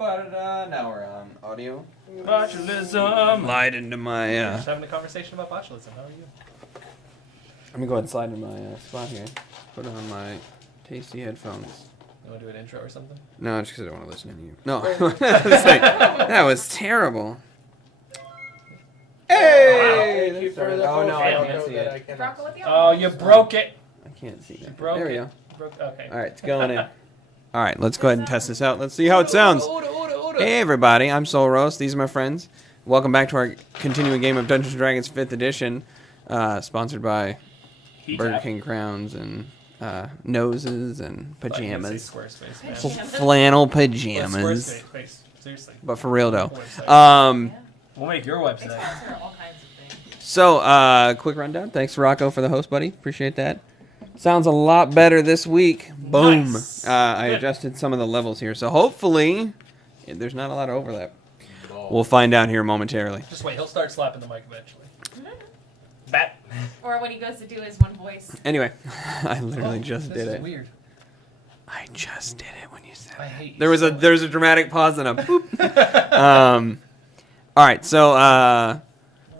Now we're on audio. Botulism. Slide into my. Just having a conversation about botulism. How are you? Let me go ahead and slide into my spot here. Put on my tasty headphones. You want to do an intro or something? No, just because I don't want to listen to you. No, that was terrible. Hey! Thank you for the Oh no, I Damn, can't see it. Oh, you broke it. I can't see that. Broke There we it. go. Okay. All right, it's going in. All right, let's go ahead and test this out. Let's see how it sounds. Hey everybody, I'm Soul Roast. These are my friends. Welcome back to our continuing game of Dungeons & Dragons 5th edition, sponsored by Burger King crowns and noses and pajamas. Squarespace, man. Flannel pajamas. Squarespace, seriously. But for real though. We'll make your website. So, quick rundown. Thanks Rocco for the host, buddy. Appreciate that. Sounds a lot better this week. Boom. Nice. I adjusted some of the levels here, so hopefully there's not a lot of overlap. We'll find out here momentarily. Just wait, he'll start slapping the mic eventually. Bat. Or when he goes to do his one voice. Anyway, I literally just did This it. is weird. I just did it when you said I that. hate you. There's a dramatic pause and a boop. All right, so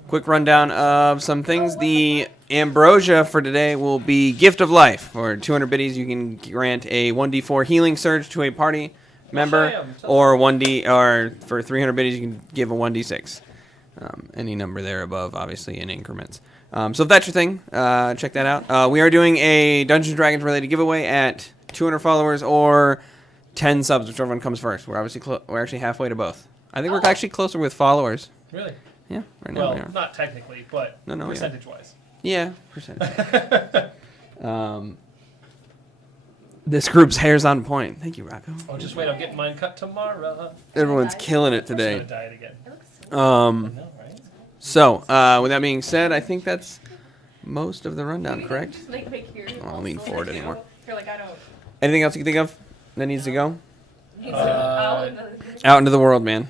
quick rundown of some things. The ambrosia for today will be Gift of Life. For 200 biddies, you can grant a 1d4 healing surge to a party member, or for 300 biddies, you can give a 1d6. Any number there above, obviously, in increments. So if that's your thing, check that out. We are doing a Dungeons & Dragons related giveaway at 200 followers or 10 subs, whichever one comes first. We're obviously we're actually halfway to both. I think we're actually closer with followers. Really? Yeah, right now we Well, are. not technically, but No, percentage-wise. Yeah, percentage. This group's hair's on point. Thank you, Rocco. Oh, just wait, I'm getting mine cut tomorrow. Everyone's killing it I'm gonna today. dye it again. It looks so I know, right? So, with that being said, I think that's most of the rundown, correct? Like, make your I don't lean forward anymore. You're like, I don't. Anything else you can think of that needs to go? Needs to out. Out into the world, man.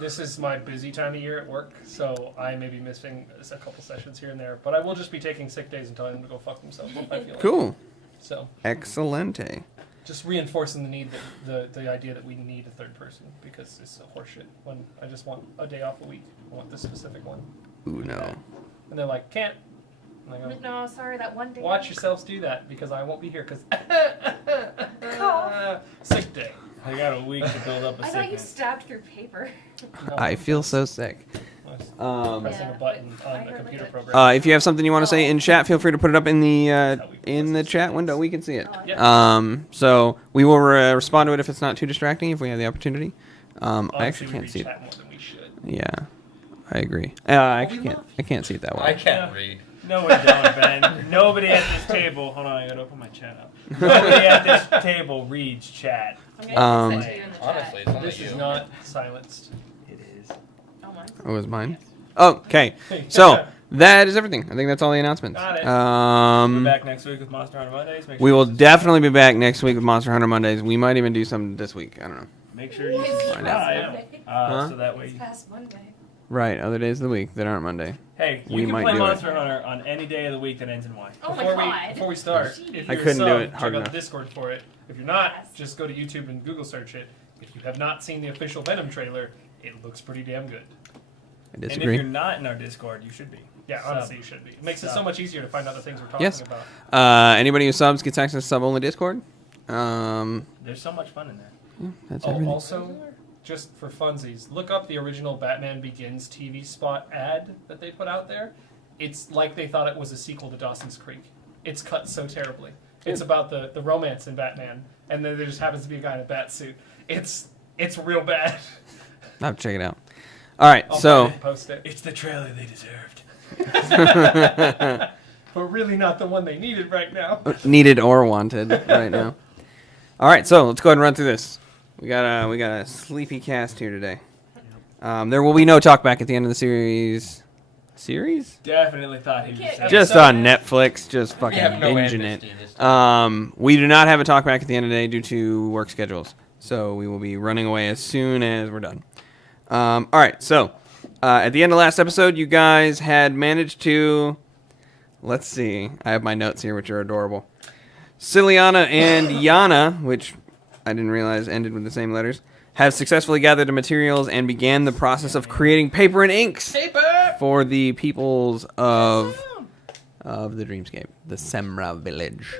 This is my busy time of year at work, so I may be missing a couple sessions here and there, but I will just be taking sick days and telling them to go fuck themselves. I feel like. Cool. So, Excelente. just reinforcing the need that the idea that we need a third person because it's a horseshit. When I just want a day off a week, I want this specific one, Ooh, no. and they're like, can't. And I go, No, sorry, that one day. watch yourselves do that because I won't be here because Cough. sick day. I got a week to build up a I thought you sickness. stabbed through paper. No, I feel so sick. pressing Yeah, a button but I on the heard computer it. program. If you have something you want to say in chat, feel free to put it up in the chat window. We can see it. Yeah. So we will respond to it if it's not too distracting, if we have the opportunity. I Honestly, actually we can't read see it. chat more than we should. Yeah, I agree. I actually we can't. love I can't see it that well. I can't read. No, we don't, Ben. Nobody at this table. Hold on, I gotta open my chat up. Nobody at this table reads chat. I'm gonna Um, send it to you in the chat. Honestly, it's only This you. is not silenced. It is. Oh, mine. What was mine? Okay. So that is everything. I think that's all the announcements. Got it. We're back next week with Monster Hunter Mondays. Make sure We will you subscribe. definitely be back next week with Monster Hunter Mondays. We might even do some this week. I don't know. Make sure you It's subscribe. past Monday. So that It's way. past Monday. Right. Other days of the week that aren't Monday. Hey, We you can might play do it. Monster Hunter on any day of the week that ends in Y. Oh my Before god. before we start, if I you're couldn't a do sub, it hard check out enough. the Discord for it. If you're not, just go to YouTube and Google search it. If you have not seen the official Venom trailer, it looks pretty damn good. I And if disagree. you're not in our Discord, you should be. Yeah, Sub. honestly, you should be. It makes it so Sub. much easier to find out the things we're talking Yes. about. Anybody who subs gets access to sub-only Discord. There's so much fun in there. That's Oh, everything. also, just for funsies, look up the original Batman Begins TV spot ad that they put out there. It's like they thought it was a sequel to Dawson's Creek. It's cut so terribly. It's about the romance in Batman, and then there just happens to be a guy in a bat suit. It's real bad. I'll check it out. All right. I'll So find it and post it. It's the trailer they deserved. But really not the one they needed right now. needed or wanted right now. All right. So let's go ahead and run through this. We got a sleepy cast here today. There will be no talk back at the end of the series. Series? Definitely thought he was Can't- saying Just So- on Netflix. Just fucking We have no binging amnesty it. this time. We do not have a talk back at the end of the day due to work schedules. So we will be running away as soon as we're done. All right. So at the end of last episode, you guys had managed to... Let's see. I have my notes here, which are adorable. Ciliana and Yana, which I didn't realize ended with the same letters, have successfully gathered the materials and began the process of creating paper and inks for the peoples of the Dreamscape, the Semra village.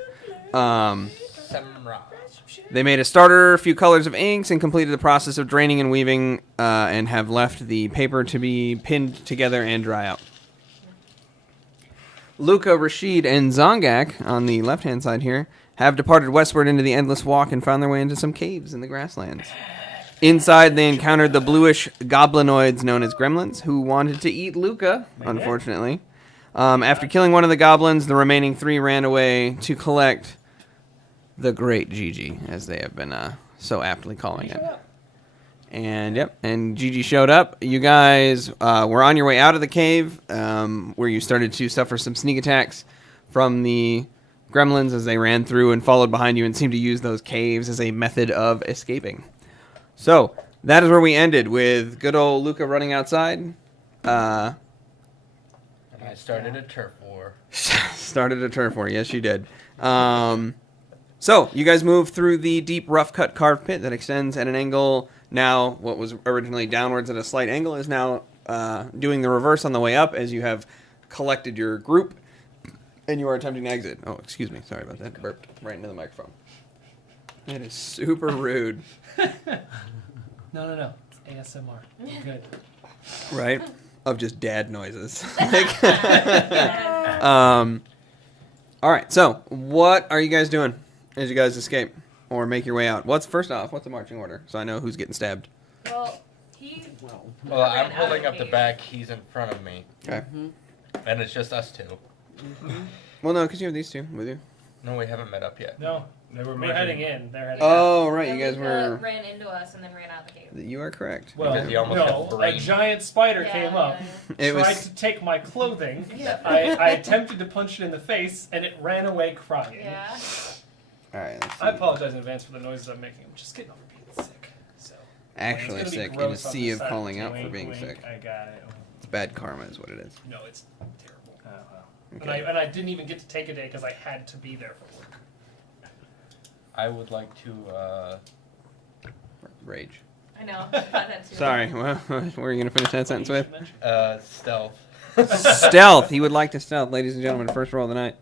They made a starter, a few colors of inks, and completed the process of draining and weaving, and have left the paper to be pinned together and dry out. Luca, Rashid, and Zongak, on the left-hand side here, have departed westward into the endless walk and found their way into some caves in the grasslands. Inside, they encountered the bluish goblinoids known as Gremlins, who wanted to eat Luca, unfortunately. After killing one of the goblins, the remaining 3 ran away to collect the Great Gigi, as they have been so aptly calling it. And Gigi showed up. You guys were on your way out of the cave, where you started to suffer some sneak attacks from the Gremlins as they ran through and followed behind you and seemed to use those caves as a method of escaping. So, that is where we ended, with good old Luca running outside. And I started a turf war. Started a turf war, yes you did. So, you guys move through the deep, rough-cut carved pit that extends at an angle. Now, what was originally downwards at a slight angle is now doing the reverse on the way up as you have collected your group and you are attempting to exit. Oh, excuse me. Sorry about that. Burped right into the microphone. That is super rude. No. It's ASMR. You're good. Right? Of just dad noises. All right. So, what are you guys doing as you guys escape or make your way out? First off, what's the marching order? So I know who's getting stabbed. Well, he. Well, I'm ran out holding of up the cave. back. He's in front of me. Okay. And it's just us 2. Well, no, because you have these two with you. No, we haven't met up yet. No, They were we're making- heading in. They're heading out. Oh, right. You And guys Luca were. ran into us and then ran out of the cave. You are correct. Well, Because he almost no, had a brain. giant spider Yeah, came up, It tried was. to take my clothing. Yeah. I attempted to punch it in the face, and it ran away crying. Yeah. All right. Let's see. I apologize in advance for the noises I'm making. I'm just getting over being sick. So Actually It's gonna be sick in a gross on sea the of side. calling out for Wink, being wink, sick. I got it. It's bad karma, is what it is. no, it's terrible. Oh, well. Okay. And I didn't even get to take a day because I had to be there for work. I would like to, Rage. I know. I thought that too. Sorry. Well, what were you gonna finish that sentence with? stealth. Stealth. He would like to stealth, ladies and gentlemen. First roll of the night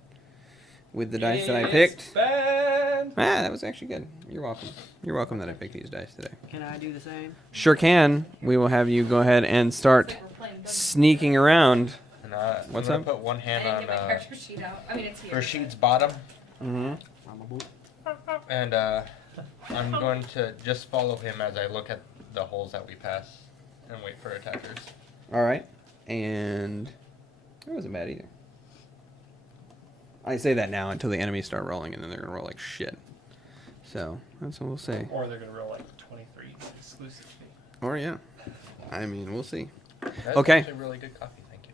with the dice that I picked. Bad. Ah, that was actually good. You're welcome. You're welcome that I picked these dice today. Can I do the same? Sure can. We will have you go ahead and start It's like we're playing Bug. sneaking around. And, What's I'm gonna up? put one I hand didn't on get my character sheet out. I mean, it's here. Rashid's bottom, Mm-hmm. I'm a boot. and I'm going to just follow him as I look at the holes that we pass and wait for attackers. All right. And it wasn't bad either. I say that now until the enemies start rolling, and then they're gonna roll like shit. So that's what we'll say. Or they're gonna roll like 23 exclusively. Or yeah. I mean, we'll see. That's Okay. actually really good coffee, thank you.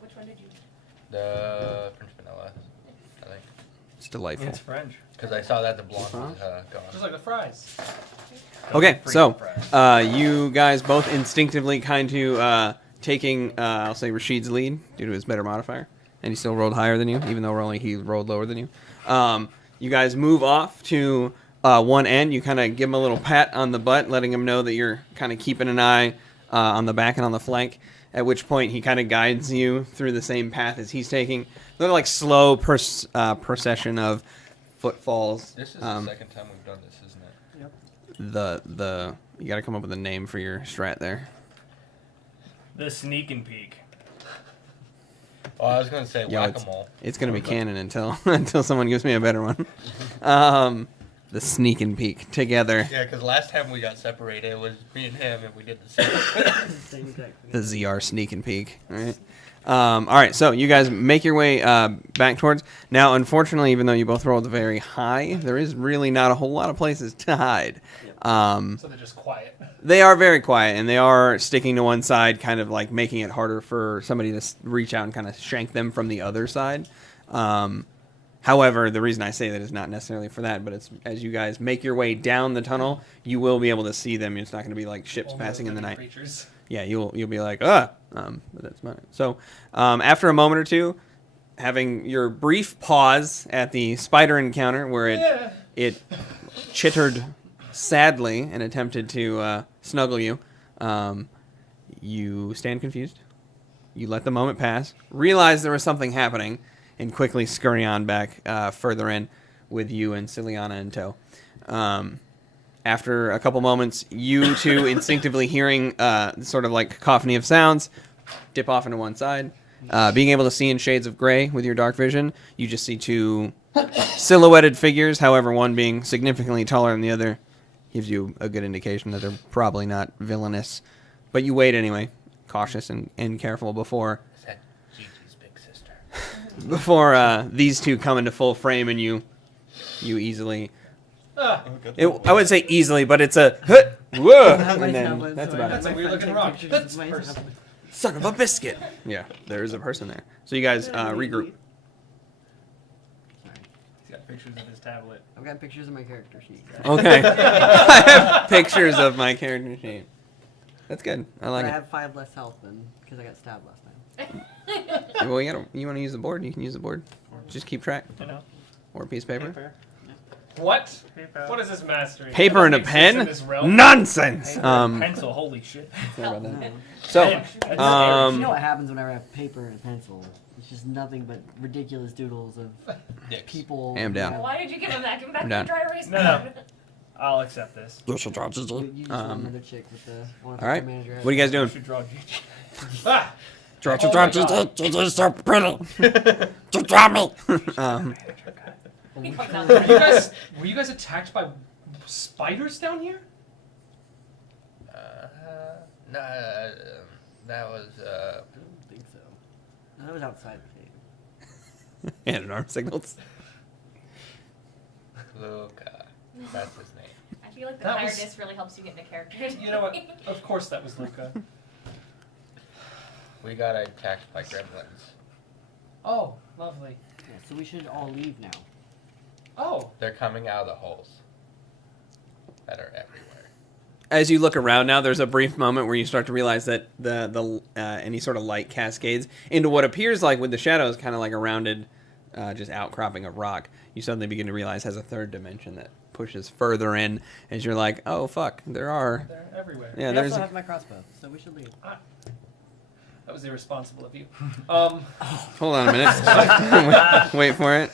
Which one did you? The French vanilla, I think. It's delightful. It's French. Because I saw that the blonde was Just gone. like the fries. Okay, so Freaking fries. you guys both instinctively kind to taking, I'll say Rashid's lead due to his better modifier, and he still rolled higher than you, even though he rolled lower than you. You guys move off to one end. You kind of give him a little pat on the butt, letting him know that you're kind of keeping an eye on the back and on the flank. At which point he kind of guides you through the same path as he's taking. They're like slow procession of footfalls. This is the second time we've done this, isn't it? The you got to come up with a name for your strat there. The sneak and peek. Oh, I was going to say Yo, whack-a-mole. It's gonna be canon until until someone gives me a better one. The sneak and peek together. Yeah, because last time we got separated, it was me and him, and we did the same. Same exact. The ZR sneak and peek. All right. All right. So you guys make your way back towards. Now, unfortunately, even though you both rolled very high, there is really not a whole lot of places to hide. So they're just quiet. They are very quiet, and they are sticking to one side, kind of like making it harder for somebody to reach out and kind of shank them from the other side. However, the reason I say that is not necessarily for that, but it's as you guys make your way down the tunnel, you will be able to see them. It's not going to be like ships Only passing in the living night. Creatures. Yeah, you'll be like, but that's not it. So after a moment or two, having your brief pause at the spider encounter where it chittered sadly and attempted to snuggle you. You stand confused. You let the moment pass, realize there was something happening, and quickly scurry on back further in with you and Ciliana in tow. After a couple moments, you two instinctively hearing sort of like cacophony of sounds, dip off into one side. Being able to see in shades of gray with your dark vision, you just see two silhouetted figures, however, one being significantly taller than the other gives you a good indication that they're probably not villainous. But you wait anyway, cautious and careful before Is that Gigi's big sister? before these two come into full frame and you easily... Ah, I would say easily, but it's a... Whoa! And then that's about That's it. a weird looking rock. That's person. Son of a biscuit! Yeah, there is a person there. So you guys regroup. Sorry. He's got pictures of his tablet. I've got pictures of my character sheet. Okay. I have pictures of my character sheet. That's good. I like I it. have 5 less health than because I got stabbed last time. Well, you want to use the board? You can use the board. Just keep track. You know. Or a piece of paper. Paper. What? Paper. What is this mastering? Paper and a Exists in pen? this realm? Nonsense! Pencil. Holy shit. Sorry about that. No. So, Pen. That's You um, know what happens whenever I have paper and a pencil? It's just nothing but ridiculous doodles of Dicks. people. I'm down. Why did you give him that? Give him back I'm the done. dry erase No, board. I'll accept this. You just want another chick with the. all right. Manager What are you guys I doing? should draw Gigi. Ah! Draw, Oh my God. so pretty. Just draw me. He comes out. Were you guys attacked by spiders down here? No, that was I don't think so. No, that was outside the cave. And an arm signals. Luca. That's his name. I feel like the That was- tiredness really helps you get into character. You know what? Of course that was Luca. We got attacked by gremlins. Oh, lovely. Yeah, so we should all leave now. Oh, They're coming out of the holes that are everywhere. As you look around now, there's a brief moment where you start to realize that the any sort of light cascades into what appears like, with the shadows, kind of like a rounded, just outcropping of rock. You suddenly begin to realize has a third dimension that pushes further in. As you're like, oh fuck, there are. they're everywhere. Yeah, I there's. also have my crossbow, so we should leave. That was irresponsible of you. Hold on a minute. Wait for it.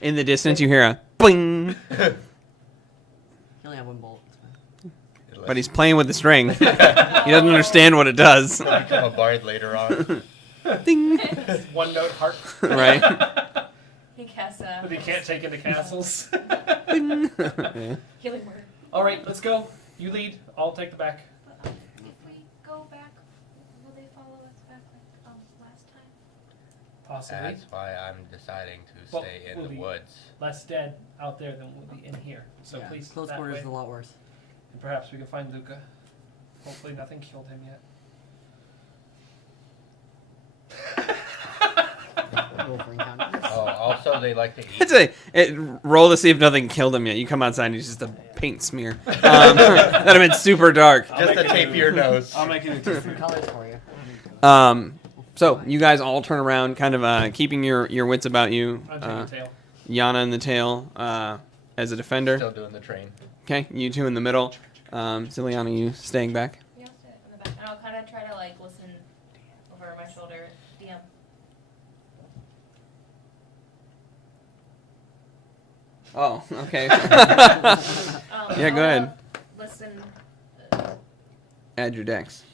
In the distance, you hear a bling. You only have 1 bolt. It's fine. But he's playing with the string. He doesn't understand what it does. He'll become a bard later on. Ding. One note harp. Right. He casts But he can't take into castles. Ding. Yeah. healing word. All right, let's go. You lead. I'll take the back. But if we go back, will they follow us back like last time? Possibly. That's why I'm deciding to Well, stay in we'll the be- woods. Less dead out there than will be in here. So Yeah, please, close that quarters way. is a lot worse. And perhaps we can find Luca. Hopefully nothing killed him yet. Roll for encounter. Oh, also they like to eat. It's roll to see if nothing killed him yet. You come outside and he's just a paint smear. That'd have been super dark. I'll Just make to it tape a- your nose. I'll make it a Different colors for you. So you guys all turn around, kind of keeping your wits about you. I'm taking tail. Yana in the tail as a defender. Still doing the train. Okay, you two in the middle. Ciliana, you staying back. Yeah, I'll sit in the back. And I'll kind of try to like listen over my shoulder. DM. Oh, okay. Yeah, go ahead. Listen. Add your dex.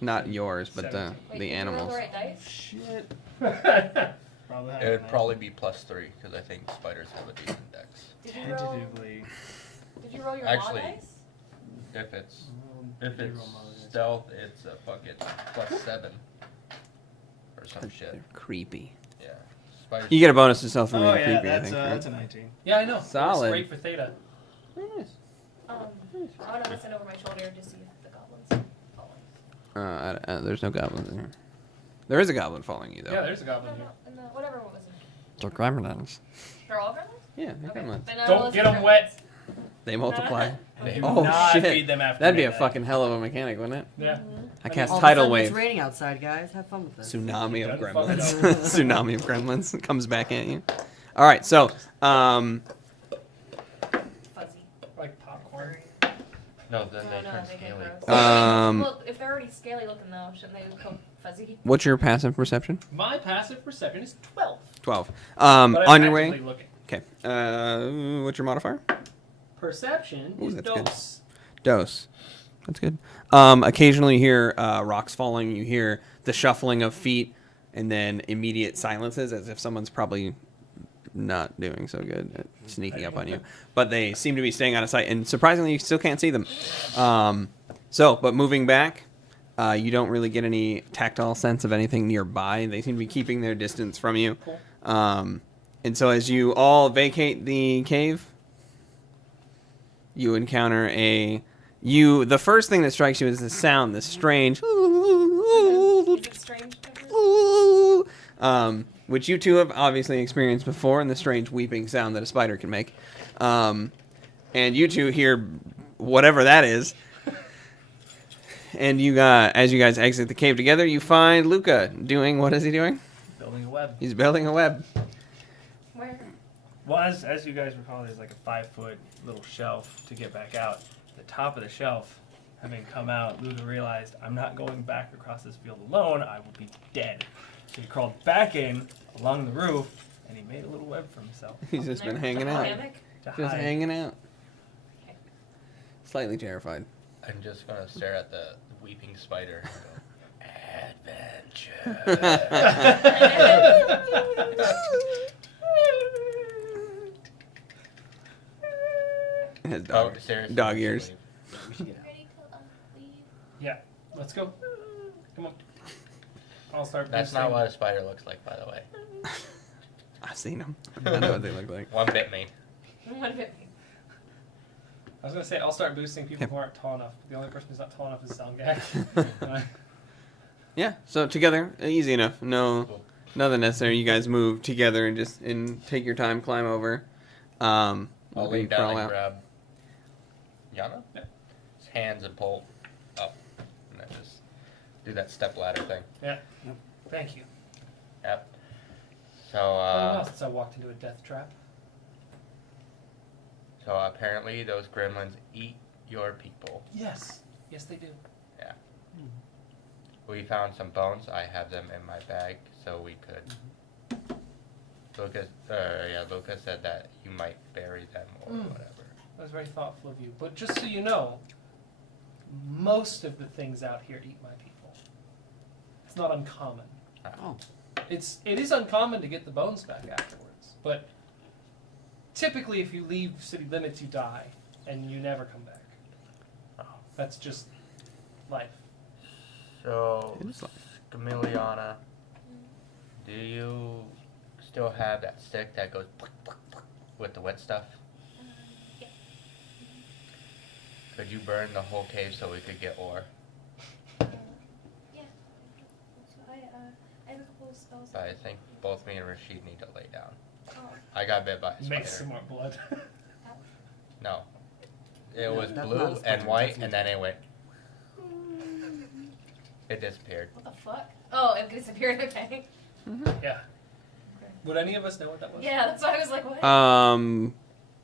Not yours, but the Wait, the did you roll animals. the right dice? Shit. Probably It would probably be +3 because I think spiders have a decent dex. Did you roll? Tentatively. Did you roll your Actually, law dice? If it's If it's stealth, it's a fucking +7 or some shit. They're creepy. Yeah, spiders. You get a bonus to stealth for Oh being yeah, creepy. I think. that's right? a 19. Yeah, I know. Solid. It's great for Theta. I want to listen over my shoulder to see if the goblins follow. There's no goblins in here. There is a goblin following you though. Yeah, there's a No, goblin here. no, and the, whatever one was in. They're gremlins. They're all gremlins? Yeah, they're Okay. gremlins. Then I will Don't listen get to them wet. They multiply. Okay. Do Oh, not shit. feed them after That'd be a midnight. fucking hell of a mechanic, wouldn't it? Yeah. I cast All of a tidal sudden, wave. It's raining outside, guys. Have fun with this. Tsunami of Done fucking gremlins. up. Tsunami of gremlins comes back at you. All right, so No, then they No, turn they get scaly. gross. Um, Well, if they're already scaly looking though, shouldn't they go fuzzy? What's your passive perception? My passive perception is 12. 12. But I'm On your way. actively looking. Okay. What's your modifier? Perception Ooh, is that's good. dose. Dose. That's good. Occasionally you hear rocks falling. You hear the shuffling of feet, and then immediate silences, as if someone's probably not doing so good at sneaking up on you. But they seem to be staying out of sight, and surprisingly, you still can't see them. But moving back, you don't really get any tactile sense of anything nearby. They seem to be keeping their distance from you. Cool. And so as you all vacate the cave, you encounter the first thing that strikes you is the sound, the strange, Is it strange? which you two have obviously experienced before, and the strange weeping sound that a spider can make. And you two hear whatever that is. And as you guys exit the cave together, you find Luca doing, what is he doing? Building a web. He's building a web. Where? Well, as you guys recall, there's like a 5-foot little shelf to get back out. The top of the shelf, having come out, Luda realized, I'm not going back across this field alone. I will be dead. So he crawled back in along the roof, and he made a little web for himself He's just been hanging out. Hammock? to Just hide. hanging out. Slightly terrified. I'm just gonna stare at the weeping spider and go, It has Oh, seriously, dog we should ears. leave. We should get out. Ready to leave? Yeah, let's go. Come on. I'll start. That's not boosting. what a spider looks like, by the way. I've seen them. I know what they look like. One bit me. 150. I was gonna say I'll start boosting people Okay. who aren't tall enough. The only person who's not tall enough is Soundgag. Yeah, so together, easy enough. No, Cool. nothing necessary. You guys move together and take your time, climb over. I'll you lay down crawl and out. grab Yana. Yeah. His hands and pull up, and then just do that step ladder thing. Yeah. Thank you. Yep. So Been a while since I walked into a death trap. so apparently those gremlins eat your people. Yes. Yes, they do. We found some bones. I have them in my bag, so we could. Lucas said that you might bury them or whatever. That was very thoughtful of you. But just so you know, most of the things out here eat my people. It's not uncommon. Oh. It is uncommon to get the bones back afterwards, but typically if you leave city limits, you die and you never come back. That's just life. So, It is like- Chameleona, do you still have that stick that goes with the wet stuff? Yeah. Could you burn the whole cave so we could get ore? Yeah. So I have a couple of spells. But I think both me and Rashid need to lay down. Oh. I got bit by a spider. Make some more blood. No. It No, was that's blue not a and spider, white, that's and then it went. It disappeared. What the fuck? Oh, it disappeared. Okay. Yeah. Would any of us know what that was? Yeah, that's why I was like, what?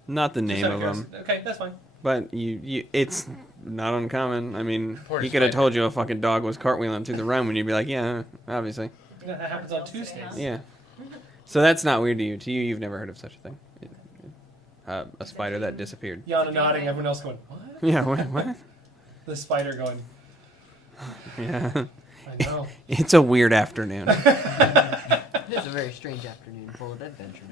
Not the Just name out of them, curiosity. Okay, that's fine. but it's not uncommon. I mean, Poor he could have spider. told you a fucking dog was cartwheeling through the room, and you'd be like, yeah, obviously. Yeah, that happens on Tuesdays. Yeah. So that's not weird to you. To you, you've never heard of such a thing. A spider that disappeared. Yana nodding, everyone else going, what? Yeah, what? The spider going, Yeah. I know. It's a weird afternoon. It is a very strange afternoon full of adventure.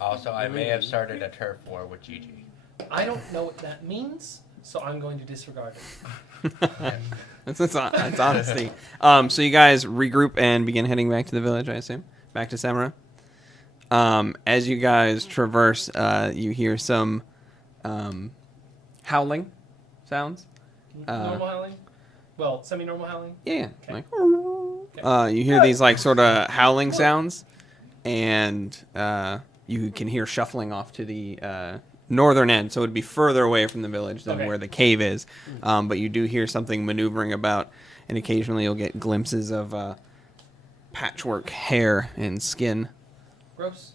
Also, I may have started a turf war with Gigi. I don't know what that means, so I'm going to disregard it. That's honesty. So you guys regroup and begin heading back to the village, I assume? Back to Samara? As you guys traverse, you hear some howling sounds. Normal howling? Well, semi-normal howling? Yeah. Okay. Like, you hear these like sort of howling sounds, and you can hear shuffling off to the northern end, so it'd be further away from the village than Okay. where the cave is. But you do hear something maneuvering about, and occasionally you'll get glimpses of patchwork hair and skin. Gross.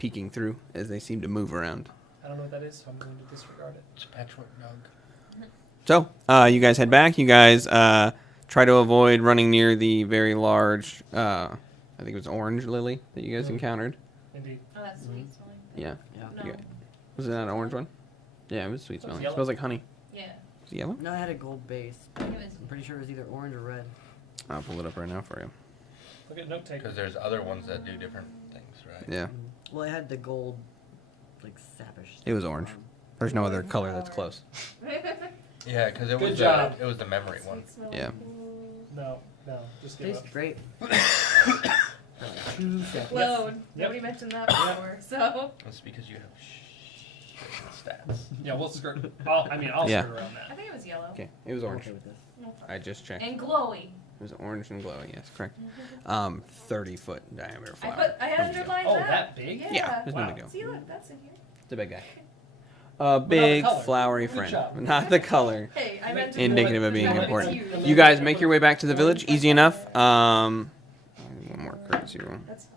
peeking through as they seem to move around. I don't know what that is, so I'm going to disregard it. It's a patchwork dog. So, you guys head back. You guys try to avoid running near the very large, I think it was orange lily that you guys encountered. Indeed. Oh, that's sweet smelling. Yeah. Yeah. No. Yeah. Was it not an orange one? Yeah, it was sweet It was smelling. It yellow. smells like honey. Yeah. Is it yellow? No, it had a gold base. I think it was. I'm pretty sure it was either orange or red. I'll pull it up right now for you. Look at note taker. Because there's other ones that do different things, right? Yeah. Well, it had the gold, like sappish. It was orange. There's no other color that's close. Yeah, because it Good was job. it was the memory one. Sweet smelling. Yeah. No, just give Tastes up. great. For like 2 seconds. Load. Nobody mentioned that before, so. That's because you have stats. Yeah, we'll skirt. I'll Yeah. skirt around I that. think it was yellow. Okay, it was I'm orange. okay with this. No I just checked. And glowy. It was orange and glowing. Yes, correct. 30-foot diameter I flower. I underlined Oh, that. that big? Yeah. Yeah, there's no Wow. big deal. See, look, that's in here. It's a big guy. A big, color. flowery Good friend. job. Not the color. Hey, I meant to. Indicative of being It's important. huge. You guys make your way back to the village. Easy enough. One more courtesy roll. That's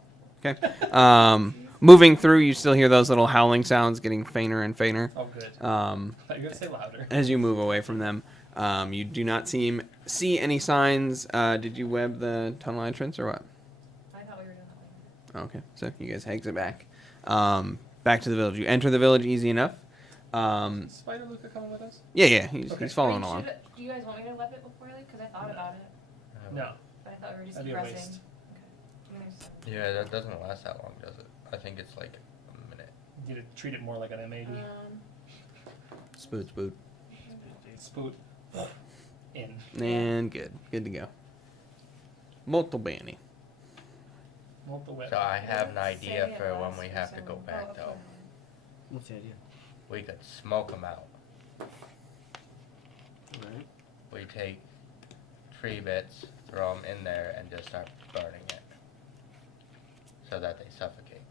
Okay. Moving through, you still hear those little howling sounds getting fainter and fainter. Oh, good. I Um, thought you were going to say louder. as you move away from them, you do not see any signs. Did you web the tunnel entrance or what? I thought we were doing that one. Okay, so you guys exit back. Back to the village. You enter the village easy enough. Spider Luca coming with us? Yeah, he's Okay. following Wait, along. do you guys want me to web it before I leave? Because I thought about it. No. But I thought we were just That'd be a pressing. waste. Okay. Yeah, that doesn't last that long, does it? I think it's like a minute. You need to treat it more like an M80. Spoot, spoot. Spoot. In. And good to go. Molto bene. Won't the web. So I have an Doesn't idea say for it when lasts we for have to so go long. back, Oh, though. okay. What's the idea? We could smoke them out. Alright. We take tree bits, throw them in there, and just start burning it. So that they suffocate.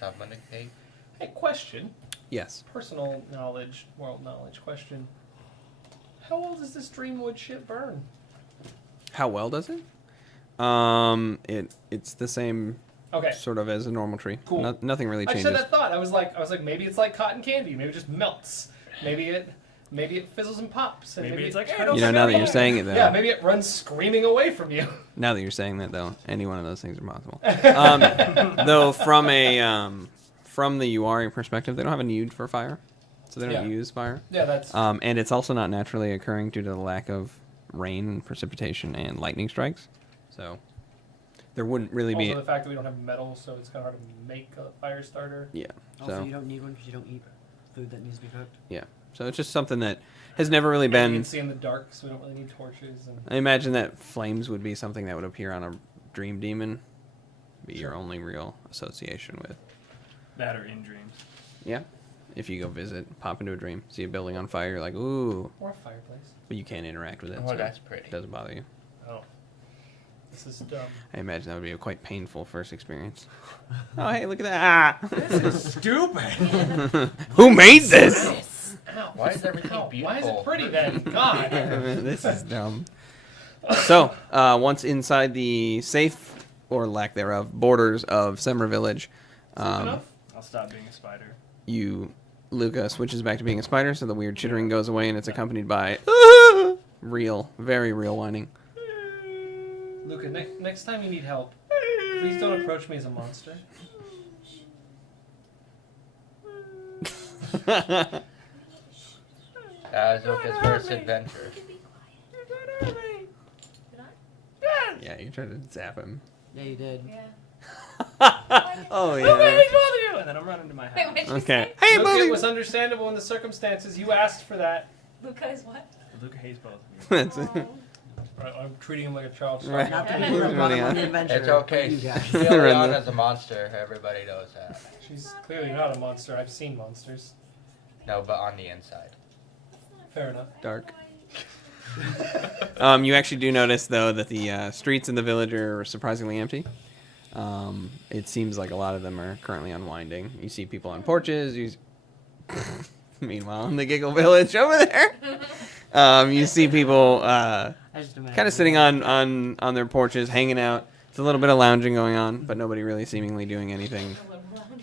Suffocate? Hey, question. Yes. Personal knowledge, world knowledge question. How well does this Dreamwood shit burn? How well does it? It's the same Okay. sort of as a normal tree. Cool. Nothing really I just changes. had that thought. I was like, maybe it's like cotton candy. Maybe it just melts. Maybe it fizzles and pops. And Maybe it's like, hey, hey, don't You know, forget now that about you're it. saying it, though. Yeah, maybe it runs screaming away from you. Now that you're saying that, though, any one of those things are possible. Though from the URI perspective, they don't have a need for fire, so they don't Yeah. use fire. Yeah, that's And it's also not naturally occurring due to the lack of rain and precipitation and lightning strikes. So there wouldn't really also be. the fact that we don't have metal, so it's kind of hard to make a fire starter. Yeah. Also, So you don't need one because you don't eat food that needs to be cooked. yeah. So it's just something that has never really And you been. can see in the dark, so we don't really need torches. And I imagine that flames would be something that would appear on a dream demon. Be your only real association with. That or in dreams. Yeah. If you go visit, pop into a dream, see a building on fire, you're like, ooh, or a fireplace. but you can't interact with it. Oh, so that's pretty. it doesn't bother you. Oh, this is dumb. I imagine that would be a quite painful first experience. Oh, hey, look at that. Ah! This is stupid. Who made this? Ow. Why is everything Ow, Why is beautiful? it pretty then? God. This is dumb. So, once inside the safe, or lack thereof, borders of Semra Village, Safe enough? I'll stop being a spider. Luca switches back to being a spider, so the weird chittering goes away, and it's accompanied by real, very real whining. Luca, next time you need help, please don't approach me as a monster. Luca's first adventure. Did I? Yeah, you tried to zap him. Yeah, you did. Yeah. Oh, Okay, yeah. both of you! And then I'm running to my Wait, house. what'd you Okay. say? Hey, Luca, it buddy. was understandable in the circumstances. You asked for that. Luca is what? Luca hates both of you. That's Oh. Right, I'm treating him like a child. So Right. Not to Yeah. be rude, but I'm on It's the adventure. It's okay. You guys. Filiana's a monster. Everybody knows that. She's clearly not a monster. I've seen monsters. No, but on the inside. Fair enough. dark. You actually do notice, though, that the streets in the village are surprisingly empty. It seems like a lot of them are currently unwinding. You see people on porches. Meanwhile, in the Giggle Village over there, you see people I just imagine. kind of sitting on their porches, hanging out. It's a little bit of lounging going on, but nobody really seemingly doing anything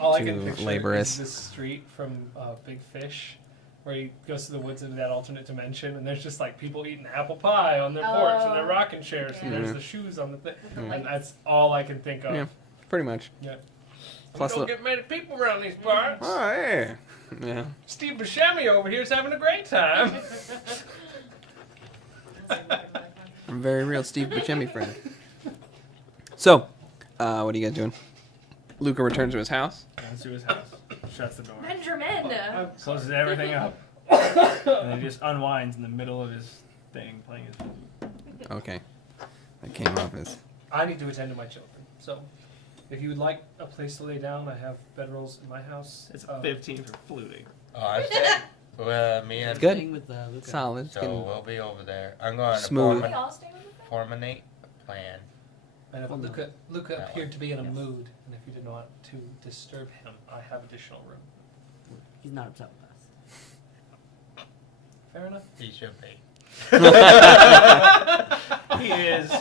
All I can Too picture laborious. is this street from Big Fish, where he goes to the woods into that alternate dimension, and there's just like people eating apple pie on their porch and their Oh. rocking chairs, and there's Yeah. the shoes on the thing, With the and lights. that's all I can think of. Yeah. Pretty much. Yeah. Plus we don't the- get many people around these parts. Oh, yeah. Yeah. Steve Buscemi over here's having a great time. Very real Steve Buscemi friend. So, what are you guys doing? Luca returns to his house. Runs to his house, shuts the door, Benjamin! closes everything up, and then he just unwinds in the middle of his thing, playing his flute. Okay. That came off as... I need to attend to my children, so if you would like a place to lay down, I have bedrolls in my house. It's 15 for fluting. Oh, I said, me and Good. Staying with Luca. Solid. It's so getting- we'll be over there. I'm going to Smooth. Are we all staying with him? formulate a plan. And if Well, no. Luca That appeared one. to be in a Yes. mood, and if you didn't want to disturb him, I have additional room. He's not upset with us. Fair enough. He should be. He is.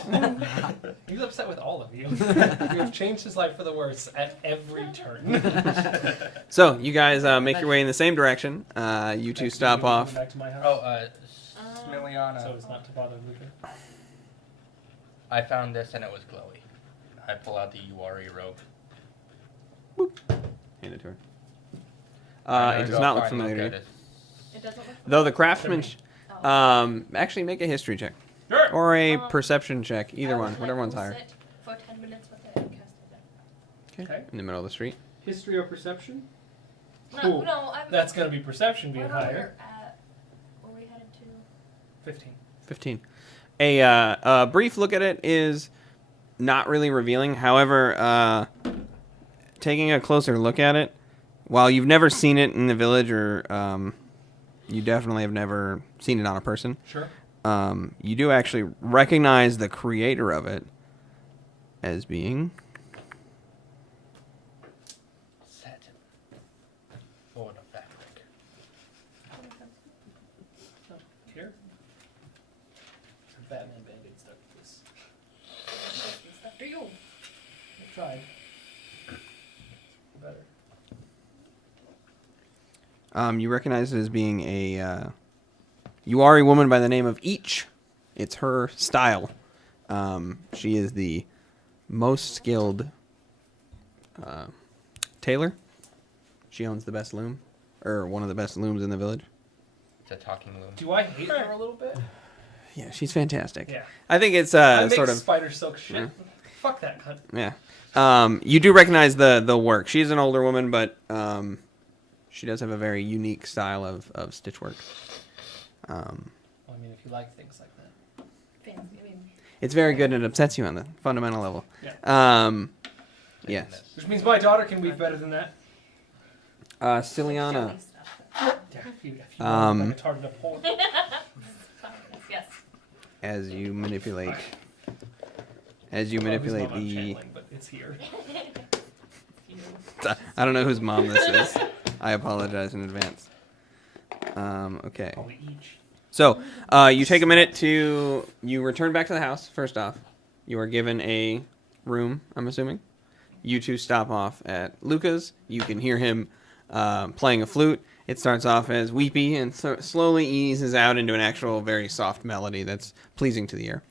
He's upset with all of you. You have changed his life for the worse at every turn. So, you guys make your way in the same direction. You two stop off. Back to my house. Oh, Smiliana. So as not to bother Luca. I found this and it was glowy. I pull out the URE rope. Hand it to her. I'm It gonna does go not look find familiar to you. Luca It doesn't look Though the craftsmanship... Oh. Actually, make a history check. Sure. Or a Um, perception check. Either I one. would Whatever like one's to higher. sit for 10 minutes with it and cast it. Okay. In the middle of the street. History or perception? No, Cool. no, I'm. That's going to be perception being I don't know where higher. we're at. Where we headed to? 15. 15. A brief look at it is not really revealing. However, taking a closer look at it, while you've never seen it in the village, or you definitely have never seen it on a person, Sure. you do actually recognize the creator of it as being Set. For the fabric. Here? Some Batman Band-Aid stuck to this. After you. I tried. Better. you recognize it as being a you are a woman by the name of Each. It's her style. She is the most skilled tailor. She owns the best loom, or one of the best looms in the village. It's a talking loom. Do I hate her a little bit? Yeah, she's fantastic. Yeah. I think it's I make sort of spider silk shit. Yeah. Fuck that cunt. yeah. You do recognize the work. She's an older woman, but she does have a very unique style of stitch work. Well, I mean, if you like things like that. Fancy. I mean, It's very good and it upsets you on the fundamental level. Yeah. Yes. Which means my daughter can weave better than that. Ciliana, jelly stuff. Yeah, if you Um, like a target of pork. Yes. as you manipulate Well, whose mom I'm the... channeling, but it's here. You. I don't know whose mom this is. I apologize in advance. Okay. Probably each. So, you take a minute to... You return back to the house, first off. You are given a room, I'm assuming. You two stop off at Luca's. You can hear him playing a flute. It starts off as weepy and slowly eases out into an actual very soft melody that's pleasing to the ear.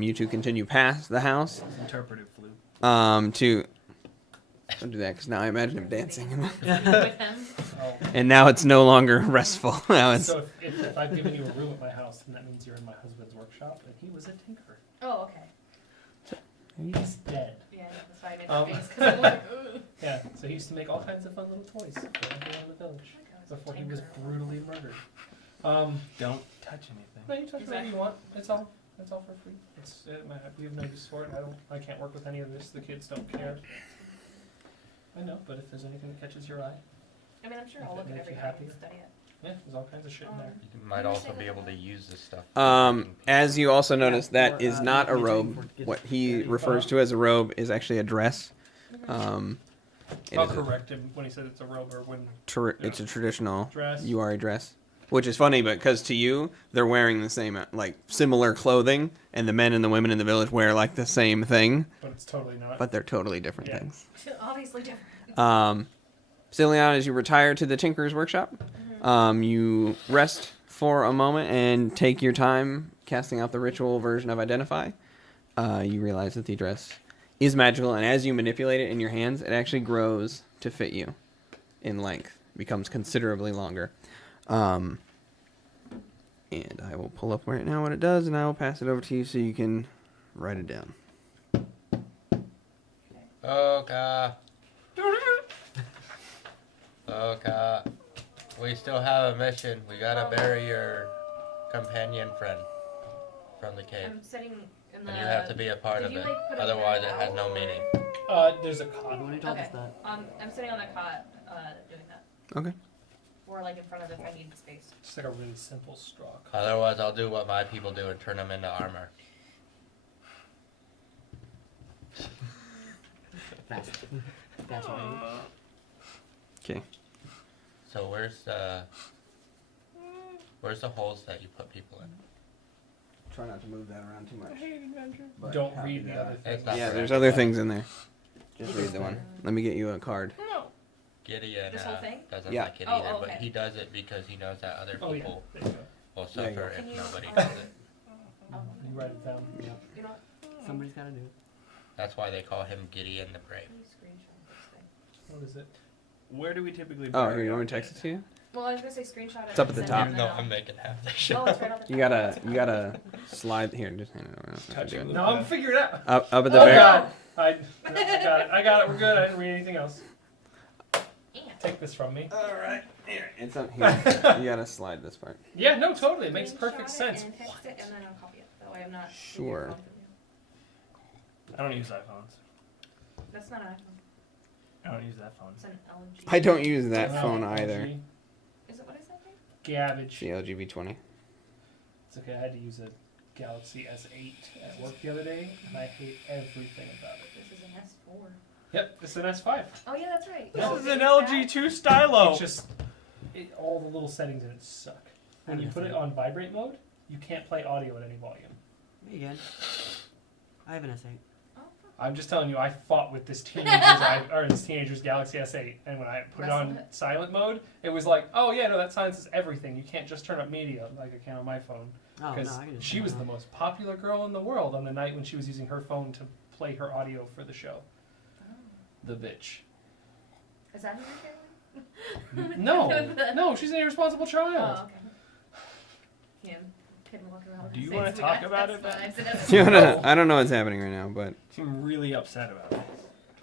You two continue past the house Interpretive flute. to... Don't do that, because now I imagine him dancing. With him. Oh. And now it's no longer restful. Now it's... So if I've given you a room at my house, then that means you're in my husband's workshop, and he was a tinkerer. Oh, okay. He's dead. Yeah, that's why I made Um, that face. Because I'm like, ugh. Yeah, so he used to make all kinds of fun little toys for everyone in the village before he was brutally murdered. Don't touch anything. No, you touch whatever you want. It's all for free. We have no use for it. I can't work with any of this. The kids don't care. I know, but if there's anything that catches your eye, I mean, I'm sure If I'll it look at makes you everything happy. and study it. yeah, there's all kinds of shit in there. You might also be able to use this stuff. As you also notice, that is not a you robe. take- What he refers to as a robe is actually a dress. It I'll is a correct him when he said it's a robe or when it's a traditional dress. URI dress, which is funny because to you they're wearing the same like similar clothing, and the men and the women in the village wear like the same thing, But it's totally not. but they're totally different Yeah. things. Obviously different. Cilion, as you retire to the Tinker's Workshop, you rest for a moment and take your time casting out the ritual version of Identify. You realize that the address is magical, and as you manipulate it in your hands, it actually grows to fit you in length, becomes considerably longer. And I will pull up right now what it does, and I will pass it over to you so you can write it down. Okay. Okay. We still have a mission. We gotta bury your companion friend from the cave. I'm sitting in the. And you have to be a part Did of you, it. like, put a Otherwise, it pen has out? no meaning. There's a cot. You already told us Okay. that. I'm sitting on the cot, doing that. Okay. Or like in front of it if I need space. Just like a really simple straw cot. Otherwise, I'll do what my people do and turn them into armor. Fast. That's right. Okay. So where's the holes that you put people in? Try not to move that around too much. Don't read the other thing. It's not Yeah, for there's everybody. other things in there. Just read the one. Let me get you a card. Gideon This whole thing? doesn't Yeah. like it Oh, either, but okay. he does it because he knows that other Oh, yeah. people There you go. will There you suffer Can if you, nobody um, does it. You write it down. Yeah. You know what? Somebody's gotta do it. That's why they call him Gideon the Brave. Can you screenshot this thing? What is it? Where do we typically? Oh, bury here, you want me our to text dead? it to you? Well, I was gonna say screenshot it. It's up and at the send it, top. and Even though then I'm making half the shit. Oh, it's right on the top. You gotta slide here. Just hand it over. That's what Touching I do. No, I'm figuring it out. Up at the Oh very. God! I got it. I got it. We're good. I didn't read anything else. And Take this from me. All right. Here, it's up here. You gotta slide this part. Yeah, no, totally. It makes perfect screenshot sense. It and text it, and then I'll copy it. That way I'm not. Sure. I don't use iPhones. That's not an iPhone. I don't use that phone. It's an LG. I don't use that No, phone LG. either. Is it what is that thing? Gabbage. The LG V20. It's okay. I had to use a Galaxy S8 at work the other day, and I hate everything about it. This is an S4. Yep, it's an S5. Oh yeah, that's right. This Oh, is it's an that? LG 2 Stylo. It's just all the little settings in it suck. When you put it on vibrate mode, you can't play audio at any volume. Me again. I have an S8. Oh, I'm just telling you, I fought with this teenager's Galaxy S8, and when I put it on Wrestled it. silent mode, it was like, oh yeah, no, that silences everything. You can't just turn up media like I can on my phone. Oh, no, Because I can just she turn was it the on. most popular girl in the world on the night when she was using her phone to play her audio for the show. oh. The bitch. Is that who you're No, she's an irresponsible child. Oh, okay. Him. Couldn't walk around with Do you his wanna face. talk We about got it, Ben? S5s and You S4s. wanna- I don't know what's happening right now, but Seem really upset about it.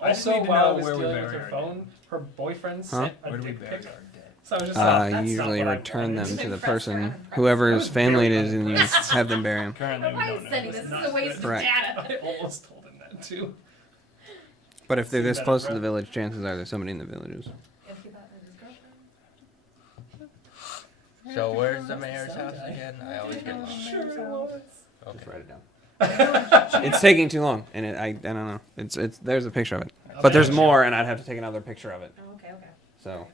I just Also, need to while I know was where we dealing with bury her our phone, her boyfriend Huh? sent a Where do we dick bury pic. our dead? So I was just like, you that's usually not what I return them wanted. to the Impressed her, person, I'm impressed. whoever's family it is, That and you was have them bury him. Currently, Why we are you don't sending know. this? It's This is a waste of Correct. data. I almost told him that too. But if they're this Better, close to bro. the village, chances are there's somebody in the villages. If he thought that was his girlfriend. So where's the mayor's house again? I always get lost. Sure it was. Just Okay. write it down. It's taking too long, and I don't know. It's there's a picture of it, but there's more, and I'd have to take another picture of it. Oh, okay, okay. So,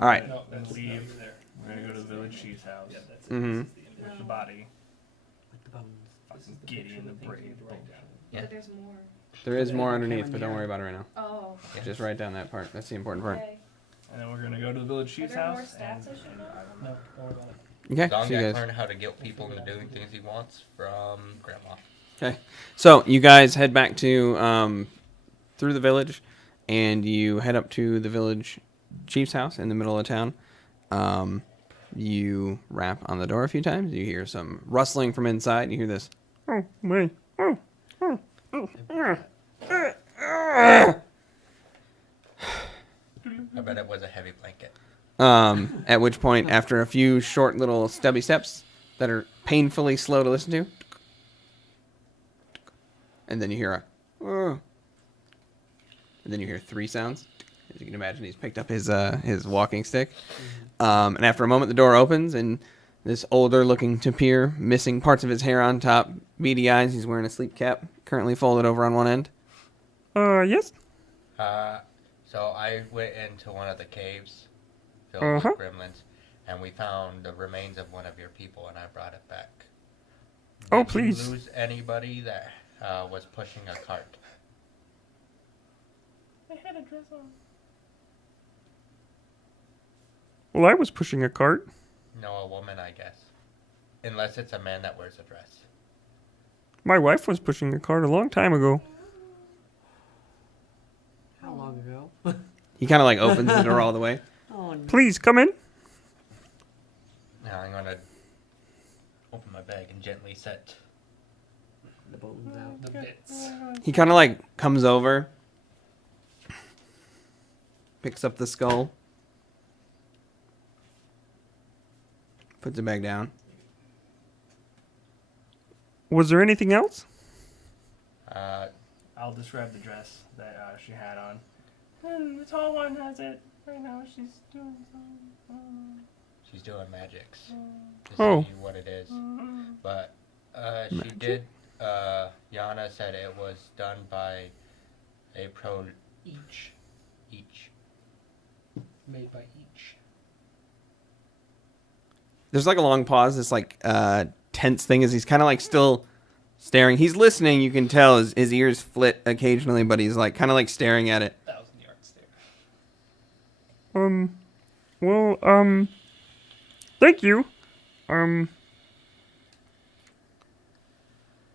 all right. No, Then that's leave. there. We're gonna go to the village chief's house Yeah, that's it. Mhm. This is the with the body. With the bones. This is Fucking the Gideon picture the of things Brave. you need to write down. Yeah. But there's more. There is more Okay, underneath, when but don't you're- worry about it right now. Oh, okay. Just write down that part. That's the important part. Okay. And then we're gonna go to the village Are chief's there more house. stats And I should know? No, don't worry about it. Okay. Dong See you guys. learned how to guilt people into doing things he wants from grandma. Okay. So you guys head back to through the village, and you head up to the village chief's house in the middle of town. You rap on the door a few times. You hear some rustling from inside. You hear this. Oh, my. I bet it was a heavy blanket. At which point, after a few short little stubby steps that are painfully slow to listen to, and then you hear a, and then you hear three sounds. As you can imagine, he's picked up his walking stick. And after a moment, the door opens, and this older-looking tapir, missing parts of his hair on top, beady eyes. He's wearing a sleep cap, currently folded over on one end. Yes. So I went into one of the caves filled with gremlins, and we found the remains of one of your people, and I brought it back. Oh, Did you please. lose anybody that was pushing a cart? I had a dress on. Well, I was pushing a cart. No, a woman, I guess. Unless it's a man that wears a dress. My wife was pushing a cart a long time ago. How long ago? He kind of like opens the door all the way. Oh, no. Please come in. Now I'm gonna open my bag and gently set. The bones out. The bits. He kind of like comes over, picks up the skull, puts it back down. Was there anything else? I'll describe the dress that she had on. And the tall one has it. Right now she's doing some. She's doing magics to Oh. see what it is. But she did. Yana said it was done by a pro each. Made by each. There's like a long pause. This like tense thing as he's kind of like still staring. He's listening. You can tell his ears flit occasionally, but he's like kind of like staring at it. 1,000-yard stare. Well, thank you.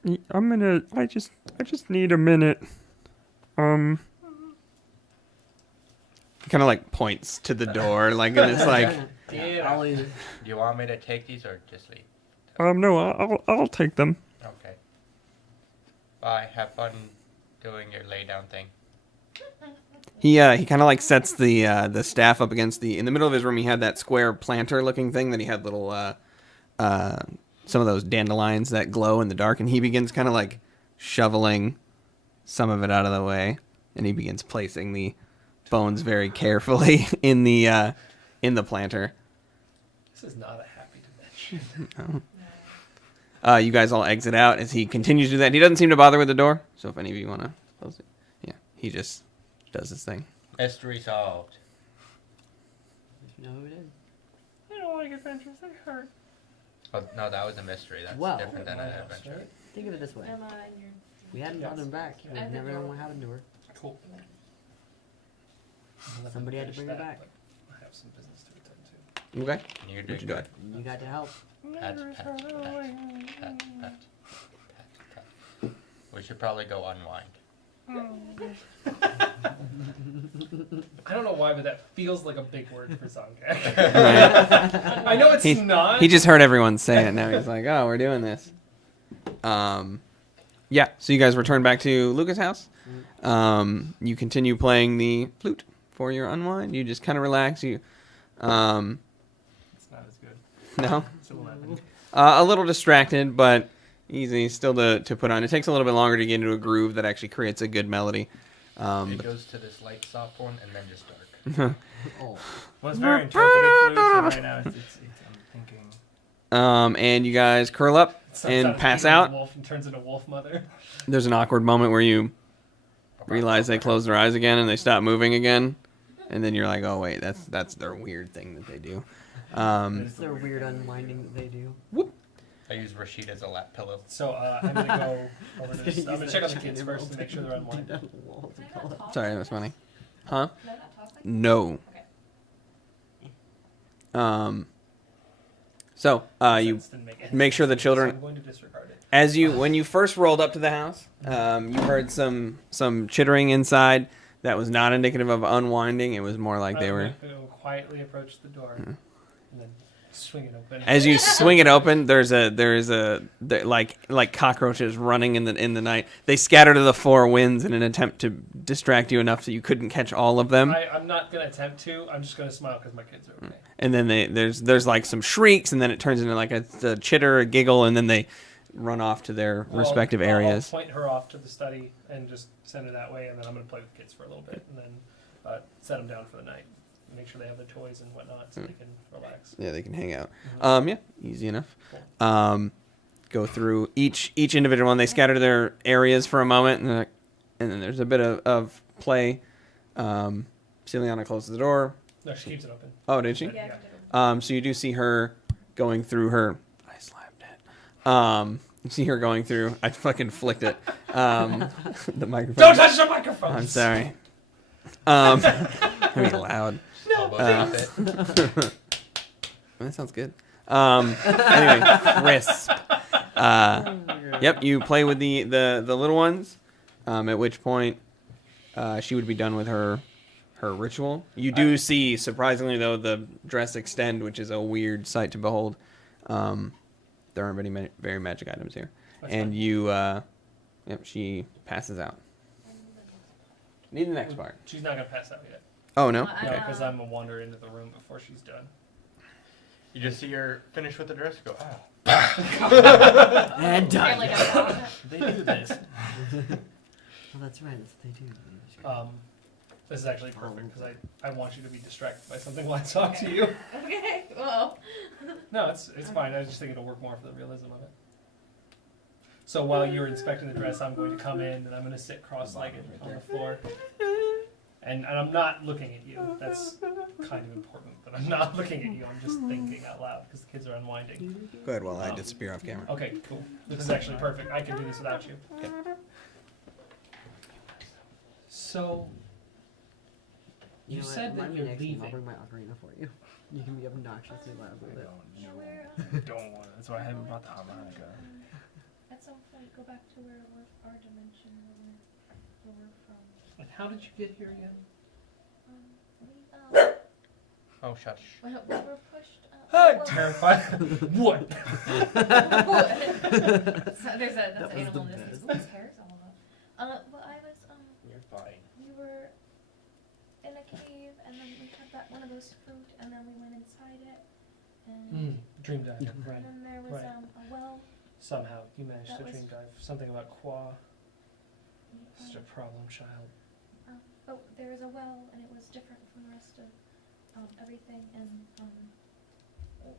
I just need a minute. He kind of like points to the door, like, and it's like, Yeah. I'll leave. Do you want me to take these or just leave? no, I'll take them. Okay. Bye. Have fun doing your lay down thing. He kind of like sets the staff up against in the middle of his room. He had that square planter looking thing that he had little some of those dandelions that glow in the dark, and he begins kind of like shoveling some of it out of the way, and he begins placing the bones very carefully in the planter. This is not a happy dimension. You guys all exit out as he continues to do that. He doesn't seem to bother with the door, so if any of you want to close it, yeah, he just does his thing. Mystery solved. You know who it is? I don't like adventures. They hurt. Oh, no, that was a mystery. That's Well- different than an adventure. Think of it this way. Emma and your. We hadn't brought him back. Yeah. We never know what happened to her. Cool. Somebody had to bring her back. I have some business to attend to. Okay. You're What doing you doing? good. You got to help. Pat. We should probably go unwind. I don't know why, but that feels like a big word for Zongak. Right. I know it's He- not. He just heard everyone say it. Now he's like, "Oh, we're doing this." Yeah. So you guys return back to Lucas' house. You continue playing the flute for your unwind. You just kind of relax. You, It's not as good. no, It's 11. a little distracted, but easy still to put on. It takes a little bit longer to get into a groove that actually creates a good melody. It goes to this light, soft one, and then just dark. Oh. Well, it's very interpretive flute, so right now I'm thinking. And you guys curl up Starts and out as pass Peter the out. Wolf and turns into Wolf Mother. There's an awkward moment where you realize they close their eyes again and they stop moving again, and then you're like, oh wait, that's their weird thing that they do. It's their weird unwinding that they do. I use Rashid as a lap pillow. So I'm gonna go over to Gonna this. I'm use gonna that check on the giant kids emerald first to make sure they're unwind. down the wall to Can I call not it. talk? Sorry, that's funny. Huh? Can I not talk like No. Okay. So you Sense didn't make any make sure the sense, children- So I'm going to disregard it. when you first rolled up to the house, you heard some chittering inside that was not indicative of unwinding. It was more like they were. I'm gonna go quietly approach the door and then swing it open. As you swing it open, there's like cockroaches running in the night. They scatter to the four winds in an attempt to distract you enough so you couldn't catch all of them. I'm not gonna attempt to. I'm just gonna smile because my kids are okay. And then there's like some shrieks, and then it turns into like a chitter, a giggle, and then they run off to their respective areas. I'll point her off to the study and just send her that way, and then I'm gonna play with the kids for a little bit, and then set them down for the night. Make sure they have their toys and whatnot, so they can relax. Yeah, they can hang out. Yeah, easy enough. Go through each individual one. They scatter to their areas for a moment, and then there's a bit of play. Celiana closes the door. No, she keeps it open. Oh, did she? Yeah. So you do see her going through her. I slapped it. You see her going through. I fucking flicked it. The microphone. Don't touch the microphone. I'm sorry. I mean loud. No, Elbow drop it. That sounds good. Anyway, crisp. Yep, you play with the little ones. At which point, she would be done with her ritual. You do see, surprisingly though, the dress extend, which is a weird sight to behold. There aren't very magic items here, and you, yep, she passes out. Need the next part. She's not gonna pass out yet. Oh no. No, because I'm gonna wander into the room before she's done. You just see her finish with the dress. Go. Ah. And done. Like a dog. They do this. Oh, that's right. That's what they do. This is actually perfect because I want you to be distracted by something while I talk to you. Okay. Well. No, it's fine. I just think it'll work more for the realism of it. So while you're inspecting the dress, I'm going to come in and I'm going to sit cross-legged on the floor. And I'm not looking at you. That's kind of important, but I'm not looking at you. I'm just thinking out loud because the kids are unwinding. Go ahead while I disappear off camera. Okay, cool. This is actually perfect. I can do this without you. Okay. So, you know what? said that Remind me you're next time, I'll leaving. bring my ocarina for you. You can be obnoxiously loud with it. Don't want it. That's why I haven't brought the harmonica. At some point, go back to where our dimension, where we're from. And how did you get here again? We Oh, shush. we were pushed. I'm terrified. What? So there's that's an was animal the in this. best. What's hair's all about? Well, I was You're fine. we were in a cave, and then we had that one of those fruit, and then we went inside it, and, Dream dive. Right. and then there was Right. a well. Somehow you managed That to was- dream dive. Something about Qua. Such a problem child. But there was a well, and it was different from the rest of everything, and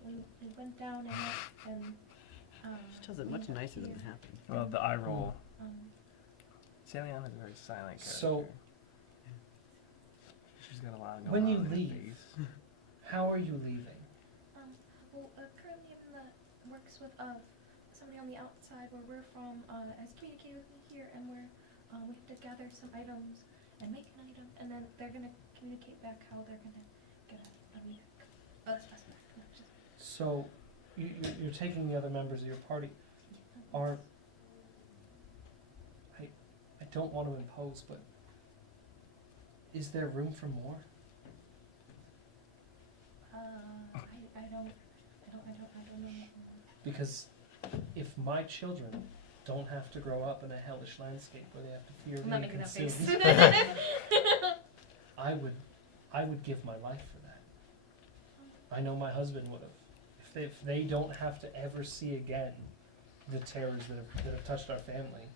we went down in it, and She tells it we much had nicer than here, it happened. Well, the eye roll. um, Saliana is a very silent character. So- She's got a lot going When on you in her leave- face. How are you leaving? well, currently I'm in the works with somebody on the outside where we're from has communicated with me here, and we have to gather some items and make an item, and then they're gonna communicate back how they're gonna get a vehicle. Oh, that's possible. So, you're taking the other members of your party. Are I don't want to impose, but is there room for more? I don't know. Because if my children don't have to grow up in a hellish landscape where they have to fear I'm not being making that face. consumed, I would give my life for that. I know my husband would have. If they don't have to ever see again the terrors that have touched our family,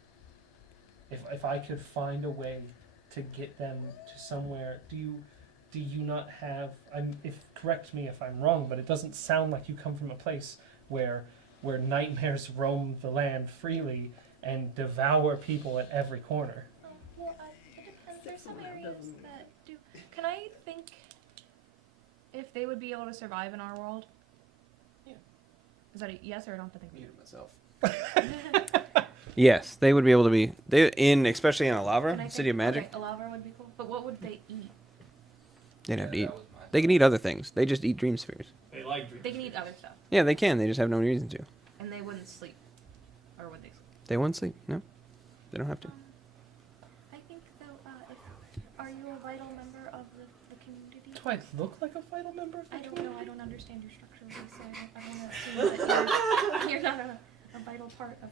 if I could find a way to get them to somewhere, do you not have? Correct me if I'm wrong, but it doesn't sound like you come from a place where nightmares roam the land freely and devour people at every corner. Well, it depends. There's some areas that do. Can I think if they would be able to survive in our world? Yeah. Is that a yes, or I don't have to think? Muted myself. Yes, they would be able to be. Especially in Can I Alavra, think- City of Magic. Okay, Alavra would be cool. But what would they eat? They'd have to eat. That was mine. They can eat other things. They just eat dream spheres. They like dreams. They can eat other stuff, Yeah, they can. They just have no reason to. and they wouldn't sleep, or would they sleep? They won't sleep. No, they don't have to. I think though, are you a vital member of the community? Do I look like a vital member of the I don't community? know. I don't understand your structure, so I don't assume that you're not a vital part of.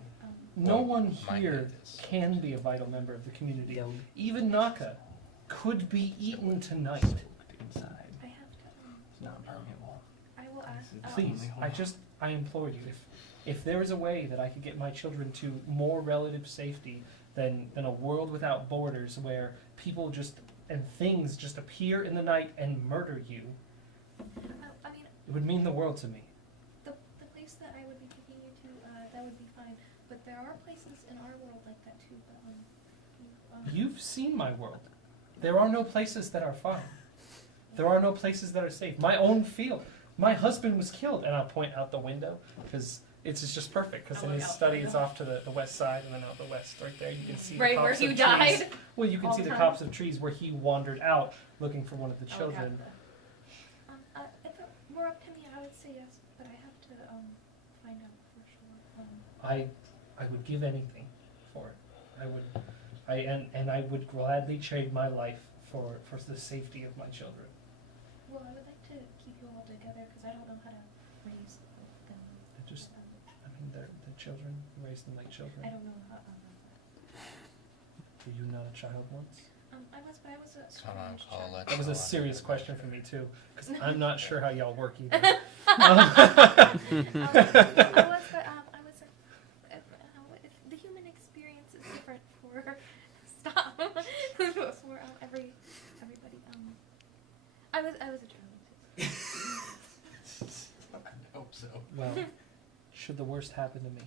No Well, one my here goodness. can be a vital member of the community. Even Naka could be eaten tonight. Inside. I have to. It's not permeable. I will ask. Please, I implore you, if there is a way that I could get my children to more relative safety than a world without borders where people just and things just appear in the night and murder you, I mean, it would mean the world to me. the place that I would be taking you to, that would be fine. But there are places in our world like that too. But You've seen my world. There are no places that are fine. There are no places that are safe. My own field. My husband was killed, and I'll point out the window because it's just perfect. Because I'll in look his out study, the it's window. off to the west side, and then out the west, right there, you can see right the where copse you of died. trees. Well, you can all see the time. copse of trees where he wandered out looking for one of the I'll look out children. the- if it were up to me, I would say yes, but I have to find out for sure. I would give anything for it. And I would gladly trade my life for the safety of my children. Well, I would like to keep you all together because I don't know how to raise them. They're children. You raise them like I children. don't know how. Were you not a child once? I was, but I was a Come on, strange Paul, child. let's That was a go on. serious question for me too, because I'm not sure how y'all work either. I was, but I was. The human experience is different for stop for everybody. I was a child. I hope so. Well, should the worst happen to me,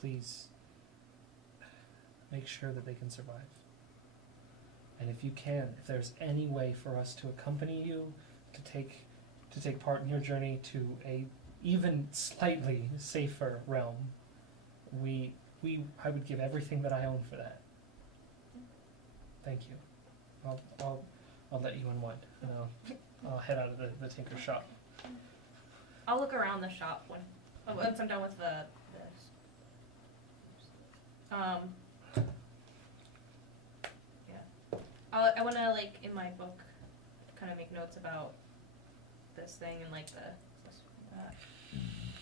please make sure that they can survive. And if you can, if there's any way for us to accompany you, to take part in your journey to a even slightly safer realm, I would give everything that I own for that. Thank you. I'll let you unwind, and I'll head out of the tinker shop. I'll look around the shop once I'm done with this. Yeah. I want to, like, in my book, kind of make notes about this thing and, like,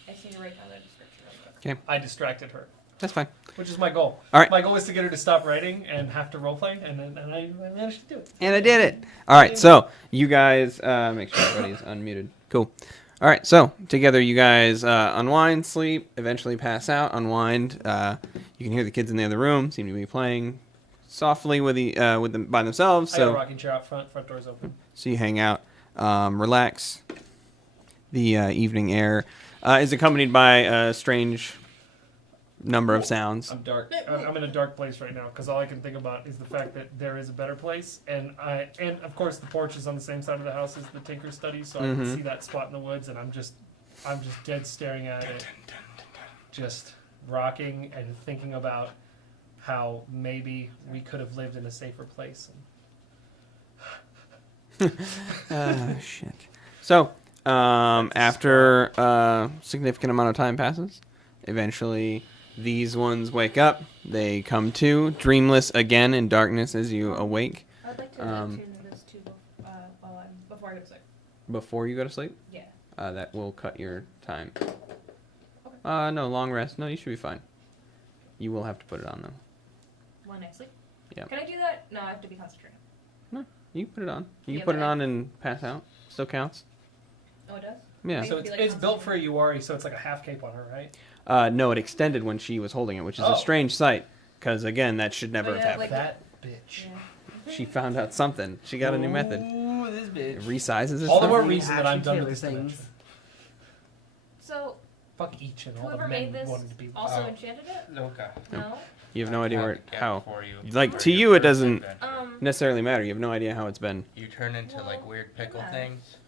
I just need to write down the description of it. I distracted her, That's fine. which is my goal. All right. My goal is to get her to stop writing and have to roleplay, and I managed to do it. And I did it. All right, so you guys make sure everybody's unmuted. Cool. All right, so together you guys unwind, sleep, eventually pass out, unwind. You can hear the kids in the other room seem to be playing softly with them by themselves. I got a So rocking chair out front. Front door's open. you hang out, relax. The evening air is accompanied by a strange number of sounds. I'm dark. I'm in a dark place right now because all I can think about is the fact that there is a better place, and of course the porch is on the same side of the house as the Tinker's study, so I can Mhm. see that spot in the woods, and I'm just dead staring at it, just rocking and thinking about how maybe we could have lived in a safer place. Shit. So after a significant amount of time passes, eventually these ones wake up. They come to, dreamless again in darkness as you awake. I'd like to tune this too before I go to sleep. Before you go to sleep, Yeah. that will cut your time. No, long rest. No, you should be fine. You will have to put it on, though. When I sleep? Yeah. Can I do that? No, I have to be concentrating. You can put it on. You Yeah, can put it but on and pass out. Still counts. Oh, it does? Yeah. Wait. So I feel like it's built for a concentrating. Uari, so it's like a half cape on her, right? No, it extended when she was holding it, which is Oh. a strange sight. Because, again, that should never Oh, have yeah, happened. like- That bitch. Yeah. She found out something. She got a new method. Ooh, this It bitch. resizes it. All the more Something reason that I'm actually done with this tailor dimension. things. So, Fuck each and all the whoever men made this wanted to be. also Oh. enchanted it? Luca. No? You have no idea where how. For you Like, for to your you, it first doesn't adventure. necessarily matter. You have no idea how it's been. You turn into like Well, weird pickle yeah. things.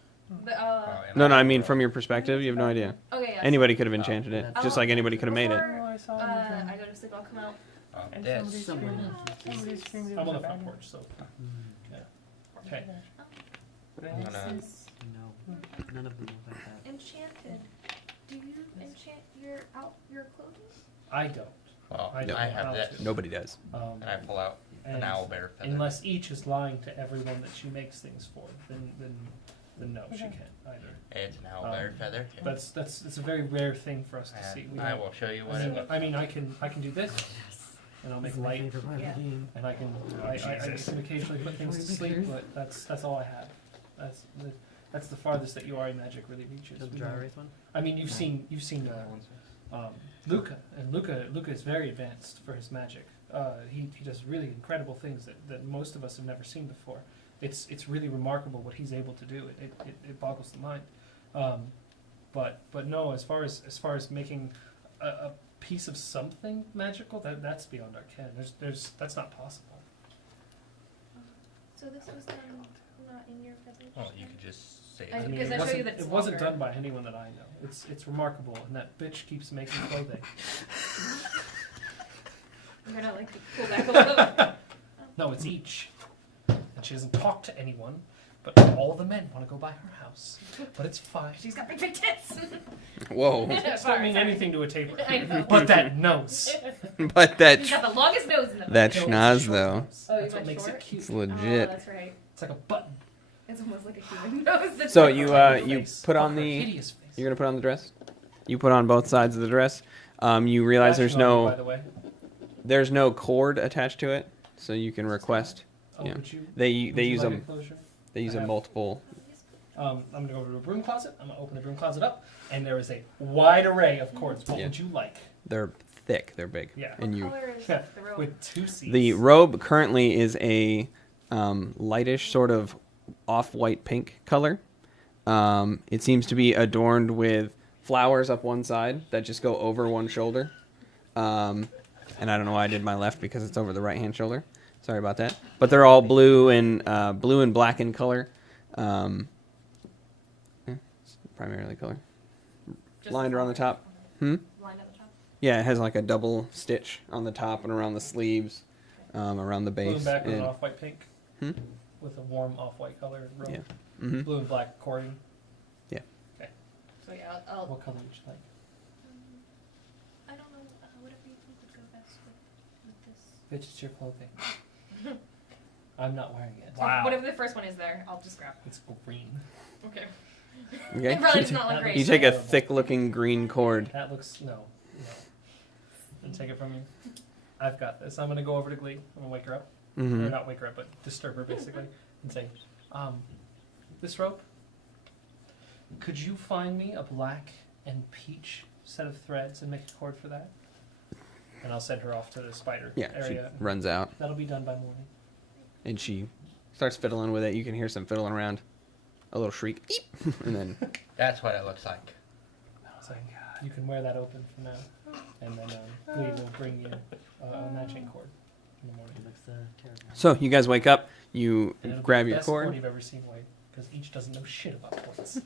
But, Oh, in No, my I mean world. from your perspective, you have no idea. okay, yeah. Anybody could have enchanted it, Oh. just like anybody could have made it. Before, I saw I go to sleep, I'll come out. Oh, And this. Somebody. somebody screamed it I'm on was the a front bad porch, so. Okay. I'm gonna- This is- No, none of them look like that. Enchanted. Do you enchant your clothing? I don't. Well, I I, don't have know. this. Nobody does. And I pull out an And owl bear feather. unless each is lying to everyone that she makes things for, then no, she can't either. It's an owl Um, bear feather. That's it's a very rare thing for us to see. And We I don't- will show you what it looks I mean, I can do this, and I'll make This is my light, favorite part Yeah. of the game. and I can occasionally put things to sleep, but that's all I have. That's the farthest that URI magic really reaches. Just the We dry don't- erase one? I mean, you've seen Luca, and Luca is very advanced for his magic. He does really incredible things that most of us have never seen before. It's really remarkable what he's able to do. It boggles the mind. But no, as far as making a piece of something magical, that's beyond our ken. That's not possible. So this was done not in your village. Well, you could just say I that. mean, it Because I show you wasn't, that it's it wasn't longer. done by anyone that I know. It's remarkable, and that bitch keeps making clothing. I'm gonna like pull back a little. No, it's each. And she doesn't talk to anyone. but all the men want to go by her house. But it's fine. She's got big tits. Whoa. This don't mean anything to a taper. I know. But that nose. But that She's got the longest nose in the that No, it's a schnoz short though, nose. Oh, you That's what meant makes short? it cute. it's Oh, legit. that's right. It's like a button. It's almost like a human nose. So you Face. put on Fuck her the hideous face. you're gonna put on the dress. You put on both sides of the dress. You realize Fashion there's by the way. no cord attached to it, so you can request. Oh, Yeah. would you? They would they you use like them. a closure? They use I a have- multiple. I'm gonna go over to a broom closet. I'm gonna open the broom closet up, and there is a wide array of cords. What Yeah. would you like? They're thick. They're big. Yeah. And you. What color is Yeah, the robe? with 2 seats. The robe currently is a lightish sort of off-white pink color. It seems to be adorned with flowers up one side that just go over one shoulder. And I don't know why I did my left because it's over the right-hand shoulder. Sorry about that. But they're all blue and black in color. It's primarily color. Just Lined around the color? top. Hmm? Lined at the top. Yeah, it has like a double stitch on the top and around the sleeves, around the blue base. and black with an and- off-white pink. Hmm? With a warm off-white color robe. Yeah. Mhm. Blue and black cording. So yeah, I'll What color would you like? I don't know. Whatever you think would go best with this. Bitch, it's your clothing. I'm not wearing it. Wow. whatever the first one is there, I'll just grab. It's green. Okay. Okay. It probably does not look great. You take a Horrible. thick-looking green cord. That looks no. And take it from you. I've got this. I'm gonna go over to Glee. I'm gonna wake her up, or Mm-hmm. not wake her up, but disturb her basically, and say, this rope. Could you find me a black and peach set of threads and make a cord for that? And I'll send her off to the spider Yeah, she area. runs out That'll be done by morning. and she starts fiddling with it. You can hear some fiddling around. A little shriek, Eep! And then That's what it looks like. So you can wear that open for now, and then Glee will bring you a matching cord in the morning. It looks terrible. so you guys wake up. You And it'll be grab the your best cord cord. you've ever seen, Wade, because each doesn't know shit about cords.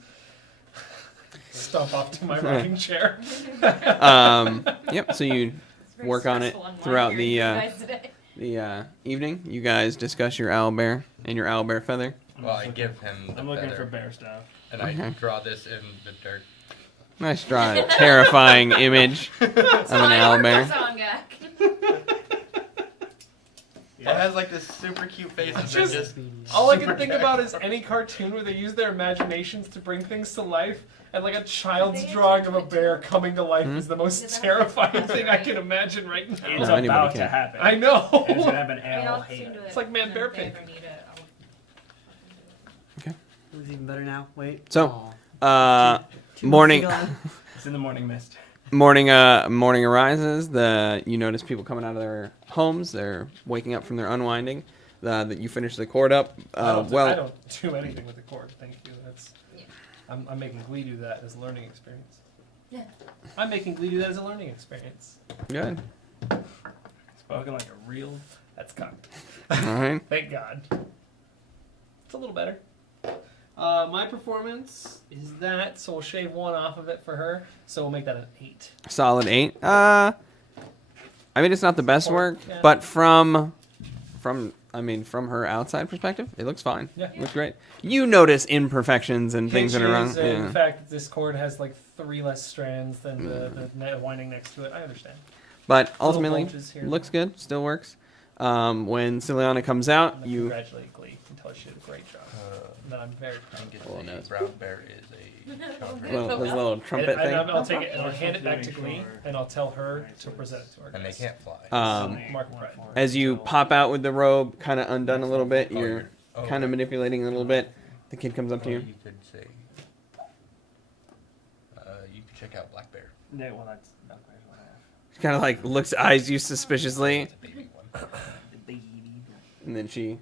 Stomp off to my rocking chair. Yep. So you It's very work on it stressful throughout unwinding the, you guys today. evening. You guys discuss your owlbear and your owlbear feather. Well, I give him the I'm looking feather, for bear stuff. and I Okay. draw this in the dirt. Nice draw. A terrifying image of an owlbear. It has like this super cute face and then just All I super can think about is terrifying. any cartoon where they use their imaginations to bring things to life, and like a child's They drawing of a do it bear too. coming to life Hmm? is the most Does it have terrifying That's thing I right. can imagine right It's now. No, anybody about to can. happen. I know. And it's gonna happen, I and mean, I'll I'll hate soon do it. it. It's like Man and Bear if they Pig. ever need it, I'll fucking do it. It was even better now. Wait. So, Aw. Two morning. months ago. It's in the morning mist. Morning arises. You notice people coming out of their homes. They're waking up from their unwinding. That you finish the cord up. I don't Well, do anything with the cord. Thank you. That's. Yeah. I'm making Glee do that as a learning experience. Yeah. I'm making Glee do that as a learning experience. good. Spoken like a real. That's cocked. All right. Thank God. It's a little better. My performance is that, so we'll shave 1 off of it for her. So we'll make that an 8. Solid 8. I mean, it's not the best work, Yeah. but from her outside perspective, it looks fine. Yeah. It looks great. You notice imperfections and things that are wrong. Hitches, Yeah. in fact, this cord has like 3 less strands than the winding next to it. I understand. But Little ultimately, bulges here. looks good. Still works. When Ciliana comes I'm out, gonna you congratulate Glee and tell her she did a great job. That I'm very I proud think of. it's Oh, no. a brown bear is a children. little, this little trumpet And thing. I'll take it and I'll Just hand it back to making Glee sure. and I'll tell her to present it to her. And they guests. can't fly. Mark Pratt. As you pop out with the robe, kind of undone a little bit, you're Oh, kind of manipulating a little bit. The kid comes up to or you. you could say. You could check out Black Bear. Yeah, well, that's not quite what I have. She kind of like eyes you suspiciously, It's a baby one. The baby. and then she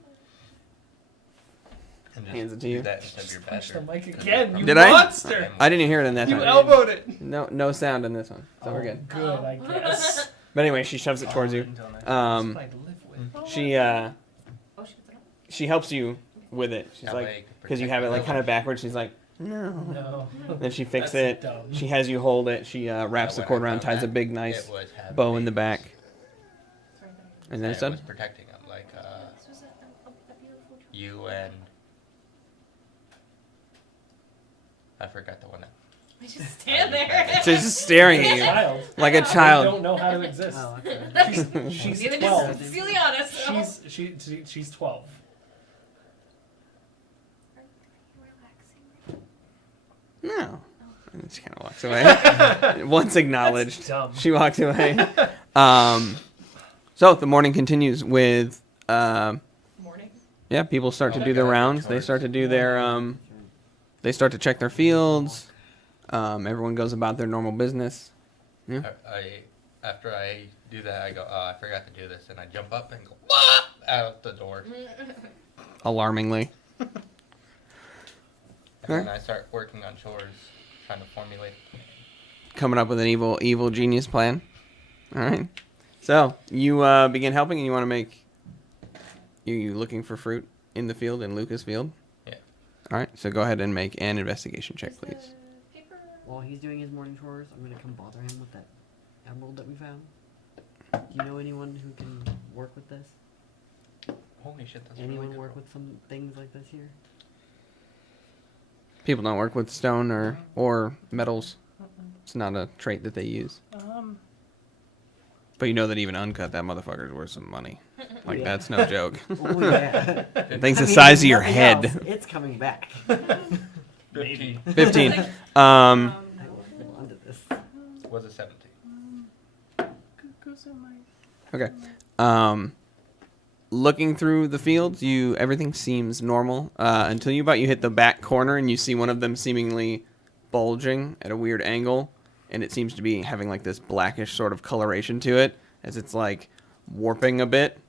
And just hands it to do you. that instead of your Punch the badger. mic again, you Did I? monster! I didn't hear it in that You time. elbowed it. No sound in this one, so we're Oh, good. Good, I guess. But anyway, she shoves it towards you. Until next Um, Something to live with. she Oh, she puts it on. she helps you with it. She's That like, way could because you protect have it like the kind of backwards. She's like, no. No. Then she fixes That's it. dumb. She has you hold it. She wraps the When I cord around, found ties that, a big nice it was having bow in the babies. back, Sorry, and then it's And done. it was protecting them, like This was a beautiful choice. you and I forgot the one that. I just stand there. Just staring at you Child. like a They child. don't know how to exist. Oh, okay. She's Neither 12. does Celiana, so. She's 12. Relaxing. No. And she kind of walks away. Once acknowledged, That's dumb. she walked away. So the morning continues with, Morning. yeah, people start to do their Okay. rounds. They start to do their, they start to check their fields. Everyone goes about their normal business. After I do that, I go, oh, I forgot to do this, and I jump up and go, "Wah!" out the door. Alarmingly. And then I start working on chores, trying to formulate. Coming up with an evil genius plan. All right. So you begin helping, and you want to make. You looking for fruit in the field in Lucas Field? Yeah. All right. So go ahead and make an investigation check, Is the please. paper? While he's doing his morning chores, I'm gonna come bother him with that emerald that we found. Do you know anyone who can work with this? Holy shit, that's Anyone really good. work with some things like this here? People don't work with stone or metals. It's not a trait that they use. But you know that even uncut, that motherfucker's worth some money. Like, Yeah. that's no joke. Oh yeah. Thing's the I mean, size of if your nothing head. else, it's coming back. Maybe. 15. I will hold on to this. Was it 17? Okay. Looking through the fields, everything seems normal until you hit the back corner and you see one of them seemingly bulging at a weird angle, and it seems to be having like this blackish sort of coloration to it as it's like warping a bit.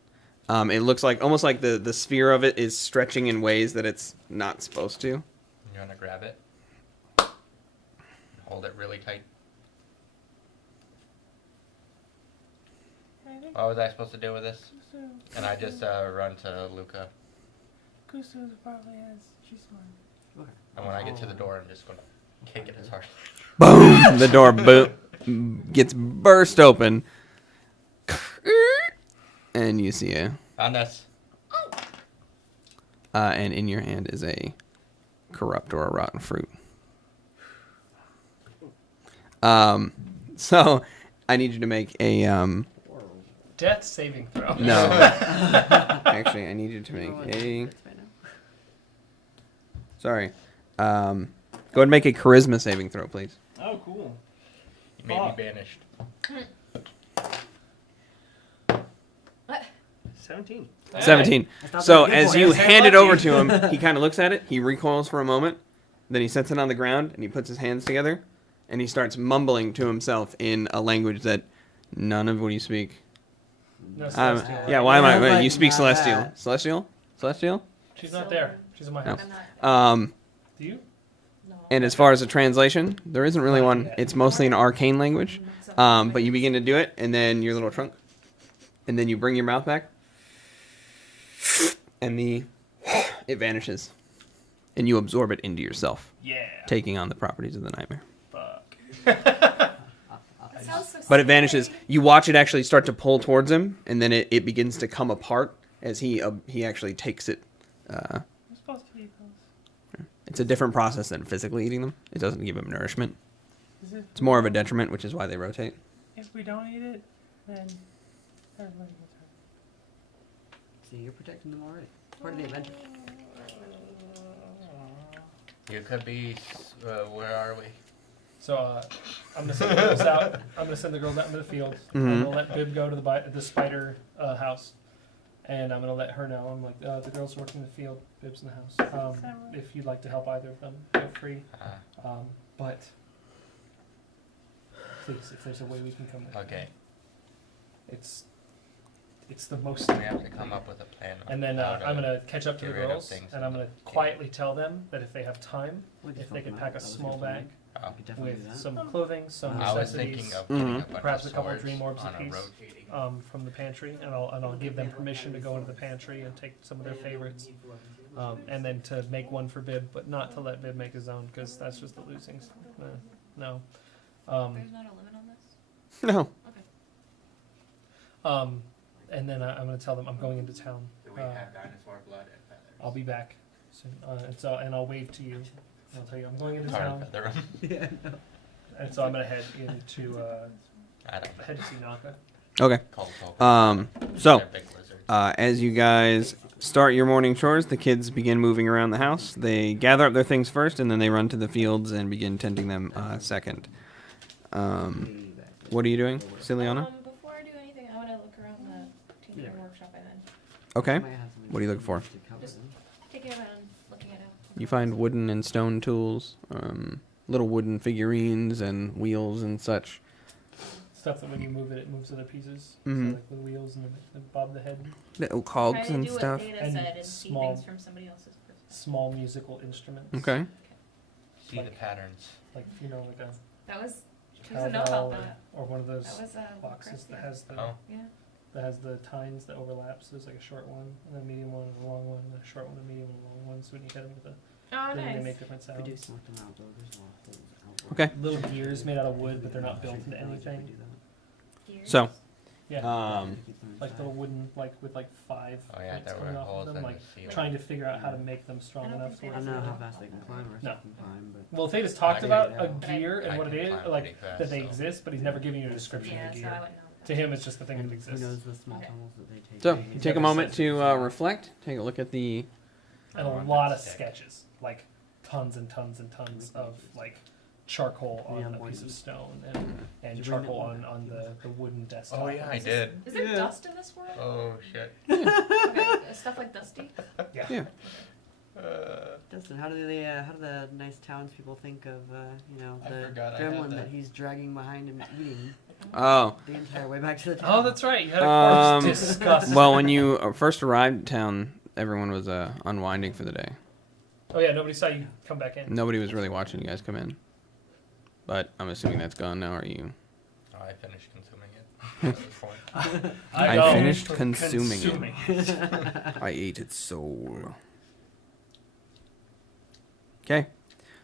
It looks like almost like the sphere of it is stretching in ways that it's not supposed to. You want to grab it? Hold it really tight. What was I supposed to do with this? And I just run to Luca. Kusu's probably has. She's smart. Okay. And when I get to the door, I'm just going to kick it as hard. Boom! The door gets burst open, and you see Found this. and in your hand is a corrupt or a rotten fruit. So I need you to make a Death saving throw. no. Actually, I need you to make a. Sorry. Go ahead and make a charisma saving throw, please. Oh, cool. You made me banished. 17. 17. I thought So that was a good as boy. you Yes, hand it lucky. over to him, he kind of looks at it. He recoils for a moment. Then he sets it on the ground and he puts his hands together and he starts mumbling to himself in a language that none of what you speak. No, Celestial, right? Yeah, why am I? Yeah, Wait, like, you speak not Celestial. that. Celestial? Celestial? She's not there. She's in my house. I'm not. Do you? No. And as far as a translation, there isn't really one. It's mostly an arcane language. But you begin to do it, and then your little trunk, and then you bring your mouth back, and it vanishes, and you absorb it into yourself, Yeah. taking on the properties of the nightmare. Fuck. It sounds so But it vanishes. scary. You watch it actually start to pull towards him, and then it begins to come apart as he actually takes it. I'm supposed to eat those. It's a different process than physically eating them. It doesn't give him nourishment. Is it, It's more of a detriment, which is why they rotate. if we don't eat it, then everybody gets hurt. See, you're protecting them already. Part of the adventure. You could be. Where are we? So I'm gonna send the girls out. I'm gonna send the girls out into the field. I'm Mhm. gonna let Bib go to the spider house, and I'm gonna let her know. I'm like, the girls working in the field. Bib's in the house. If you'd like to help either of them, feel free. But please, if there's a way we can come with Okay. it's the most. We have to come up with a plan. And then how to I'm gonna catch up to get the rid of girls, things and I'm gonna in the quietly tell them that if they have time, We if just they help can them pack out. a That was a small good plan. bag Oh. We could definitely do with that. some clothing, some I was necessities. thinking of Mhm. putting a bunch Perhaps of a couple swords dream orbs on a apiece. rotating. From the pantry, and I'll give them permission to go into the pantry and take some of their favorites, and then to make one for Bib, but not to let Bib make his own because that's just the losing. No. There's not a limit on this? No. And then I'm gonna tell them I'm going into town. Do we have dinosaur blood and feathers? I'll be back soon, and I'll wave to you I'll tell you, I'm going into Tar and town, feather 'em. Yeah, no. and so I'm gonna head into I don't know. head to see Naka. Okay. Call folk. So They're big lizards. as you guys start your morning chores, the kids begin moving around the house. They gather up their things first, and then they run to the fields and begin tending them second. What are you doing, Ciliana? Before I do anything, I want to look around the tinkering workshop I had. Okay. Might have something What are you looking for? to cover Just- them. Taking it around, looking at it. You find wooden and stone tools, little wooden figurines and wheels and such. Stuff that when you move it, it moves other pieces. Mhm. So like the wheels and the bob the head. Little cogs Trying to and do stuff. what Data And said and see small- things from somebody else's perspective. Small musical instruments. Okay. See the patterns. Like, you know, like a That was. She doesn't know about cowbell that. or one of those That was boxes that has the Oh. Yeah. that has the tines that overlaps. There's like a short one, and a medium one, and a long one, and a short one, a medium, and a long one. So when you hit them with the Oh, thing, they nice. make different We do sounds. smoke them out though. There's a lot of holes out. Okay. Little gears made out of wood, but they're not built into anything. Gears. So, Yeah, like the little wooden, like with like 5 Oh yeah, points there were coming off holes of in them, the like ceiling. trying to figure out how to make them strong I don't enough think to I where don't it's know how not- fast they can climb or if No. they can climb, but Well, Thetis talked I about can- a But I- gear I and what can it is, climb like pretty fast, that they so- exist, but he's never giving you a description Yeah, of the so I gear. wouldn't know. To him, it's just the thing and that who exists. knows the small Okay. tunnels that they take. so in. you take a moment to reflect. Take a look at the. And a Oh, lot of sick. sketches, like tons and tons and tons of like charcoal on Yeah, a boy. piece of stone and Did you bring charcoal that on the wooden desktop. Oh yeah, I Is did. Is there Yeah. dust in this world? Oh shit. Okay, stuff like Dusty? Yeah. Yeah. Dustin, how do the nice townspeople think of I the forgot I had gremlin that that. he's dragging behind him eating Oh. the entire way back to the town? Oh, that's right. You had a corpse. Um, Disgusting. Well, when you first arrived in town, everyone was unwinding for the day. Oh yeah, nobody saw you come back in. Nobody was really watching you guys come in. But I'm assuming that's gone now. Are you? Oh, I finished consuming it at this point. I know. finished For consuming it. consuming I ate its soul. Okay,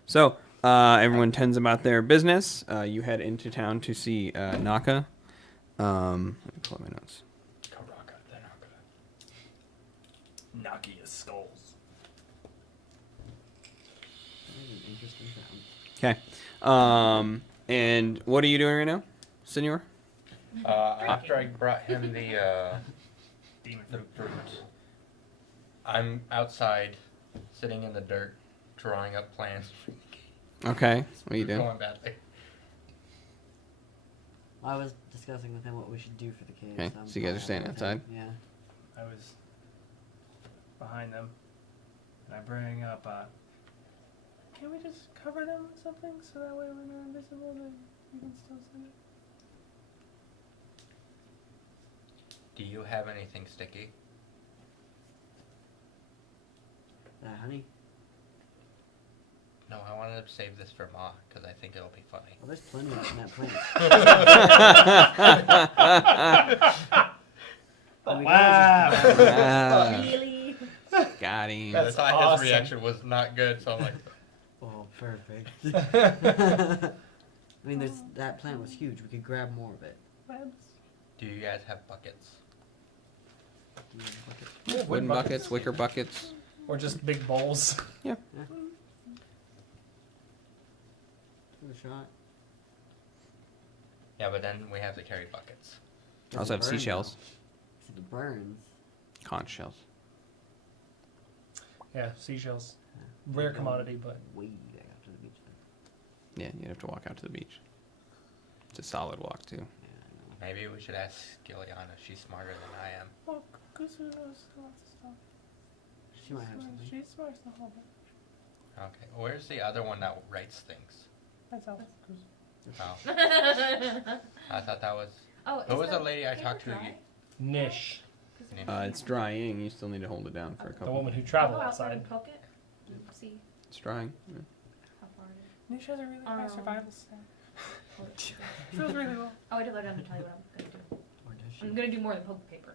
so everyone tends about their business. You head into town to see Naka. Let me pull up my notes. Karaka, then Knock your skulls. That is an interesting sound. Okay, and what are you doing right now, Senor? After I brought him Demon the fruit. fruit, I'm outside, sitting in the dirt, drawing up plans. Okay, what are you doing? Going badly. I was discussing with him what we should do for the cave. Okay, I'm so you guys are following staying with outside? him, Yeah. I was behind them, and I bring up, can we just cover them with something so that way when they're invisible, then you can still see it? Do you have anything sticky? Honey. No, I wanted to save this for Ma, because I think it'll be funny. Well, there's plenty of it in that plant. Oh, We can wow. always just- Ah, Really? got him. I thought awesome. his reaction was not good, so I'm like, Oh, perfect. I mean, that plant was huge. We could grab more of it. do you guys have buckets? Do you have a bucket? Yeah, Wooden buckets, wicker buckets. or just big bowls. Give it a shot. Yeah, but then we have to carry buckets. I also have Doesn't burn, seashells, though. See, the burns. conch shells. Yeah, seashells. Rare commodity, but Way back out to the beach then. Yeah, you'd have to walk out to the beach. It's a solid walk too. Yeah, I know. Maybe we should ask Gilliana. She's smarter than I am. Well, Kusu knows lots of stuff. She might have something. She's smart the whole bit. Okay, where's the other one that writes things? That's how Kusu. Oh, I thought that was. Oh, Who is was the the lady I paper talked to? dry? niche. It's drying. You still need to hold it down for a The couple. woman who I'll traveled go outside outside. and poke it. And see It's drying. Yeah. how far it is. Nish has a really high survival stat. Hold it. Feels really well. Oh, I did let down to tell you what I'm gonna do. Or does she? I'm gonna do more than poke paper.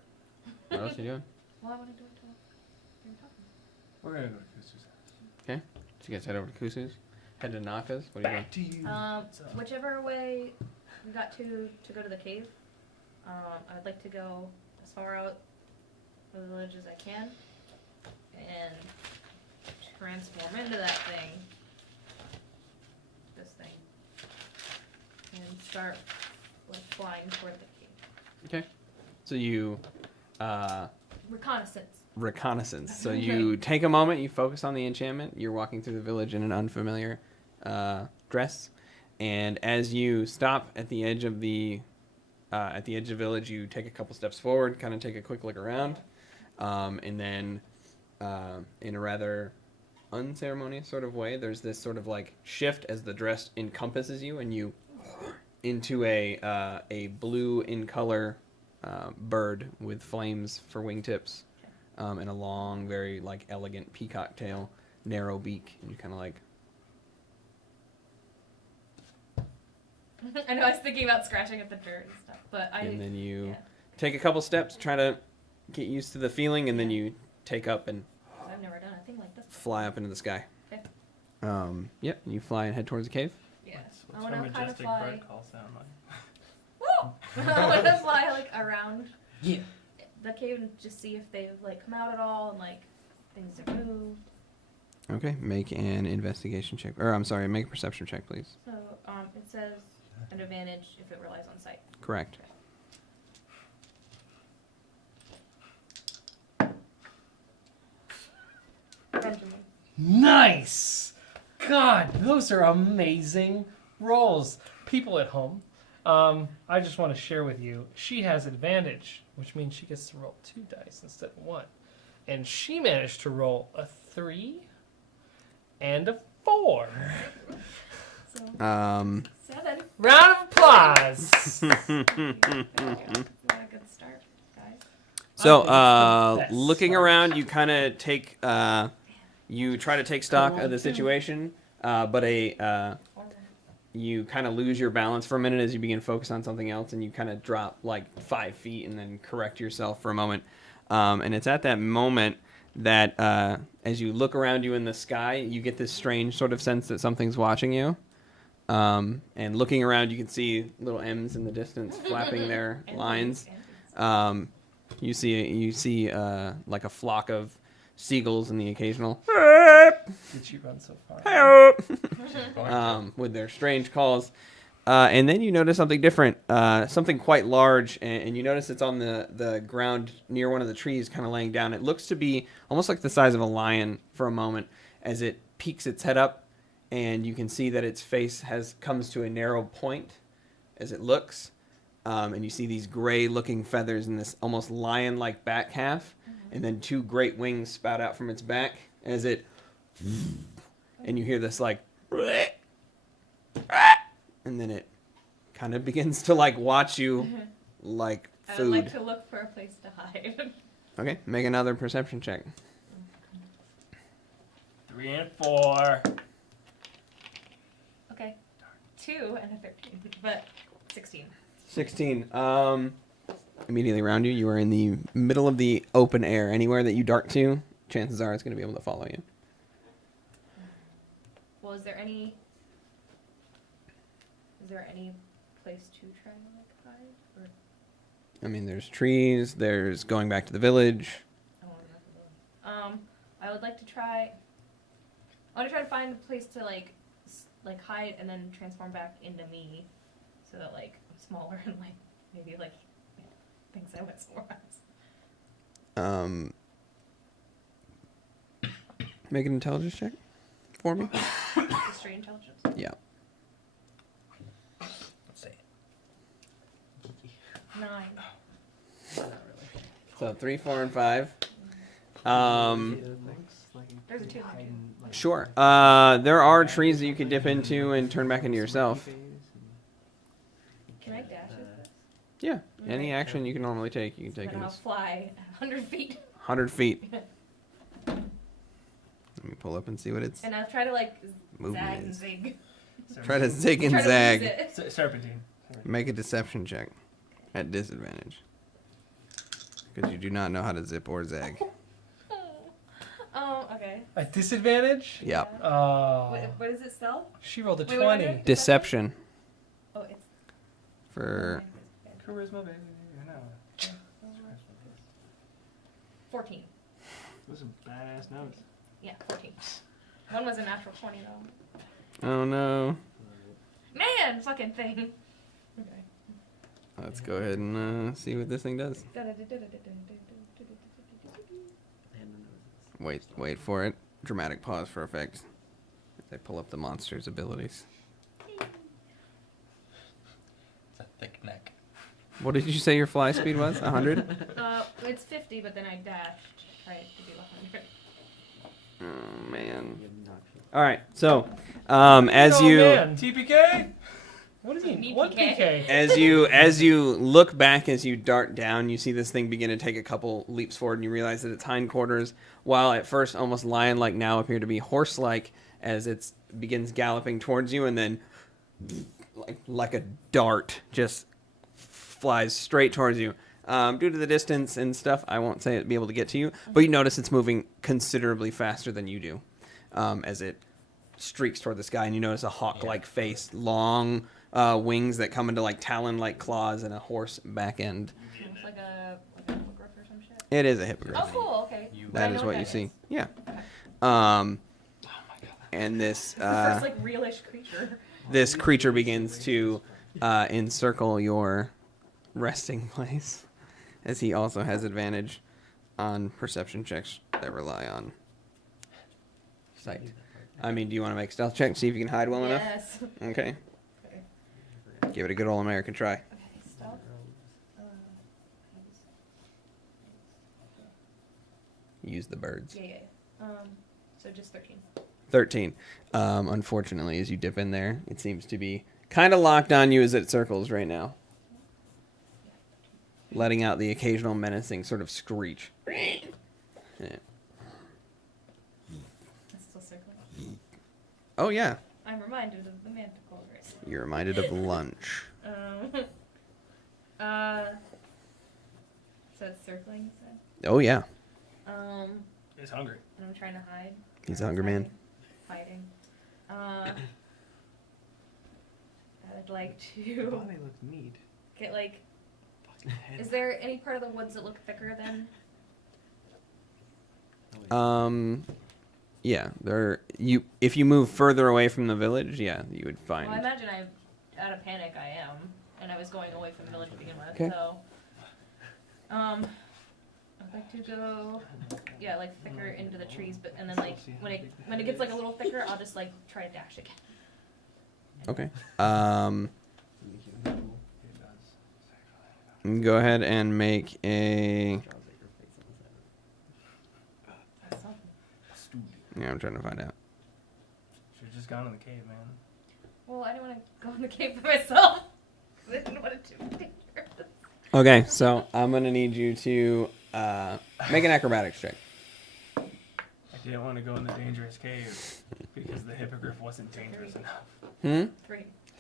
What else are you doing? Well, I wanna do it till you're talking. We're gonna go to Kusu's house. So you guys head over to Kusu's. Head to Naka's. What are you doing? Back to you. Whichever way we got to go to the cave, I'd like to go as far out of the village as I can and transform into that thing this thing and start like flying toward the cave. Okay. So you Reconnaissance. So you take a moment, you focus on the enchantment. You're walking through the village in an unfamiliar dress, and as you stop at the edge of the village, you take a couple steps forward, kind of take a quick look around, and then in a rather unceremonious sort of way, there's this sort of like shift as the dress encompasses you, and you into a blue in color bird with flames for wingtips, and a long, very like elegant peacock tail, narrow beak, and you kind of like. I know I was thinking about scratching at the dirt and stuff, but And then you take a couple steps, try to get used to the feeling, and then you take up and I've never done a thing like this. fly up into the sky. Okay. Yep, you fly and head towards the cave. Yeah. I What's want our to kind of majestic fly. bird call sound like? I want to fly like around Yeah. the cave and just see if they've like come out at all and like things have moved. Okay, make an investigation check. Or, I'm sorry, make a perception check, please. So it says an advantage if it relies on sight. Correct. Benjamin. Nice! God, those are amazing rolls. People at home, I just want to share with you, she has advantage, which means she gets to roll 2 dice instead of 1. And she managed to roll a 3 and a 4. So 7. Round of applause! It's not a good start, guys. So, I think it's the best looking start. around, you kind of take, you try to take stock of the situation, but you kind of lose your balance for a minute as you begin to focus on something else, and you kind of drop like 5 feet and then correct yourself for a moment. And it's at that moment that as you look around you in the sky, you get this strange sort of sense that something's watching you. And looking around, you can see little M's in the distance flapping their lines. You see like a flock of seagulls and the occasional Did she run so far? with their strange calls. And then you notice something different, something quite large, and you notice it's on the ground near one of the trees, kind of laying down. It looks to be almost like the size of a lion for a moment as it peeks its head up, and you can see that its face comes to a narrow point as it looks, and you see these gray-looking feathers in this almost lion-like back half, and then 2 great wings spout out from its back as it, and you hear this like, and then it kind of begins to like watch you like I food. would like to look for a place to hide. Okay, make another perception check. 3 and 4. Okay. 2 and a 13, but 16. 16. Immediately around you, you are in the middle of the open air. Anywhere that you dart to, chances are it's going to be able to follow you. Well, is there any place to try to like hide? Or I mean, there's trees. There's going back to the village. I don't know. I would like to try. I want to try to find a place to like hide and then transform back into me, so that like I'm smaller and like maybe like thinks I went somewhere else. Make an intelligence check for me. Straight intelligence. Yeah. Let's see. 9. So 3, 4, and 5. There's a 2. Sure. There are trees that you can dip into and turn back into yourself. Can I dash with this? Yeah. Any action you can normally take, you can take Then in I'll this fly 100 feet. 100 feet. Let me pull up and see what it's And I'll try to like movement zag and is. zig. Try to zig and Try to zag. lose it. Serpentine. Make a deception check at disadvantage. Because you do not know how to zip or zag. Oh, okay. At disadvantage? Yep. Oh. What is it spell? She rolled a Wait, what 20. was it? Deception Oh, it's. for Charisma, baby. I know. 14. Those are badass notes. Yeah, 14. One was a natural 20 though. oh no. again, fucking thing. Okay. Let's go ahead and see what this thing does. Wait for it. Dramatic pause for effect. They pull up the monster's abilities. It's a thick neck. What did you say your fly speed was? 100? It's 50, but then I dashed. Right, to do 100. Oh man. All right. So, as oh, you man. TPK? What is he? Need What PK? PK? as you look back, as you dart down, you see this thing begin to take a couple leaps forward, and you realize that its hindquarters, while at first almost lion-like, now appear to be horse-like as it begins galloping towards you, and then like a dart just flies straight towards you. Due to the distance and stuff, I won't say it'd be able to get to you, but you notice it's moving considerably faster than you do as it streaks toward the sky, and you notice a hawk-like face, long wings that come into like talon-like claws, and a horse back end. Looks like a hippogriff or some shit. It is a hippogriff. Oh, cool. Okay. That I is know what you that see. is. Yeah. And this It's the first like realish creature. this creature begins to encircle your resting place, as he also has advantage on perception checks that rely on sight. I mean, do you want to make stealth check, see if you can hide well enough? Yes. Okay. Okay. Give it a good old American try. Okay. Stealth. Use the birds. Yeah. So just 13. 13. Unfortunately, as you dip in there, it seems to be kind of locked on you as it circles right now, letting out the occasional menacing sort of screech. Yeah. It's still circling. Oh, yeah. I'm reminded of the manticore race. You're reminded of lunch. So it's circling, you said? Oh, yeah. He's hungry. And I'm trying to hide. He's a hungry man. Hiding. I'd like to Bobby looks neat. get like. Fucking head. Is there any part of the woods that look thicker than? Yeah. If you move further away from the village, yeah, you would find. Well, I imagine out of panic I am, and I was going away from the village to begin with. Okay. So, I'd like to go, yeah, like thicker into the trees, but and then like when it gets like a little thicker, I'll just like try to dash again. Okay. Go ahead and make a. That's something. Yeah, I'm trying to find out. Should've just gone in the cave, man. Well, I didn't want to go in the cave by myself. I didn't want it to be dangerous. Okay, so I'm gonna need you to make an acrobatics check. I didn't want to go in the dangerous cave because the hippogriff wasn't dangerous enough. 3.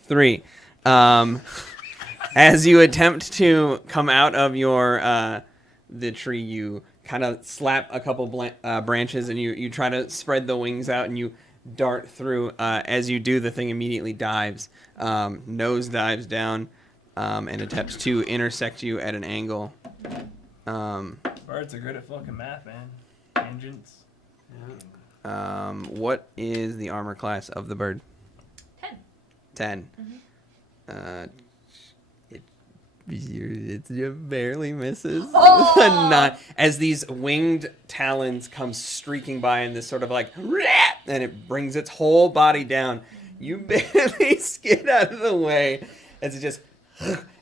3. As you attempt to come out of your the tree, you kind of slap a couple branches, and you try to spread the wings out, and you dart through. As you do, the thing immediately dives, nose dives down, and attempts to intersect you at an angle. Birds are good at fucking math, man. Tangents. What is the armor class of the bird? 10. 10. Mhm. It barely misses. Oh! Not as these winged talons come streaking by in this sort of like, and it brings its whole body down. You barely skid out of the way as it just,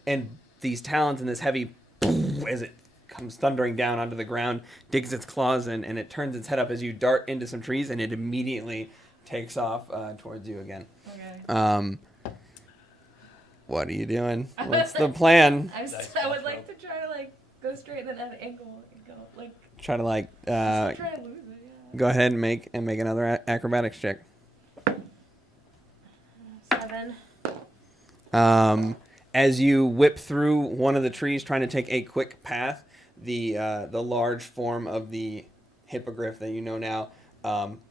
and these talons and this heavy, as it comes thundering down onto the ground, digs its claws in, and it turns its head up as you dart into some trees, and it immediately takes off towards you again. Okay. What are you doing? What's the plan? I would like to try to like go straight and then at an angle and go like. Try to like Try to lose it. Yeah. go ahead and make another acrobatics check. 7. As you whip through one of the trees, trying to take a quick path, the large form of the hippogriff that you know now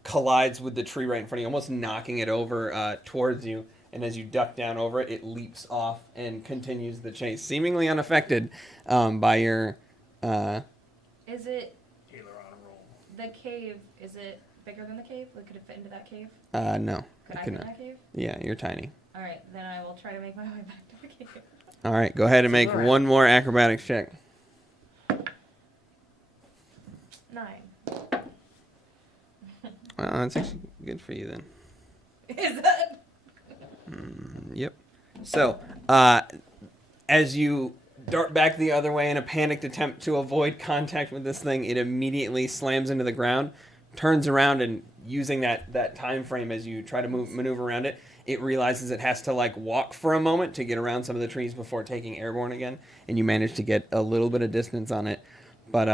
collides with the tree right in front of you, almost knocking it over towards you. And as you duck down over it, it leaps off and continues the chase, seemingly unaffected by your. Is it Taylor on a roll. the cave? Is it bigger than the cave? Like, could it fit into that cave? No. Could I it fit in cannot. that cave? Yeah, you're tiny. All right, then I will will try to make my way back to the cave. All right, go ahead and make Alright. one more acrobatics check. 9. Well, that's actually good for you then. Is that? Yep. So, as you dart back the other way in a panicked attempt to avoid contact with this thing, it immediately slams into the ground, turns around, and using that time frame as you try to maneuver around it, it realizes it has to like walk for a moment to get around some of the trees before taking airborne again, and you manage to get a little bit of distance on it. But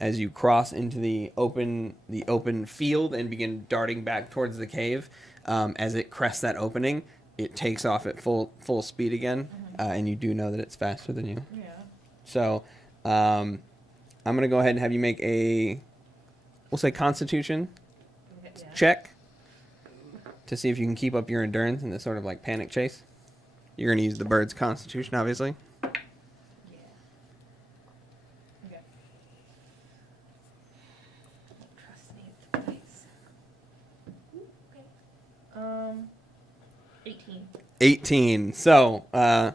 as you cross into the open field and begin darting back towards the cave, as it crests that opening, it takes off at full speed again, and you do know that it's faster than you. Yeah. So I'm gonna go ahead and have you make we'll say Constitution Yeah. check to see if you can keep up your endurance in this sort of like panic chase. You're gonna use the bird's Constitution, obviously. Yeah. Okay. Don't trust me with the dice. Okay. 18. 18. So,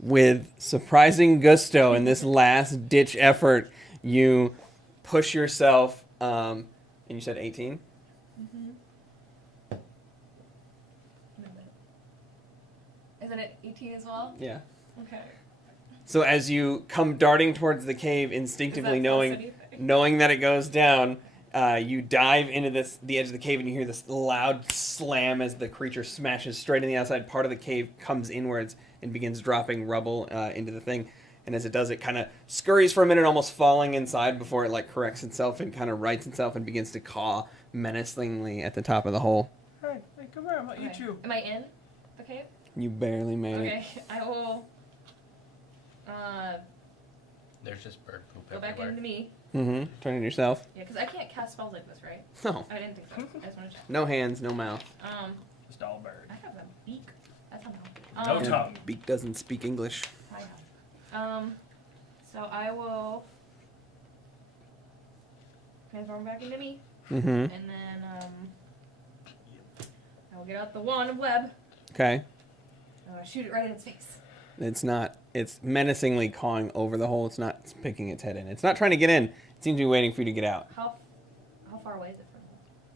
with surprising gusto in this last ditch effort, you push yourself, and you said 18? Isn't it 18 as well? Yeah. Okay. So as you come darting towards the cave, instinctively Does that plus anything? knowing that it goes down, you dive into the edge of the cave, and you hear this loud slam as the creature smashes straight in the outside part of the cave, comes inwards, and begins dropping rubble into the thing. And as it does, it kind of scurries for a minute, almost falling inside before it like corrects itself and kind of rights itself and begins to caw menacingly at the top of the hole. Hey, come here, I'm gonna eat you. Am I in the cave? You barely made it. Okay. I will There's just bird poop go back everywhere. into me. Mm-hmm. Turn it yourself. Yeah, because I can't cast spells like this, right? No. I didn't think so. I just want to check. No hands, no mouth. Just all bird. I have a beak. That's not No helpful. tongue. Beak doesn't speak English. I know. So I will transform back into me, Mm-hmm. and then I will get out the wand of web. Okay. Shoot it right in its face. It's not. It's menacingly cawing over the hole. It's not picking its head in. It's not trying to get in. It seems to be waiting for you to get out. How far away is it from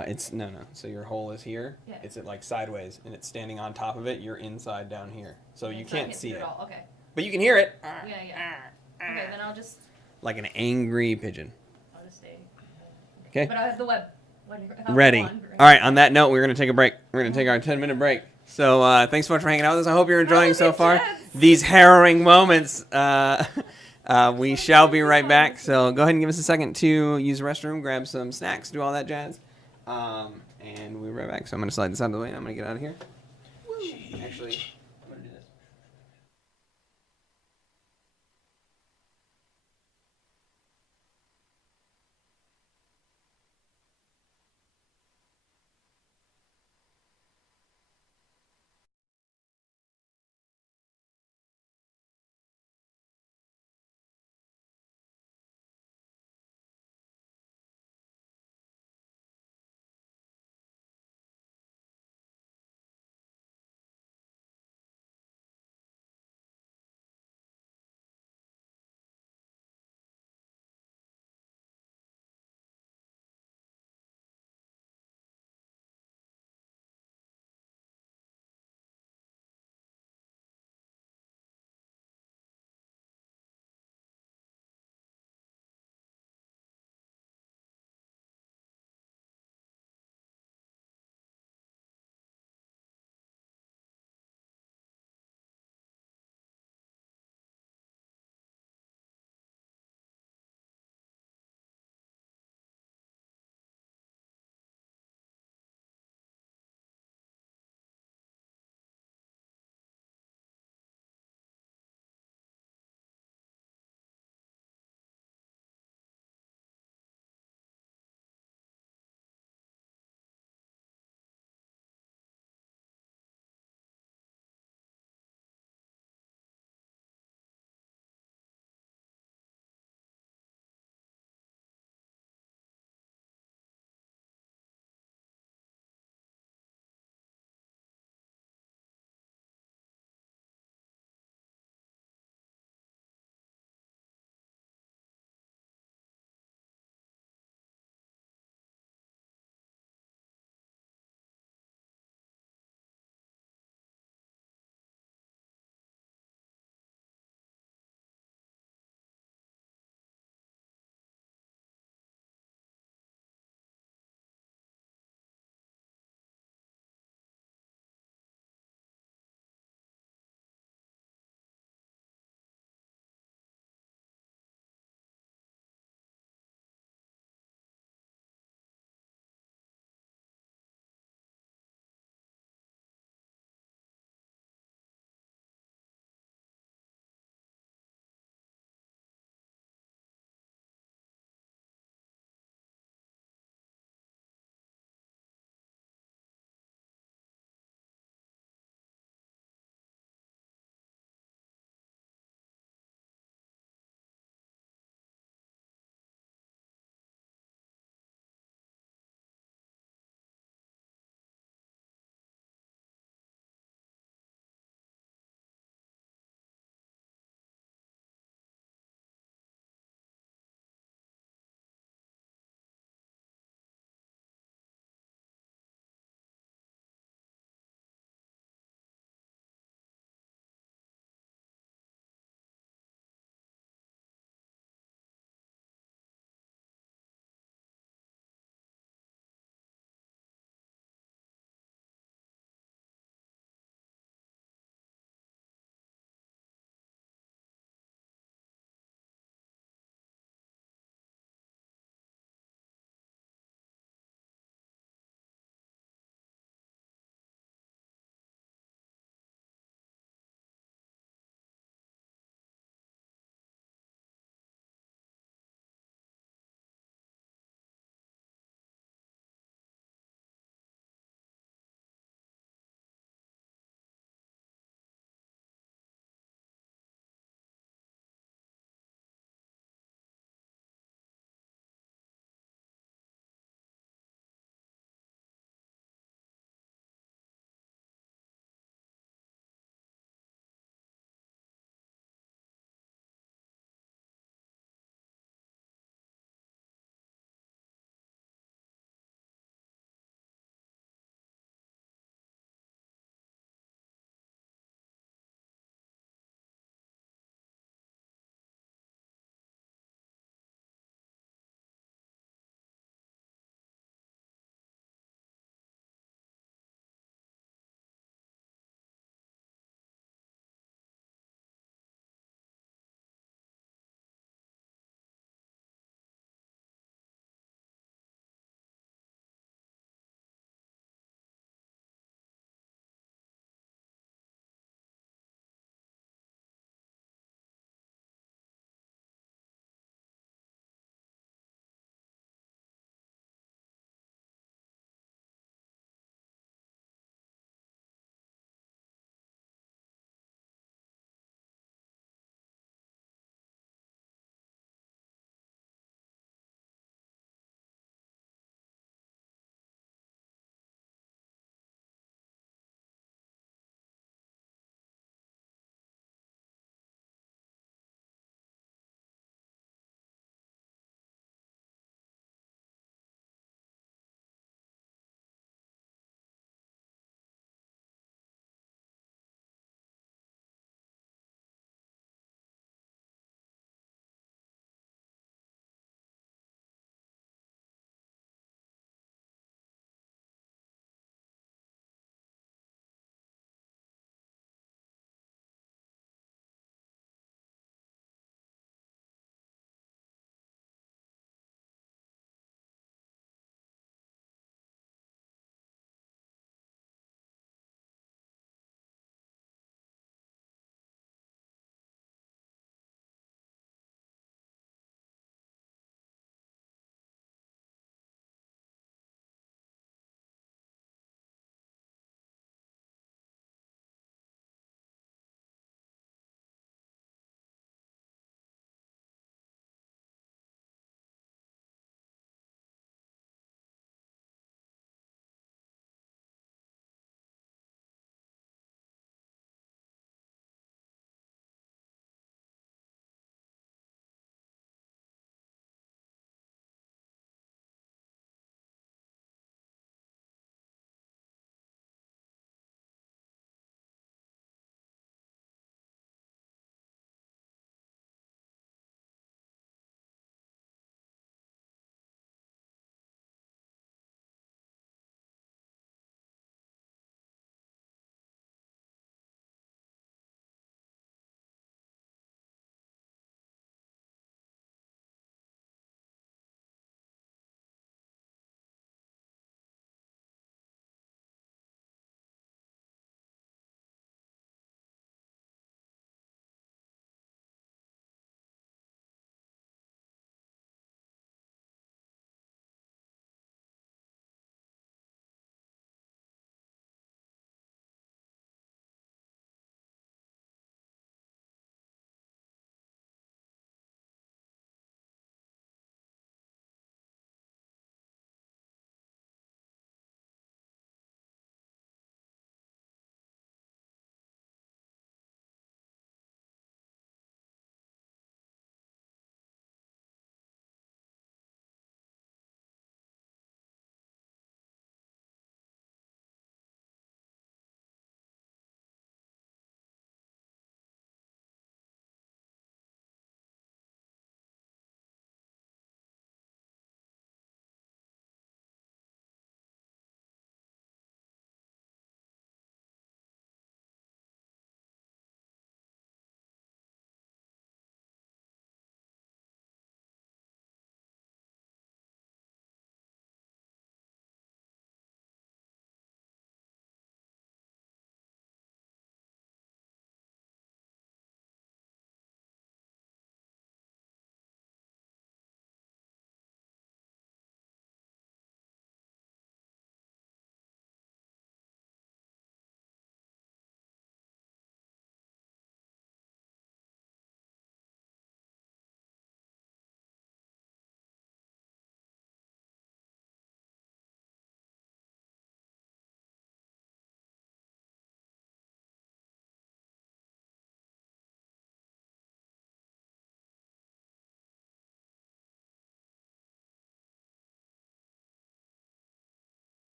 me? It's no. So your hole is here. Yeah. It's at like sideways, and it's standing on top of it. You're inside down here, so you It's not can't hitting see it. at all. Okay. But you can hear it. Yeah. Okay, then I'll just Like an angry pigeon. stay. Okay. But I have the web. Ready. All right. On that note, we're gonna take a break. We're gonna take our 10-minute break. So thanks so much for hanging out with us. I hope you're enjoying so far these harrowing moments. We shall be right back. So go ahead and give us a second to use the restroom, grab some snacks, do all that jazz, and we'll be right back. So I'm gonna slide this out of the way. And I'm gonna get out of here. Actually.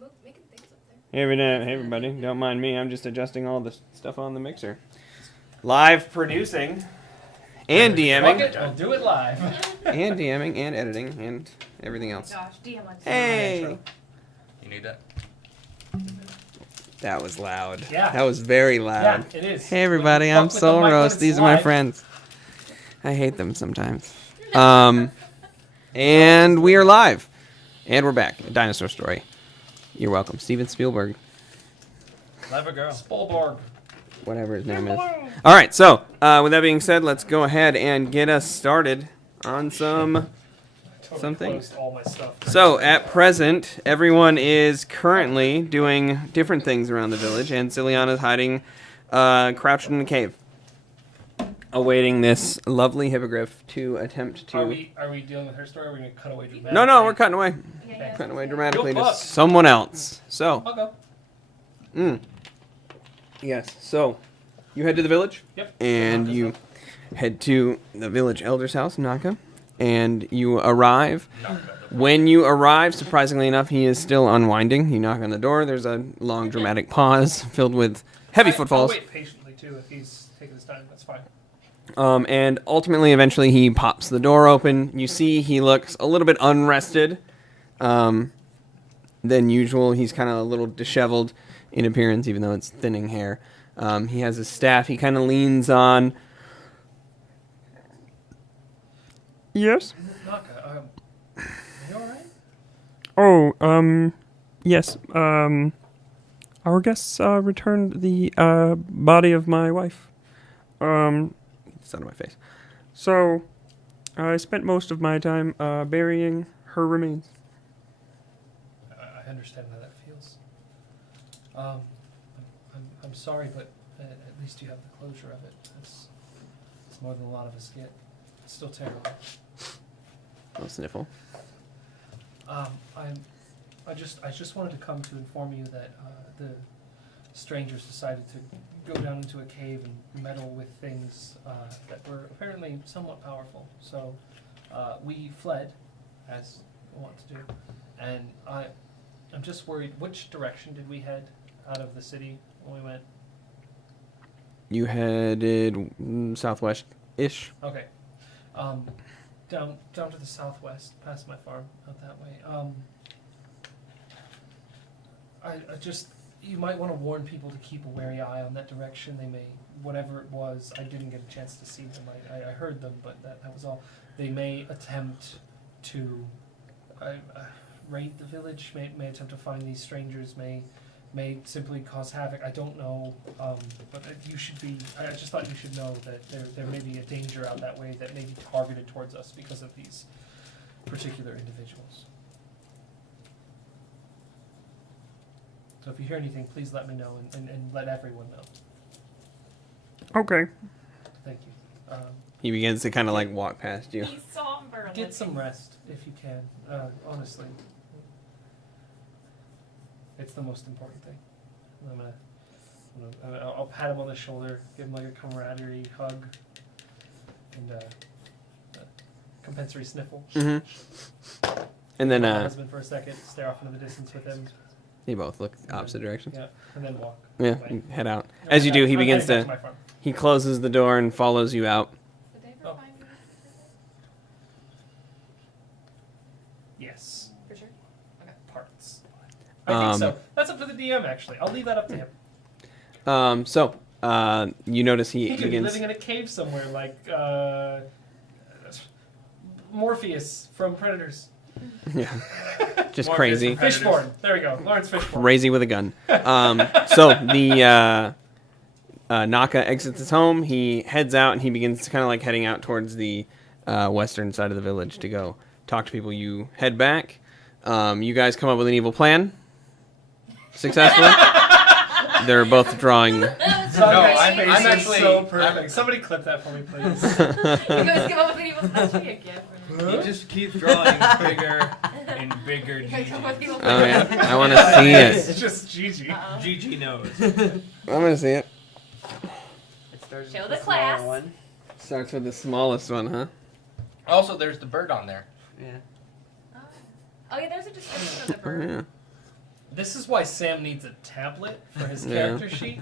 making things up there. Hey everybody, don't mind me. I'm just adjusting all the stuff on the mixer. Live producing and Fuck DMing it, we'll do it live. and DMing and editing and everything else. Gosh, DM on Hey, You need that? that was loud. Yeah. That was very Yeah, loud. it is. Hey everybody, When you I'm fuck with the Soul mic when Roast. it's These are my live- friends. I hate them sometimes. And we are live. And we're back. A dinosaur story. You're welcome. Steven Spielberg. Clever girl. Spolborg. Whatever his name is. All right, so with that being said, let's go ahead and get us started on some Totally things. closed all my stuff. So at present, everyone is currently doing different things around the village, and Ciliana's hiding, crouched in a cave, awaiting this lovely hippogriff to attempt to. Are we dealing with her story? Or are we gonna cut away dramatically? No, we're cutting away. Yeah. Cutting away dramatically Go to fuck. someone else. So, I'll go. yes. So, you head to the village. Yep. And you head to the village elder's house, Naka, and you arrive. When you arrive, surprisingly enough, he is still unwinding. You knock on the door. There's a long, dramatic pause filled with heavy I'll footfalls. wait patiently too if he's taking his time. That's fine. And ultimately, eventually, he pops the door open. You see he looks a little bit unrested than usual. He's kind of a little disheveled in appearance, even though it's thinning hair. He has his staff he kind of leans on. Yes? Naka, are you alright? Yes. Our guests returned the body of my wife. It's out of my face. So I spent most of my time burying her remains. I understand how that feels. I'm sorry, but at least you have the closure of it. It's more than a lot of us get. It's still terrible. I'll sniffle. I just wanted to come to inform you that the strangers decided to go down into a cave and meddle with things that were apparently somewhat powerful. So we fled, as we want to do, and I'm just worried. Which direction did we head out of the city when we went? You headed southwest-ish. Okay, down to the southwest, past my farm, out that way. I just, you might want to warn people to keep a wary eye on that direction. They may, whatever it was, I didn't get a chance to see them. I heard them, but that was all. They may attempt to raid the village, may attempt to find these strangers, may simply cause havoc. I don't know, but you should be, I just thought you should know that there may be a danger out that way that may be targeted towards us because of these particular individuals. So if you hear anything, please let me know and let everyone know. Okay. Thank you. He begins to kind of like walk past you. He's somber. Get some rest if you can, honestly. It's the most important thing. I'll pat him on the shoulder, give him like a camaraderie hug, and a compensatory sniffle. Mm-hmm. And then My husband for a second, stare off into the distance with him. they both look opposite directions. Yeah, and then walk. Yeah, away. you head out. As you do, he I'm begins heading back to. my farm. He closes the door and follows you out. Did they ever Oh. find you? Yes, For sure. parts. I think Um, so. That's up to the DM, actually. I'll leave that up to him. You notice He he could be begins. living in a cave somewhere, like Morpheus from Predators. Yeah, just Morpheus crazy. from Predators. Fishborn. There we go. Lawrence Fishborn. Crazy with a gun. So the Naka exits his home. He heads out and he begins kind of like heading out towards the western side of the village to go talk to people. You head back. You guys come up with an evil plan. Successfully. They're both drawing. No, I'm actually- so perfect. Somebody clip that for me, please. You guys come up with an evil plan. Should be a gift. You just keep drawing bigger and bigger. You guys come up with evil Oh plans. yeah, I want to see It's it. just Gigi. Uh-oh. GG knows. I'm gonna see it. It starts Show with the the smaller class. one. Starts with the smallest one, huh? Also, there's the bird on there. Yeah. Oh yeah, there's a description of the Oh, bird. yeah. This is why Sam needs a tablet for his Yeah. character sheet.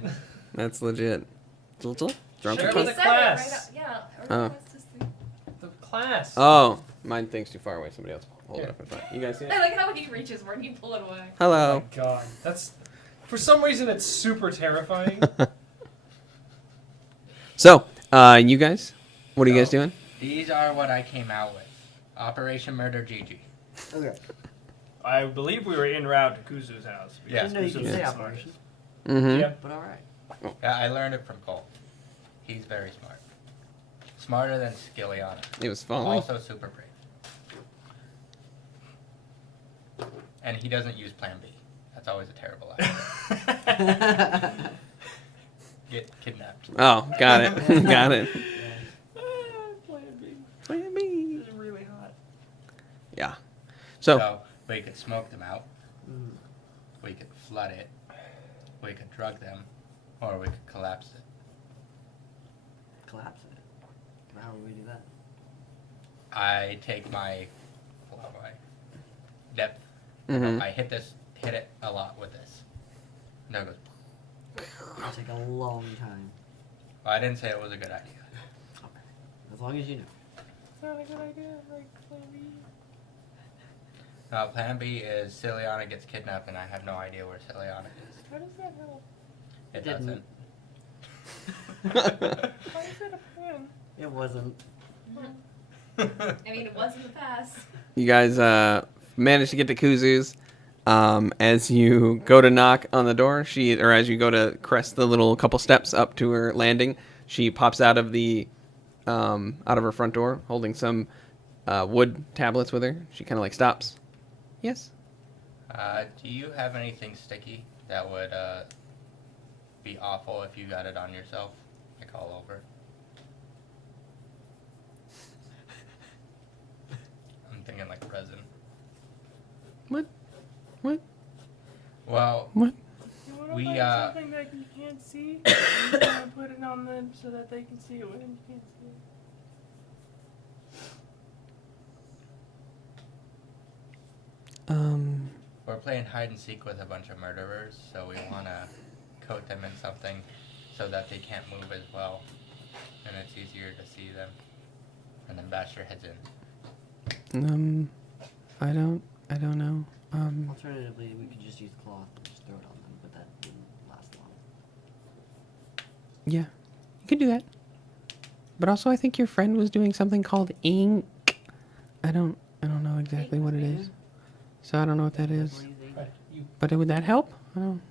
That's legit. Drunk Share with with He the said fun? it right class. up- yeah. Oh. What's this thing? The class. Oh, mine thinks too far away. Somebody else hold it Here. up in front. You guys see I it? like how he reaches where you pull it away. Oh Hello. my god. That's for some reason it's super terrifying. So, you guys, what are you guys So- doing? These are what I came out with. Operation Murder Gigi. Okay. I believe we were en route to Kuzu's house. Yeah. I didn't know you Kuzu's could the say smartest. operation, Mm-hmm. Yeah. but alright. Yeah, I learned it from Cole. He's very smart. Smarter than Skilliana. It was falling. Also super brave. And he doesn't use Plan B. That's always a terrible idea. Get kidnapped. Oh, got it. Got it. Plan B. Plan B. This is really hot. Yeah. So, So we could smoke them out. Mm. We could flood it. We could drug them. Or we could collapse it. Collapse it. How would we do that? I take my depth. mhm. I hit it a lot with this. No good. It'll take a long time. Well, I didn't say it was a good idea. Okay. As long as you know. It's not a good idea, like Plan B. Plan B is Ciliana gets kidnapped and I have no idea where Ciliana is. How does that help? It Didn't. doesn't. How is that a plan? It wasn't. I mean, it was in the past. You guys managed to get to Kuzu's. As you go to knock on the door, as you go to crest the little couple steps up to her landing, she pops out of her front door, holding some wood tablets with her. She kind of like stops. Yes. Do you have anything sticky that would be awful if you got it on yourself? Like all over? I'm thinking like resin. What? What? Well, What? You want to We, find uh, something that you can't see, and you want to put it on them so that they can see it when you can't see it. we're playing hide and seek with a bunch of murderers, so we want to coat them in something so that they can't move as well, and it's easier to see them. And then bash your heads in. I don't know. Alternatively, we could just use cloth and just throw it on them, but that wouldn't last long. Yeah, you could do that. But also, I think your friend was doing something called ink. I don't know exactly what it is. So I don't know what that is. Right, you But would that help? I don't.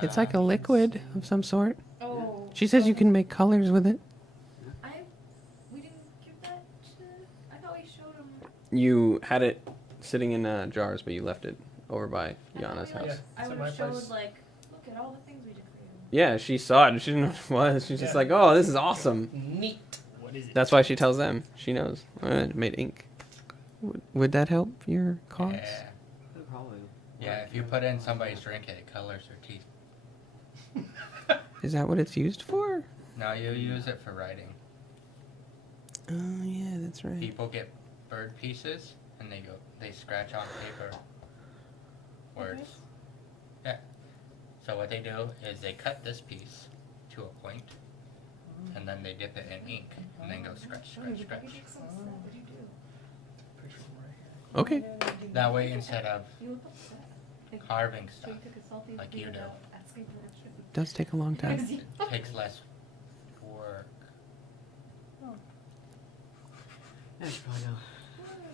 It's like a liquid of some sort. Oh. She says you can make colors with it. We didn't give that to. I thought we showed him. You had it sitting in jars, but you left it over by Yana's I thought we, house. like, Yeah, I it's would at my have showed place. like, look at all the things we did for you. Yeah, she saw it. She didn't know what it was. She's just Yeah. like, oh, this is awesome. neat. What is it? That's why she tells them. She knows. It made ink. Would that help your cause? Yeah. Probably. Yeah, if you put in somebody's drink, it colors their teeth. Is that what it's used for? No, you use it for writing. Oh, yeah, that's right. People get bird pieces and they scratch on paper words. Yeah. So what they do is they cut this piece to a point, and then they dip it in ink, and then go scratch, scratch, scratch. What did you do? Okay. That way, instead of You look upset. Like, carving so stuff, you took a selfie like you do. without asking permission. It does take a long time. it takes less work. Yeah, I should probably go.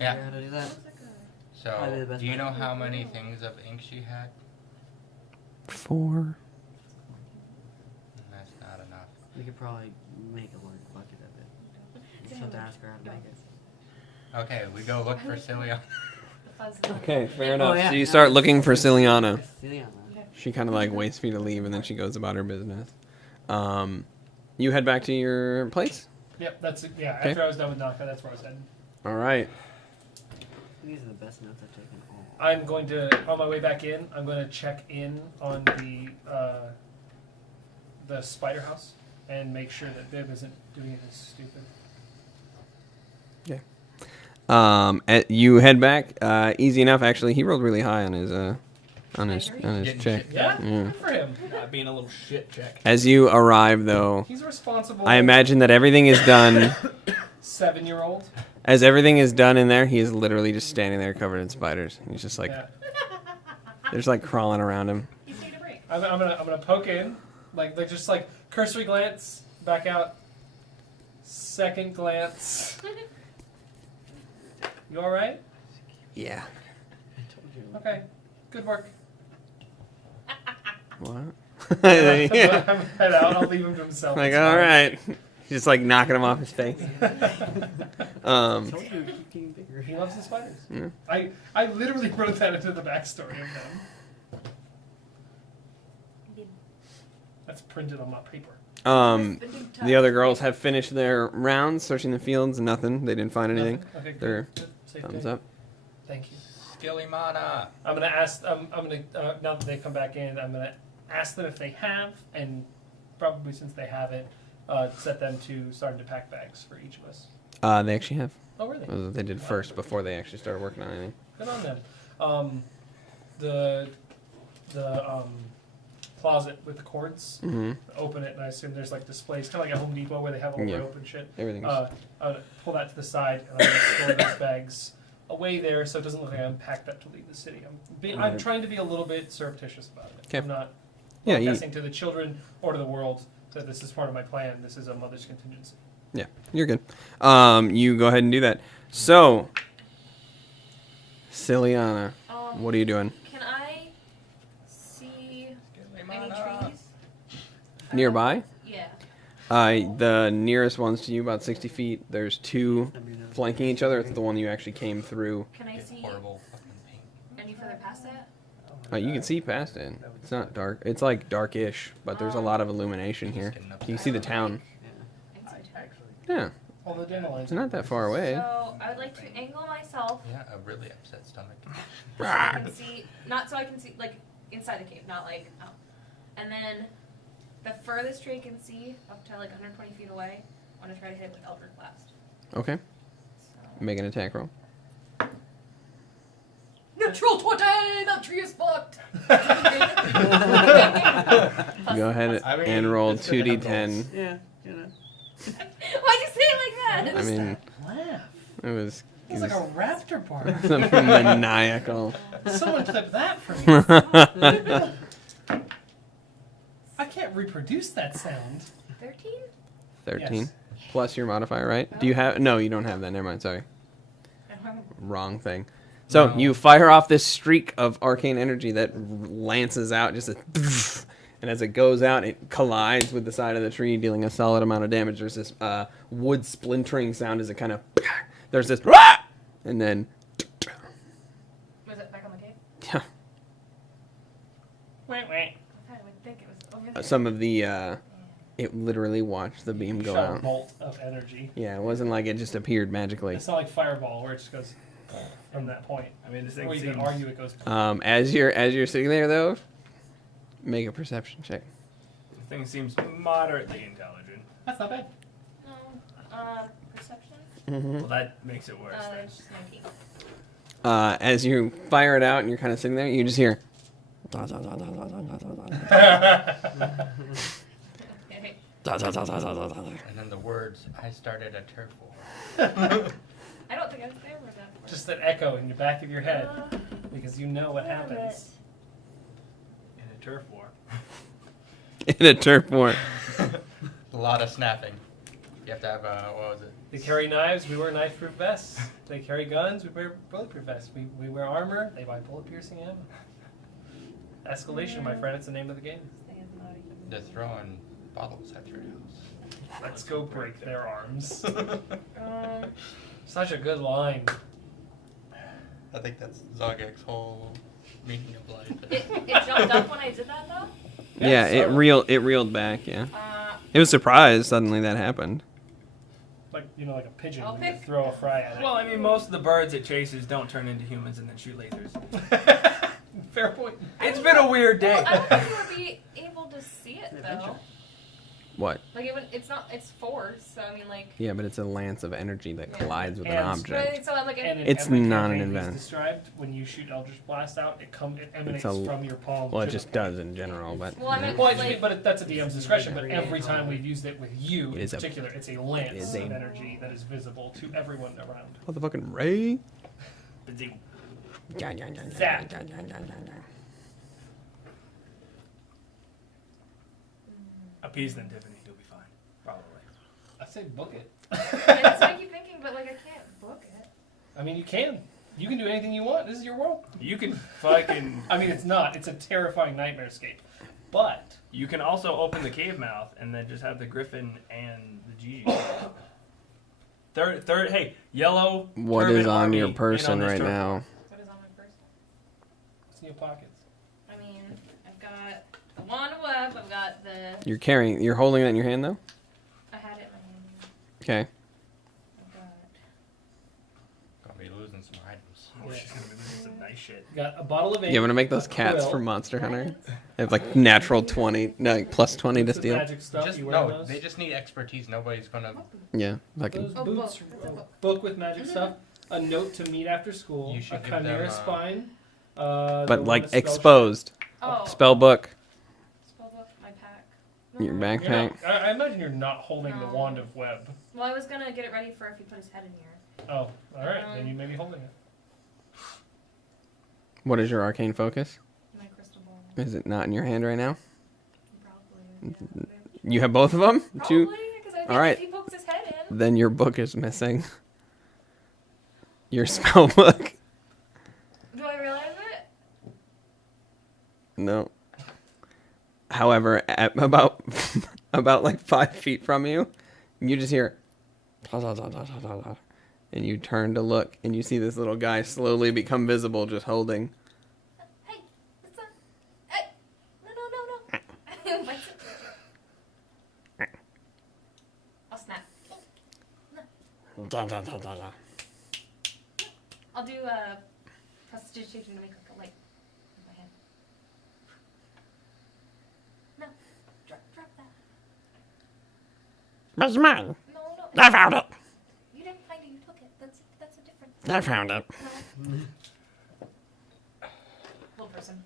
Yeah. Figure out how to do that. Probably the So, best do you way. know how many things of ink she had? 4. That's not enough. We could probably make a large bucket of it. You just have to ask her how to make it. Okay, we go look for Cilia. Okay, fair Oh, enough. yeah. So you start looking for Ciliana. Ciliana. She kind of like waits for you to leave, and then she goes about her business. You head back to your place. Yep, that's it. Yeah, Okay. after I was done with Naka, that's where I was heading. All right. These are the best notes I've taken all. I'm going to, on my way back in, I'm going to check in on the spider house and make sure that Viv isn't doing anything stupid. You head back. Easy enough, actually. He rolled really high on his on his Getting check. shit Yeah, Yeah. good for him. Not being a little shit check. As you arrive, though, He's responsible. I imagine that everything is done. 7-year-old. As everything is done in there, he is literally just standing there covered in spiders. He's just like, Yeah. they're just like crawling around him. He's taking a break. I'm gonna poke in, like just like cursory glance, back out. Second glance. You all right? Yeah. Okay. Good work. What? I'm gonna head out. I'll leave him to himself. Like, It's all fine. right. Just like knocking him off his face. Told you to keep getting bigger. He loves the spiders. Yeah. I literally wrote that into the backstory of him. That's printed on my paper. The other girls have finished their rounds searching the fields. Nothing. They didn't find anything. Nothing? Okay, good. They're Good. Safe thumbs day. up. Thank you. Skilly mana. I'm gonna ask. I'm gonna now that they come back in, I'm gonna ask them if they have, and probably since they haven't, set them to starting to pack bags for each of us. They actually have. Oh, really? That was what they did first before they actually started working on anything. Good on them. The closet with the cords. Mm-hmm. Open it, and I assume there's like displays, kind of like a Home Depot where they have all the Yeah. rope and shit. Everything's. I'm gonna pull that to the side, and I'm gonna store those bags away there, so it doesn't look like I'm packed up to leave the city. I'm Alright. trying to be a little bit surreptitious about it. 'Kay. I'm not Yeah, you- broadcasting to the children or to the world that this is part of my plan. This is a mother's contingency. Yeah, you're good. You go ahead and do that. So, Ciliana, what are you doing? Can I see Skilly any mana. trees? Nearby? Yeah. The nearest one's to you, about 60 feet. There's two flanking each other. It's the one you actually came through. Can I Get see horrible fucking paint. any further past that? You can see past it. It's not dark. It's like darkish, but there's a lot of illumination here. You can see the town. I can see town. Yeah, All the dandelions. it's not that far away. So I would like to angle myself Yeah, a really upset stomach. so I can see, not so I can see, like, inside the cave, not like, oh. And then the furthest tree I can see, up to like 120 feet away, I want to try to hit it with Eldritch Blast. Okay, So. make an attack roll. Natural 20! That tree is fucked! Go ahead I mean, and roll it's good to have 2d10. Yeah, you know. Why'd you say it like that? I mean, Laugh. it was It's like a raptor bark. something maniacal. Someone clip that for me. I can't reproduce that sound. 13? 13 Yes. plus your modifier, right? Do you have? No, you don't have that. Never mind. Sorry, wrong thing. So No. you fire off this streak of arcane energy that lances out, just a, and as it goes out, it collides with the side of the tree, dealing a solid amount of damage. There's this wood splintering sound as it kind of, there's this, and then, Was it back on the cave? yeah, Wait. I would think it was over there. some of the, it literally watched the beam go Shot a out. bolt of energy. Yeah, it wasn't like it just appeared magically. It's not like Fireball where it just goes from that point. I mean, this thing Or you seems. can argue it goes. As you're sitting there though, make a perception check. This thing seems moderately intelligent. That's not bad. No. Perception? Mm-hmm. Well, that makes it worse. then. It's just 19. As you fire it out and you're kind of sitting there, you just hear. Okay. And then the words, I started a turf war. I don't think I was there for that. Just that echo in the back of your head because you know what Damn it. happens. In a turf war. In a turf war. A lot of snapping. You have to have what was it? They carry knives, we wear knife-proof vests. They carry guns, we wear bulletproof vests. We wear armor, they buy bullet-piercing ammo. Escalation, my friend, it's the name of the game. They're throwing bottles at your house. Let's go break their arms. Um, Such a good line. I think that's Zogek's whole meaning of life. it jumped up when I did that though. Yeah, it so- reeled back. Yeah, it was surprised suddenly that happened. Like, like a pigeon I'll when you pick- throw a fry at it. Well, I mean, most of the birds it chases don't turn into humans and then shoot lasers. Fair point. It's been a weird day. Well, I don't think we'll be able to see it though. Adventure. What? Like it's not. It's force. So I mean, like. Yeah, but it's a lance of energy that Yeah. collides with an And- object. So I'm like. And in It's every not an campaign invent. he's described, when you shoot Eldritch Blast out, it emanates a- from your palm. Well, it to just the does in general, but Well, I meant Well, like. but that's at DM's discretion. But every time we've used it with you It in is a- particular, it's a lance is of a- energy that is visible to everyone around. motherfucking ray. Zap. Appease them, Tiffany. You'll be fine. Probably. I say book it. That's what I keep thinking, but like I can't book it. I mean, you can. You can do anything you want. This is your world. You can fucking. I mean, it's not. It's a terrifying nightmare scape. But You can also open the cave mouth and then just have the griffin and the G. Third. Hey, yellow. What turban is on army your in person on this right turf now? war. What is on my person? it's in your pockets. I mean, I've got the wand of web. I've got the. You're holding that in your hand though? I had it in my hand. Okay. I've got. Gonna be losing some items. Oh, she's gonna be losing some nice shit. Got a bottle of ink. You want to make those a cats quill, from Monster Hunter? They have like natural 20, no, like plus 20 to some steal. magic stuff. Just you wear no, those. they just need expertise. Nobody's gonna. Yeah, fucking. Those Oh, boots, book. It's a book. book with magic stuff, a note to meet after school, You a should give chimera them, spine, But the like one spell exposed. Oh. Spell book. Spell book. My pack. Your No. You're backpack. not- I imagine you're not holding the No. wand of web. Well, I was gonna get it ready for if he put his head in here. Oh, all right. Then you may be holding it. What is your arcane focus? My crystal ball. Is it not in your hand right now? Probably. Yeah. You have both of them? Two? Probably, because I think All right. if he pokes his head in. Then your book is missing. Your spell book. Do I realize it? No. However, at about about like 5 feet from you, you just hear, and you turn to look, and you see this little guy slowly become visible, just holding. Hey, what's up? Hey, no. Bites it. I'll snap. I'll do prestidigitation to make like a light with my hand. Drop that. That's mine. No. I found it. You didn't find it. You took it. That's a different. I found it. No. Little person.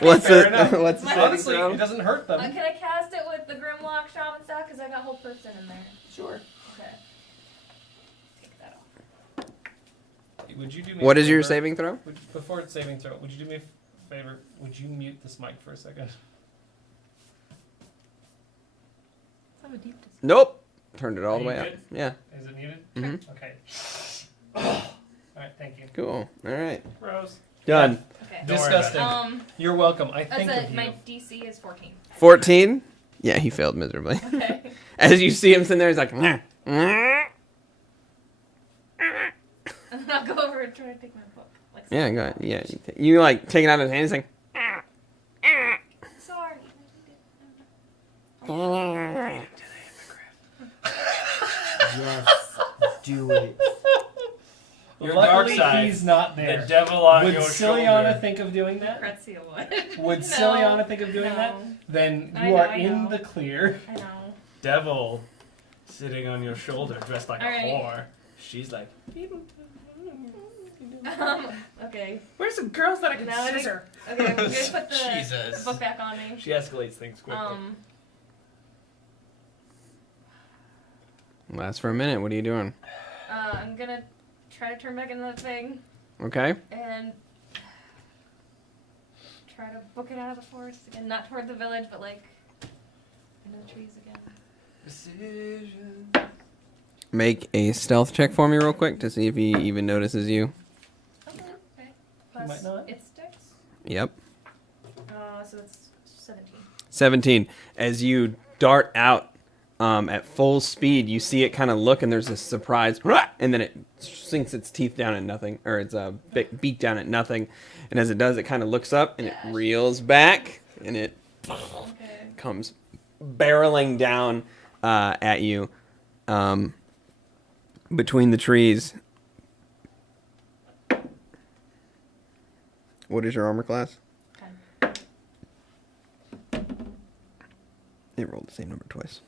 What's Fair it? enough. What's the saving Honestly, throw? it doesn't hurt them. Can I cast it with the Grimlock shaman staff? Because I got whole person in there. Sure. Okay. Take that off. Would you do me? What a is your favor? saving throw? Before it's saving throw, would you do me a favor? Would you mute this mic for a second? Let's have a deep discussion. Nope. Turned it all Are the you way up. good? Yeah. Is it muted? Mhm. Okay. All right. Thank you. Cool. All right. Rose. Done. Okay. Don't worry about Disgusting. You're welcome. I think That's of a, you. my DC is 14. 14? Yeah, he failed miserably. Okay. As you see him sitting there, he's like, "Nah." And I'll go over and try to take my book. Like, Yeah, go ahead. Yeah, you like take it out of his hand. He's like, Sorry. Yes, do it. Your Luckily, dark side. he's not The there. devil on Would your Ciliana shoulder. think of doing that? Prezia would. Would No. Ciliana think of doing No. that? Then I you know, are I in know. the clear. I know. Devil sitting on your shoulder dressed like Alright. a whore. She's like, Okay. where's the girls that I can Now I think- scissor? Okay, I'm gonna put the Jesus. book back on me. She escalates things quickly. lasts for a minute. What are you doing? I'm gonna try to turn back into that thing Okay. and try to book it out of the forest again. Not toward the village, but like into the trees again. Decision. Make a stealth check for me real quick to see if he even notices you. Okay. might Plus not. it sticks. Yep. So it's 17. 17. As you dart out at full speed, you see it kind of look, and there's this surprise, and then it sinks its teeth down at nothing, or its beak down at nothing. And as it does, it kind of looks up, and it reels back, and it Okay. comes barreling down at you between the trees. What is your armor class? 10. It rolled the same number twice.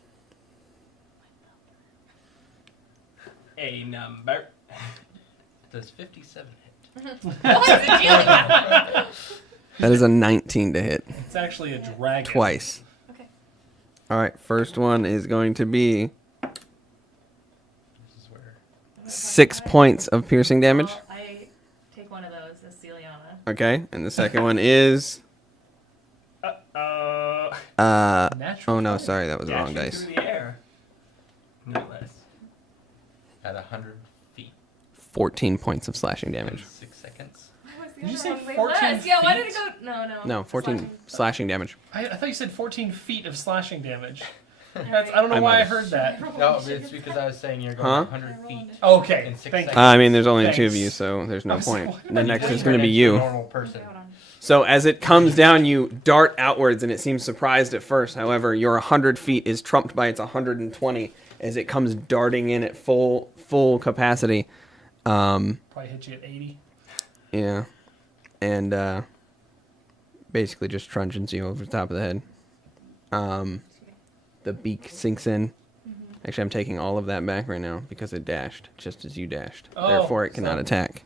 A number. Does 57 hit? What is it dealing with? That is a 19 to hit. It's actually a dragon. Twice. Okay. All right, first one is going to be This is where. 6 points of piercing damage. Well, I take one of those as Celiana. Okay, and the second one is Natural oh no, 20. sorry, that was the wrong dashing dice. through the air. No less. At 100 feet. 14 points of slashing damage. 6 seconds. Why was the Did you other say one way 14 less? Yeah, why did it feet? go? No. No, 14 slashing damage. I thought you said 14 feet of slashing damage. Alright. I don't know I why might I have- heard that. No, it's because I was saying you're going Huh? 100 feet. Okay, In 6 thank you. seconds. I mean, there's only two of Thanks. you, so there's I no was point. like, The next You is turn going to be into a you. normal person. Hold on. So as it comes down, you dart outwards, and it seems surprised at first. However, your 100 feet is trumped by its 120 as it comes darting in at full capacity. Probably hit you at 80. Yeah, and basically just truncheons you over the top of the head. The beak sinks in. Actually, I'm taking all of that back right now because it dashed just as you dashed. Oh, Therefore, it cannot so- attack.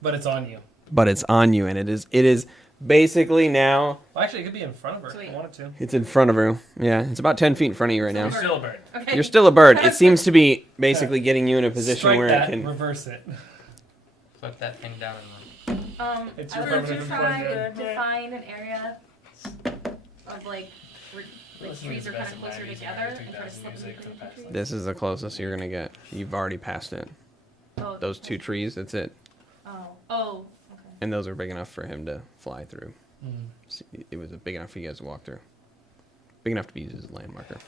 But it's on you. But it's on you, and it is basically now. Well, actually, it could be in front of her Sweet. if I wanted to. It's in front of her. Yeah, it's about 10 feet in front of you right You're now. still a bird. Okay. You're still a bird. It seems to be basically getting you in a position Strike where that, it can. reverse it. Flip that thing down and run. It's I your would like to permanent try deployment. to find an area of like where Listen to trees the are kind best of of closer Maggie's together Magic and try to Dance slip music in from between past the trees. This is the closest you're gonna get. You've already passed it. Oh, Those two trees. That's it. Oh, okay. And those are big enough for him to fly through. Mm. So it was big enough for you guys to walk through. Big enough to be used as a landmarker.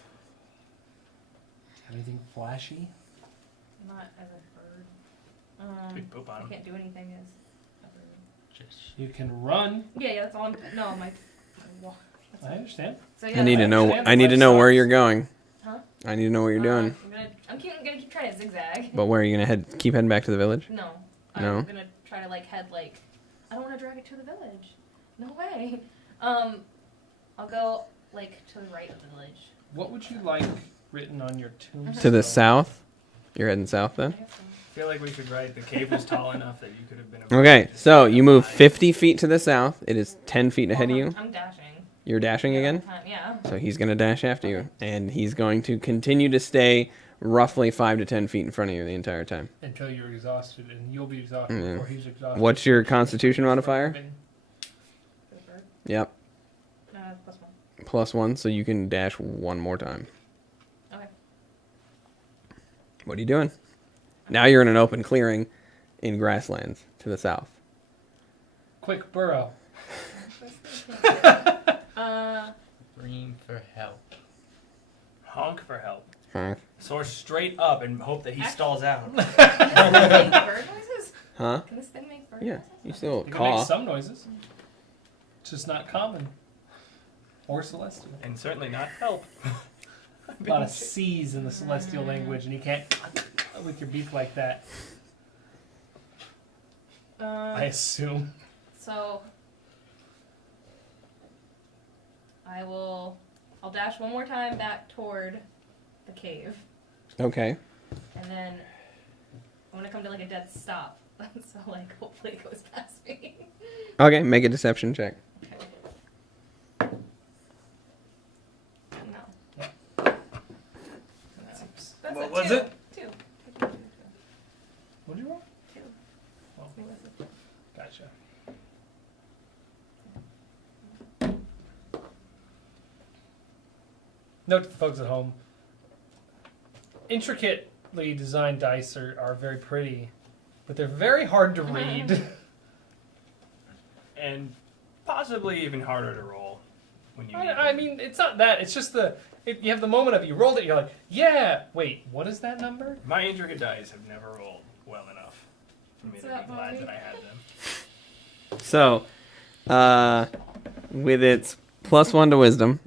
Anything flashy? Not as a bird. Big poop on I him. can't do anything as a bird. Just You can run. Yeah, that's all. No, my. I understand. So yeah, I need to know. understand I need to the know where websites. you're going. Huh? I need to know what you're doing. I'm gonna keep trying to zigzag. But where are you gonna head? Keep heading back to the village. No. No? I'm gonna try to like head like. I don't want to drag it to the village. No way. I'll go like to the right of the village. What would you like written on your tombstone? To the south. You're heading south I then. guess so. I feel like we should write the cave was tall enough that you could have been a bird. Okay, so you move 50 feet to the south. It is 10 feet ahead of Well, you. I'm dashing. You're dashing again. Yeah. So he's going to dash after you. And he's going to continue to stay roughly 5 to 10 feet in front of you the entire time. Until you're exhausted, and you'll be exhausted Yeah. before he's exhausted. What's your constitution modifier? For the bird. Yep, +1. +1, so you can dash one more time. Okay. What are you doing? Now you're in an open clearing in grasslands to the south. Quick burrow. scream for help. Honk for help. Huh? Soar straight up and hope that he stalls out. Can this thing make bird noises? Huh? Can this thing make bird Yeah, noises? you still You can make caw. some noises. It's just not common. Or celestial. And certainly not help. A lot of C's in the celestial language, and you can't with your beak like that. I assume. So I'll dash one more time back toward the cave, Okay. and then I'm gonna come to like a dead stop. So like hopefully it goes past me. Okay, make a deception check. No. Seems- That's What a was two. it? Two. What'd you roll? Two. Oh, What was it? gotcha. Note to the folks at home. Intricately designed dice are very pretty, but they're very hard to read. And possibly even harder to roll when you. I mean, it's not that. It's just you have the moment of you rolled it. You're like, yeah. Wait, what is that number? My intricate dice have never rolled well enough for me What's to be up, glad Bobby? that I had them. So, with its +1 to wisdom,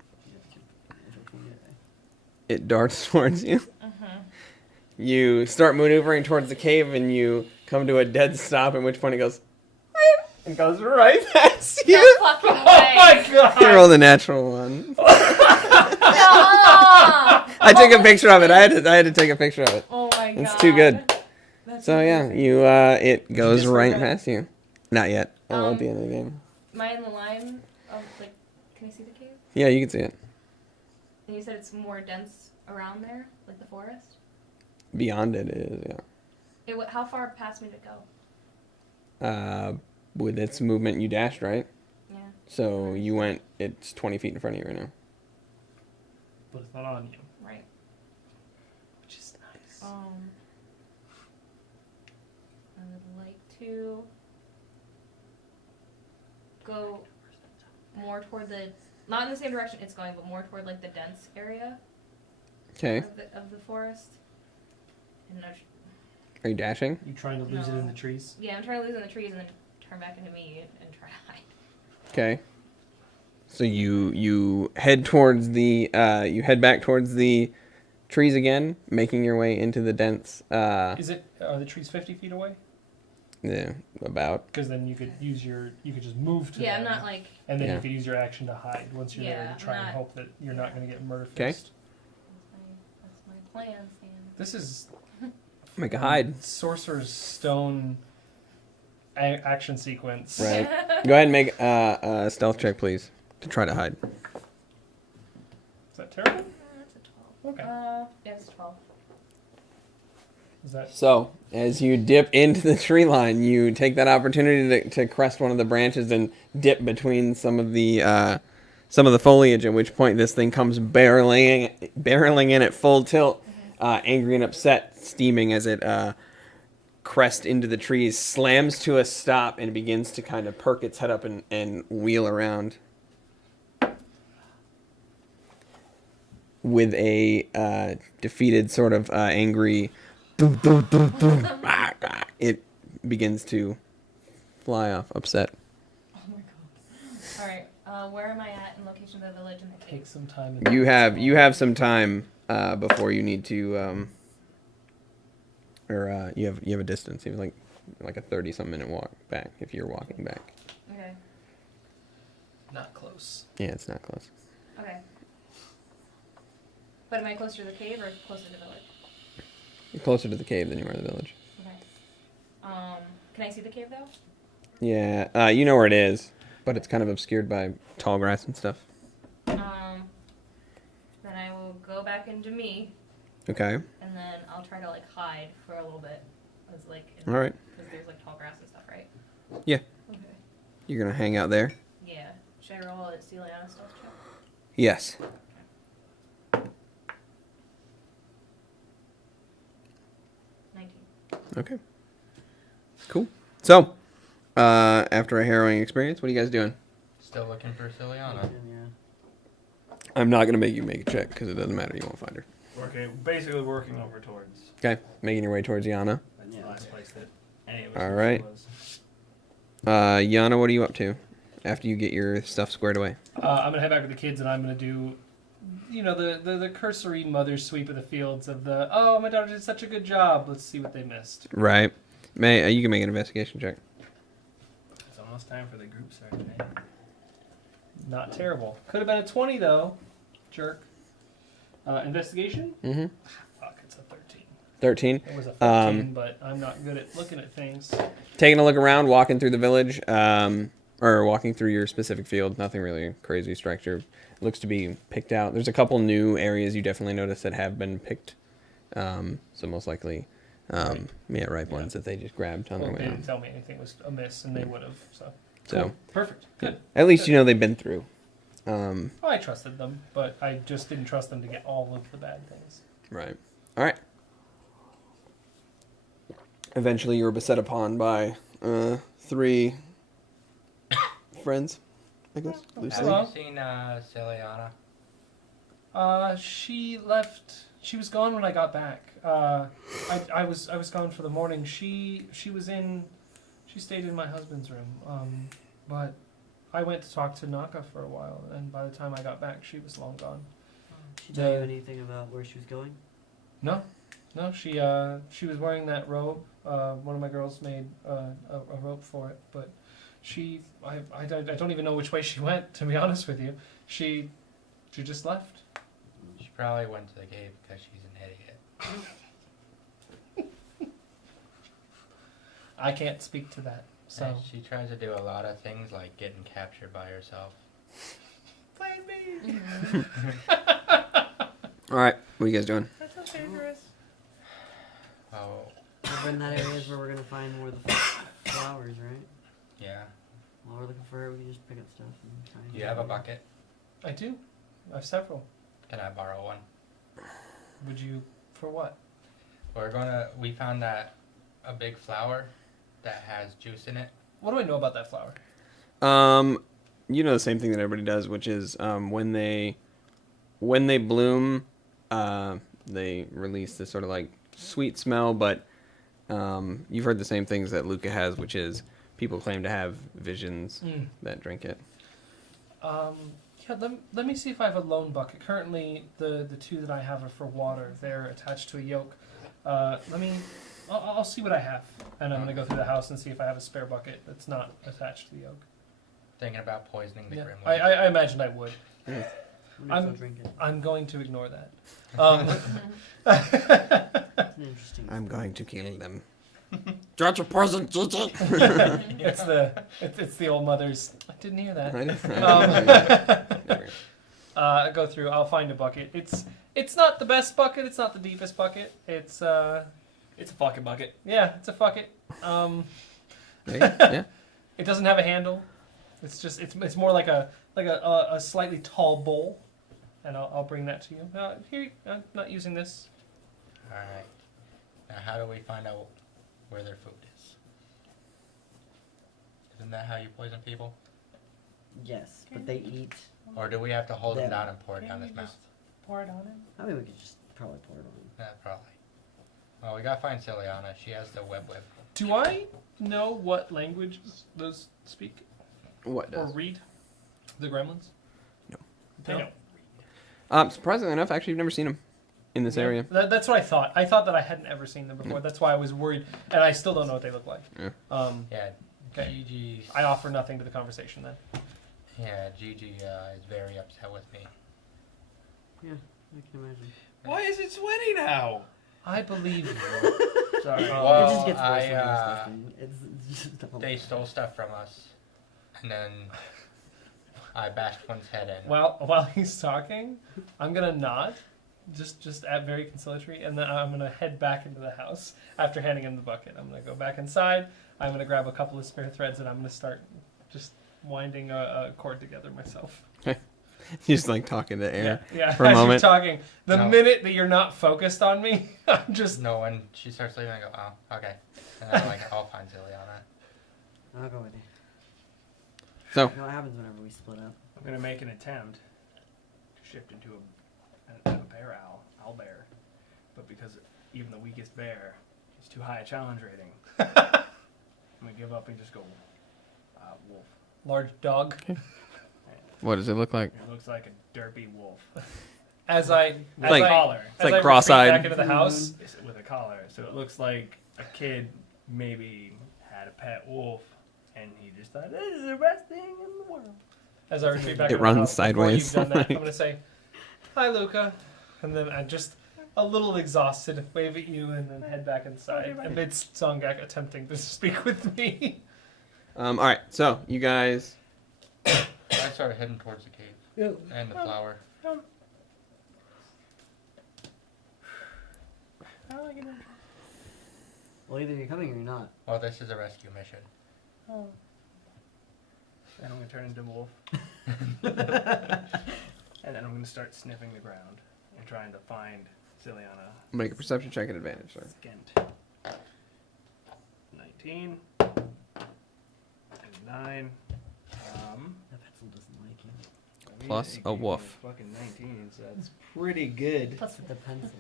it darts towards you. You start maneuvering towards the cave, and you come to a dead stop. At which point it goes, and goes right past you. No fucking Oh my way. god! You rolled a natural one. I took a picture of it. I had to take a picture of it. Oh my god. It's too good. That's So yeah, amazing. you it goes miss right that? past you. Not yet. Oh, at Um, the end of the game. Am I in the line of like? Can I see the cave? Yeah, you can see it. And you said it's more dense around there, like the forest. Beyond it is, yeah. How far past me to go? With its movement, you dashed, right? Yeah. So you went. It's 20 feet in front of you right now. But it's not on you, Right. which is nice. I would like to go more toward the, not in the same direction it's going, but more toward like the dense area Okay. of the forest. And Are you dashing? You trying to lose it in the trees? yeah, I'm trying to lose in the trees and then turn back into me and try to hide. Okay. So you head towards the you head back towards the trees again, making your way into the dense Are the trees 50 feet away? yeah, about. Because then you could just move to Yeah, them. I'm not like, And then Yeah. you could use your action to hide once you're there Yeah, to try and not- hope that you're not going to get murder 'Kay. faced. that's my plan, Sam. This is Make a hide. Sorcerer's Stone action sequence. Right. Go ahead and make a stealth check, please, to try to hide. Is that terrible? That's a 12. Okay. Yeah, it's a 12. Is that So, as you dip into the tree line, you take that opportunity to crest one of the branches and dip between some of the foliage, at which point this thing comes barreling in at full tilt, angry and upset, steaming as it crests into the trees, slams to a stop, and begins to kind of perk its head up and wheel around. With a defeated, sort of angry, it begins to fly off, upset. Oh my god. Alright, where am I at in location of the village and the cave? take some time? You have some time before you need to, you have a distance. You have like a 30-some minute walk back if you're walking back. Okay. Not close. Yeah, it's not close. Okay. But am I closer to the cave or closer to the village? You're closer to the cave than you are to the village. Okay. Can I see the cave though? Yeah, you know where it is, but it's kind of obscured by tall grass and stuff. Then I will go back into me, Okay. and then I'll try to like hide for a little bit, cause like, All right. cause there's like tall grass and stuff, right? Yeah. Okay. You're gonna hang out there. Yeah. Should I roll a Celiana stealth check? Yes. 19. Okay. Cool. So, after a harrowing experience, what are you guys doing? Still looking for Ciliana. Yeah. I'm not gonna make you make a check because it doesn't matter. You won't find her. Okay, basically working over towards Okay. Making your way towards Yana. the Yeah. last place that any of us All knew right. was. Yana, what are you up to after you get your stuff squared away? I'm gonna head back with the kids, and I'm gonna do, the cursory mother's sweep of the fields of the. Oh, my daughter did such a good job. Let's see what they missed. Right. You can make an investigation check. It's almost time for the group search, eh? Not terrible. Could have been a 20 though. Jerk. Investigation? Mm-hmm. Fuck, it's a 13. 13. It was a 14, but I'm not good at looking at things. Taking a look around, walking through the village, or walking through your specific field. Nothing really crazy strikes your. Looks to be picked out. There's a couple new areas you definitely notice that have been picked. So most likely, ripe ones that they just grabbed on Well, their they way didn't out. tell me anything was amiss, and they would have. So. So Cool. Perfect. Good. at least you know they've been through. Well, I trusted them, but I just didn't trust them to get all of the bad things. Right. All right. Eventually, you were beset upon by 3 friends, I guess. Loosely. Hello. Have you seen Ciliana? She left. She was gone when I got back. I was gone for the morning. She stayed in my husband's room. But I went to talk to Naka for a while, and by the time I got back, she was long gone. Did she tell you anything about where she was going? No, she was wearing that robe. One of my girls made a rope for it, but I don't even know which way she went. To be honest with you, she She just left. She probably went to the cave because she's an idiot. I can't speak to that. So And she tries to do a lot of things like getting captured by herself. blame me. All right, what are you guys doing? That's so dangerous. Oh, Over in that area is where we're gonna find more of the flowers, right? yeah. While we're looking for her, we can just pick up stuff and try and Do you have a bucket? I do. I have several. Can I borrow one? Would you? For what? We found a big flower that has juice in it. What do I know about that flower? You know the same thing that everybody does, which is when they bloom, they release this sort of like sweet smell. But you've heard the same things that Luca has, which is people claim to have visions that drink it. Yeah, let me see if I have a lone bucket. Currently, the two that I have are for water. They're attached to a yoke. I'll see what I have, and I'm gonna go through the house and see if I have a spare bucket that's not attached to the yoke. Thinking about poisoning the Yeah, gremlin. I imagined I would. Wonder if I'm- they'll drink it. I'm going to ignore that. It's an interesting. I'm going to kill them. Got your poison, Gigi. It's the old mother's. I didn't hear that. I go through. I'll find a bucket. It's not the best bucket. It's not the deepest bucket. It's a fucking bucket. yeah, it's a bucket. Yeah. It doesn't have a handle. It's just it's more like a slightly tall bowl, and I'll bring that to you. Here, I'm not using this. All right. Now, how do we find out where their food is? Isn't that how you poison people? Yes, but they eat. Or do we have to hold him Yeah. down and pour it down Can't his you mouth? just pour it on him? I mean, we could just probably pour it on. Yeah, probably. Well, we gotta find Ciliana. She has the web whip. Do I know what language those speak What or does? read? The gremlins? No. They don't. Surprisingly enough, actually, you've never seen them in this area. That's what I thought. I thought that I hadn't ever seen them before. No. That's why I was worried, and I still don't know what they look like. Yeah. Yeah, Okay. Gigi. I offer nothing to the conversation then. Yeah, Gigi is very upset with me. Yeah, I can imagine. Why is it sweaty now? I believe you. Sorry. Well, it just gets worse I, when there's stuff in it. It's just a They stole stuff from us, and then I bashed one's head in. While he's talking, I'm gonna nod, just at very conciliatory, and then I'm gonna head back into the house after handing him the bucket. I'm gonna go back inside. I'm gonna grab a couple of spare threads, and I'm gonna start just winding a cord together myself. He's like talking to air. Yeah. for a As moment. you're talking, the No. minute that you're not focused on me, I'm just. No, when she starts leaving, I go, oh, okay. And I'm like, I'll find Ciliana. I'll go with you. So, You know what happens whenever we split up? I'm gonna make an attempt to shift into a bear owl bear, but because even the weakest bear is too high a challenge rating, I'm gonna give up and just go wolf. Large dog. what does it look like? It looks like a derpy wolf As I with as like- a I, collar. as like I retreat cross-eyed. back into the house. It's with a collar, so it looks like a kid maybe had a pet wolf, and he just thought this is the best thing in the world. As I retreat back It into runs the house, before sideways. You've done that. I'm gonna say, "Hi, Luca," and then I just a little exhausted, wave at you, and then head back inside amidst Songak attempting to speak with me. All right, so you guys. I started heading towards the cave and the flower. Well, either you're coming or you're not. Well, this is a rescue mission. And I'm gonna turn into a wolf, and then I'm gonna start sniffing the ground and trying to find Ciliana. Make a perception check at advantage, sir. Skint. 19 and 9. That pencil doesn't like you. Plus a wolf. Fucking 19, so that's pretty good. Plus with the pencil.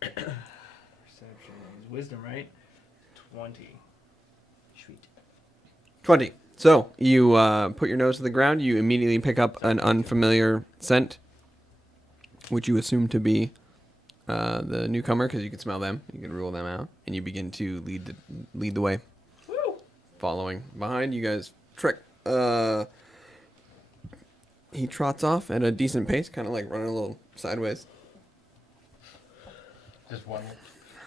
Perception is wisdom, right? 20. Sweet. 20. So you put your nose to the ground. You immediately pick up an unfamiliar scent, which you assume to be the newcomer because you can smell them. You can rule them out, and you begin to lead the way. Woo! Following behind, you guys trek he trots off at a decent pace, kind of like running a little sideways. Just one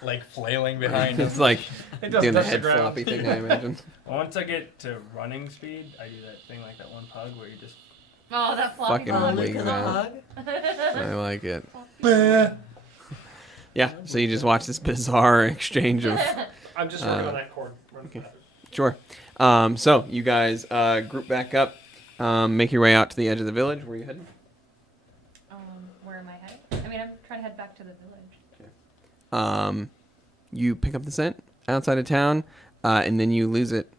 leg flailing behind him. It's like It doing doesn't the touch the head ground. floppy thing, I imagine. Once I get to running speed, I do that thing like that one pug where you just. Oh, that floppy Fucking ball. wings Look at out. the hug. I like it. Yeah, so you just watch this bizarre exchange of. I'm just running on that cord. okay. Sure. So you guys group back up, make your way out to the edge of the village. Where are you heading? Where am I heading? I mean, I'm trying to head back to the village. You pick up the scent outside of town, and then you lose it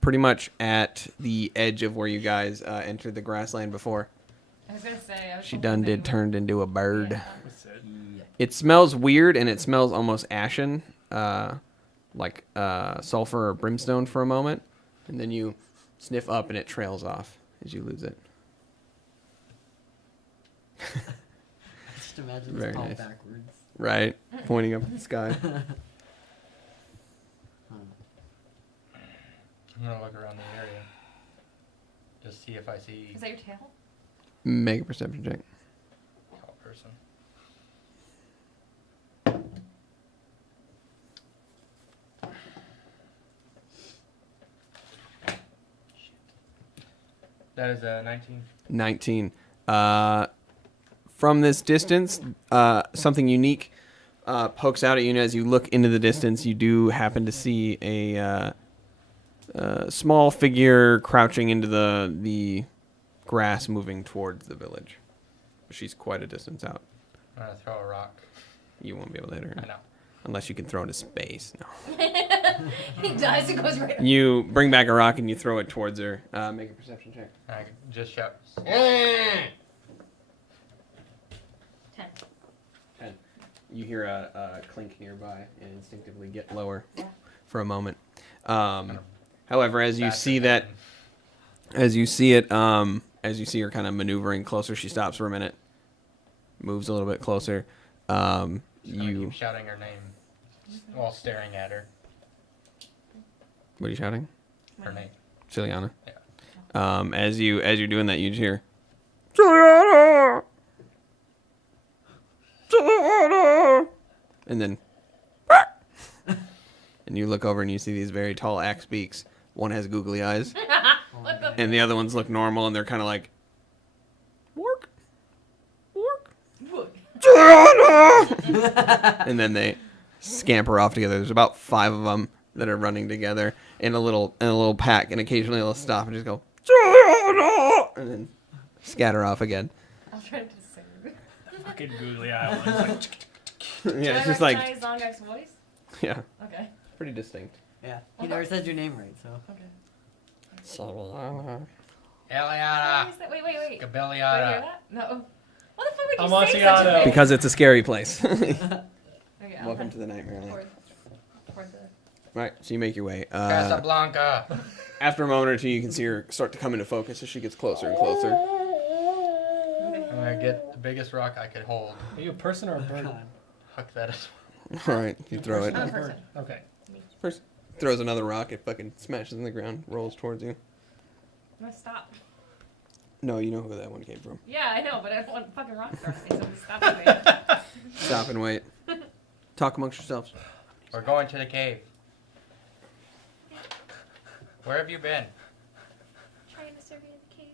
pretty much at the edge of where you guys entered the grassland before. I was gonna say. I was She hoping done that did you turned into a bird. Yeah. What's it? It smells weird, and it smells almost ashen, like sulfur or brimstone for a moment, and then you sniff up, and it trails off as you lose it. Just imagine Very this all nice. backwards. Right, pointing up at the sky. I'm gonna look around the area. Just see if I see Is that your tail? Make a perception check. a tall person. That is a 19. 19. From this distance, something unique pokes out at you, and as you look into the distance, you do happen to see a small figure crouching into the grass, moving towards the village. She's quite a distance out. I'm gonna throw a rock. You won't be able to hit her. I know. Unless you can throw it into space. No. He dies and goes right. You bring back a rock and you throw it towards her. Make a perception check. I just shout. 10. 10. You hear a clink nearby and instinctively get lower Yeah. for a moment. However, as you Faster see than- that, as you see it, as you see her kind of maneuvering closer, she stops for a minute, moves a little bit closer. Just gonna You, keep shouting her name while staring at her. what are you shouting? Her name. Ciliana. Yeah. As you're doing that, you just hear, Ciliana, Ciliana, and then, and you look over and you see these very tall axe beaks. One has googly eyes, What the? and the other ones look normal, and they're kind of like, work, work, Ciliana, and then they scamper off together. There's about 5 of them that are running together in a little pack, and occasionally they'll stop and just go, Ciliana, and then scatter off again. I'll try to just sing. Fucking googly eye ones. Yeah, it's Do I just like, recognize Zongak's voice? yeah, Okay. pretty distinct. Yeah, he never said your name right, so. Okay. Ciliana. Eliana. Wait, wait. Did you hear Gabelliana. that? No. What the fuck would you say Amontillado. such a thing? Because it's a scary place. Okay, I'll Welcome head to the Nightmare Land. toward the. Right, so you make your way. Casablanca. After a moment or two, you can see her start to come into focus as she gets closer and closer. I'm gonna get the biggest rock I could hold. Are you a person or a bird? God. Huck that as All right, you throw it. I'm a person. Okay. First, throws another rock. It fucking smashes in the ground, rolls towards you. I'm gonna stop. No, you know who that one came from. Yeah, I know, but I don't want fucking rock thrown at me, so I'm stopping. Stop and wait. Talk amongst yourselves. We're going to the cave. Where have you been? Trying to survey the cave.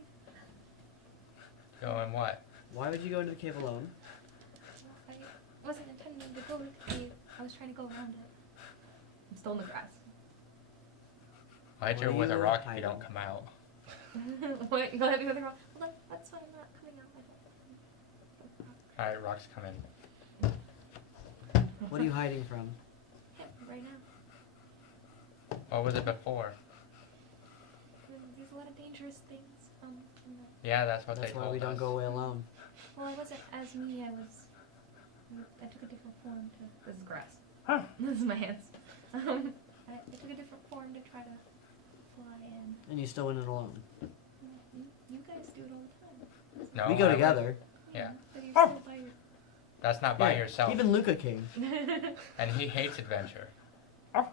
Going what? Why would you go into the cave alone? I wasn't intending to go to the cave. I was trying to go around it. I'm still in the grass. I hit Why you are with a you rock if you hiding? don't come out. What? You gonna hit me with a rock? Well, that's why I'm not coming out with it. Alright, rocks come in. What are you hiding from? Yeah, right now. What was it before? There's a lot of dangerous things. In the, Yeah, that's what That's they why told we don't us. go away alone. well, I wasn't as me. I took a different form to. This is grass. Huh. This is my hands. I took a different form to try to fly in. And you still went it alone. You guys do it all the time. No, we go I would- together. Yeah. But you're Oh. still by your. That's not by Yeah, yourself. Even Luca came. And he hates adventure. I'll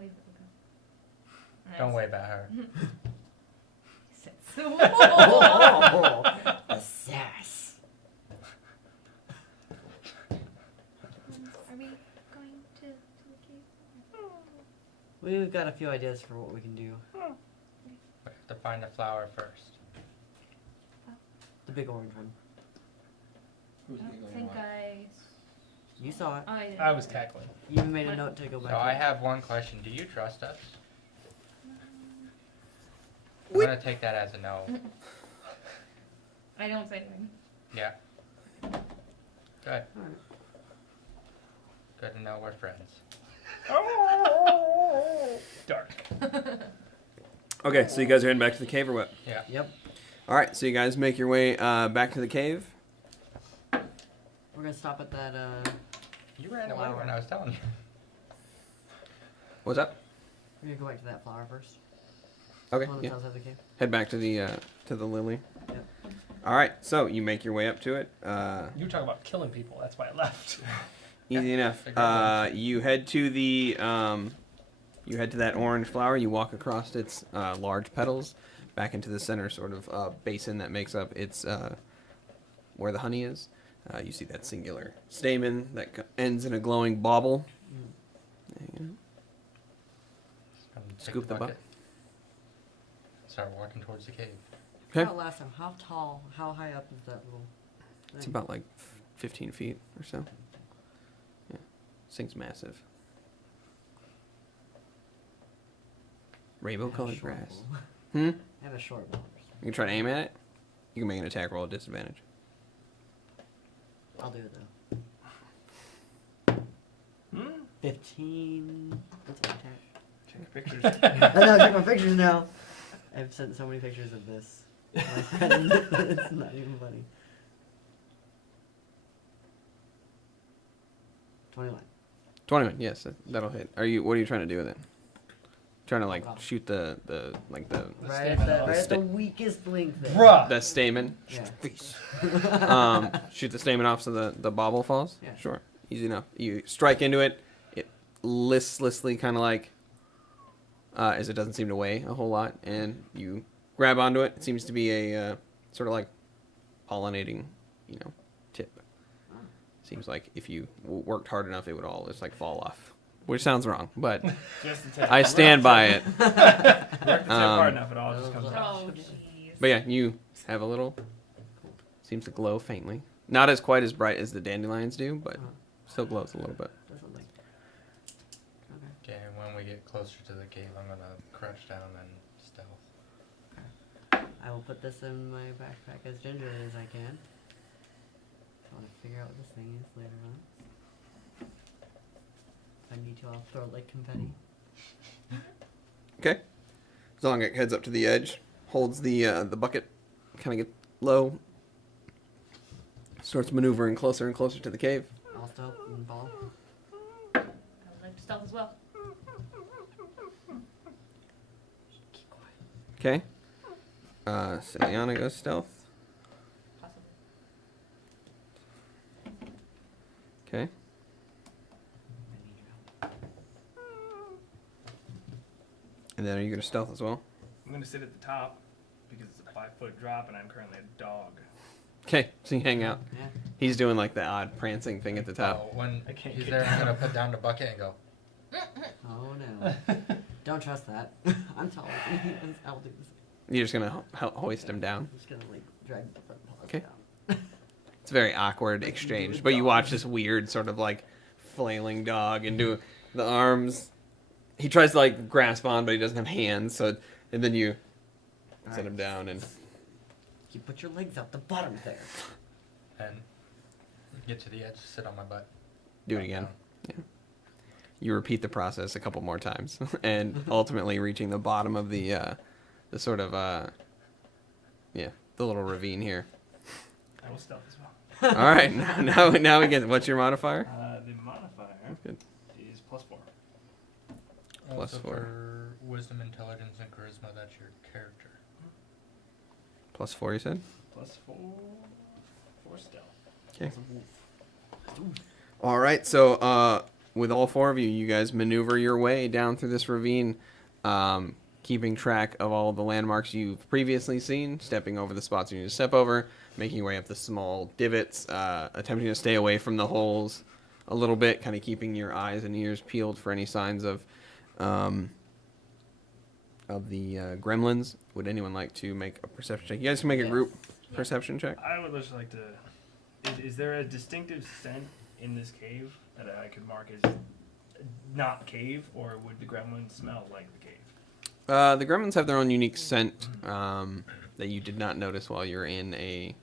leave it. Don't wave at her. Oh, the sass. Are we going to the cave? We've got a few ideas for what we can do. We have to find the flower first. The big orange one. I don't think You saw it. I was tackling. You even made a note to go back. So to I it. have one question. Do you trust us? I'm gonna take that as a no. I don't say anything. Yeah. Good. Alright. Good to know we're friends. Dark. Okay, so you guys are heading back to the cave or what? Yeah. Yep. All right, so you guys make your way back to the cave. We're gonna stop at that. You ran away Flower. when I was telling you. What's up? We're gonna go back to that flower first. Okay, One yeah. that's outside the cave. Head back to the lily. Yep. All right, so you make your way up to it. You were talking about killing people. That's why I left. Easy enough. figured that. You head to the that orange flower. You walk across its large petals back into the center sort of basin that makes up its where the honey is. You see that singular stamen that ends in a glowing bauble. There you go. Come take Scoop the bucket. Start walking towards the cave. Okay. How last time? How tall? How high up is that little? It's thing? about like 15 feet or so. Yeah, this thing's massive. I Rainbow have a colored short grass. bow. Hmm? I have a short bow. You can try to aim at it. You can make an attack roll at disadvantage. I'll do it though. 15. What's my attack? Check pictures. I know, check my pictures now. I've sent so many pictures of this. My friend, it's not even funny. 21. 21. Yes, that'll hit. What are you trying to do with it? Trying to like Wow. shoot the Right stamen at the, off. right at the sta- weakest link there. Bruh. stamen. Yeah. Shoot the stamen off so the bauble falls. Yeah. Sure, easy enough. You strike into it. It listlessly kind of like, as it doesn't seem to weigh a whole lot, and you grab onto it. It seems to be a sort of like pollinating, tip. Seems like if you worked hard enough, it would all just like fall off. Which sounds wrong, but Just the tip. I stand by it. Work the tip hard Um, enough, it all just comes out. Oh, jeez. But yeah, you have a little. Seems to glow faintly. Not as quite as bright as the dandelions do, but still glows a little bit. Doesn't like. Okay. Okay, and when we get closer to the cave, I'm gonna crouch down and stealth. I will put this in my backpack as gingerly as I can. I want to figure out what this thing is later on. If I need to, I'll throw it like confetti. Okay. Zongek heads up to the edge, holds the bucket, kind of get low, starts maneuvering closer and closer to the cave. I'll stealth and follow. I would like to stealth as well. Keep quiet. Okay. Celiana goes stealth. Possibly. Okay. I need your help. And then are you gonna stealth as well? I'm gonna sit at the top because it's a 5-foot drop and I'm currently a dog. Okay. So you hang out. Yeah. He's doing like the odd prancing thing at the top. Oh, when I can't he's get there, I'm down. gonna put down the bucket and go. Oh no. Don't trust that. I'm taller than he is. I'll do this. You're just gonna hoist him down. I'm just gonna like drag the front paws Okay. down. It's a very awkward exchange, but you watch this weird sort of like flailing dog and do the arms. He tries to like grasp on, but he doesn't have hands. So, and then you set Alright. him down and You put your legs out the bottom there. And get to the edge, sit on my butt. do it back again. down. You repeat the process a couple more times, and ultimately reaching the bottom of the sort of the little ravine here. I will stealth as well. All right, now we get what's your modifier? The modifier Good. is +4. Plus Also 4. for wisdom, intelligence, and charisma, that's your character. +4, you said. +4 for stealth. Okay. As a wolf. All right, so with all four of you, you guys maneuver your way down through this ravine. keeping track of all the landmarks you've previously seen, stepping over the spots you need to step over, making your way up the small divots, attempting to stay away from the holes a little bit, kind of keeping your eyes and ears peeled for any signs of the gremlins. Would anyone like to make a perception check? You guys can make a group perception check. I would just like to. Is there a distinctive scent in this cave that I could mark as not cave, or would the gremlin smell like the cave? The gremlins have their own unique scent that you did not notice while you're in a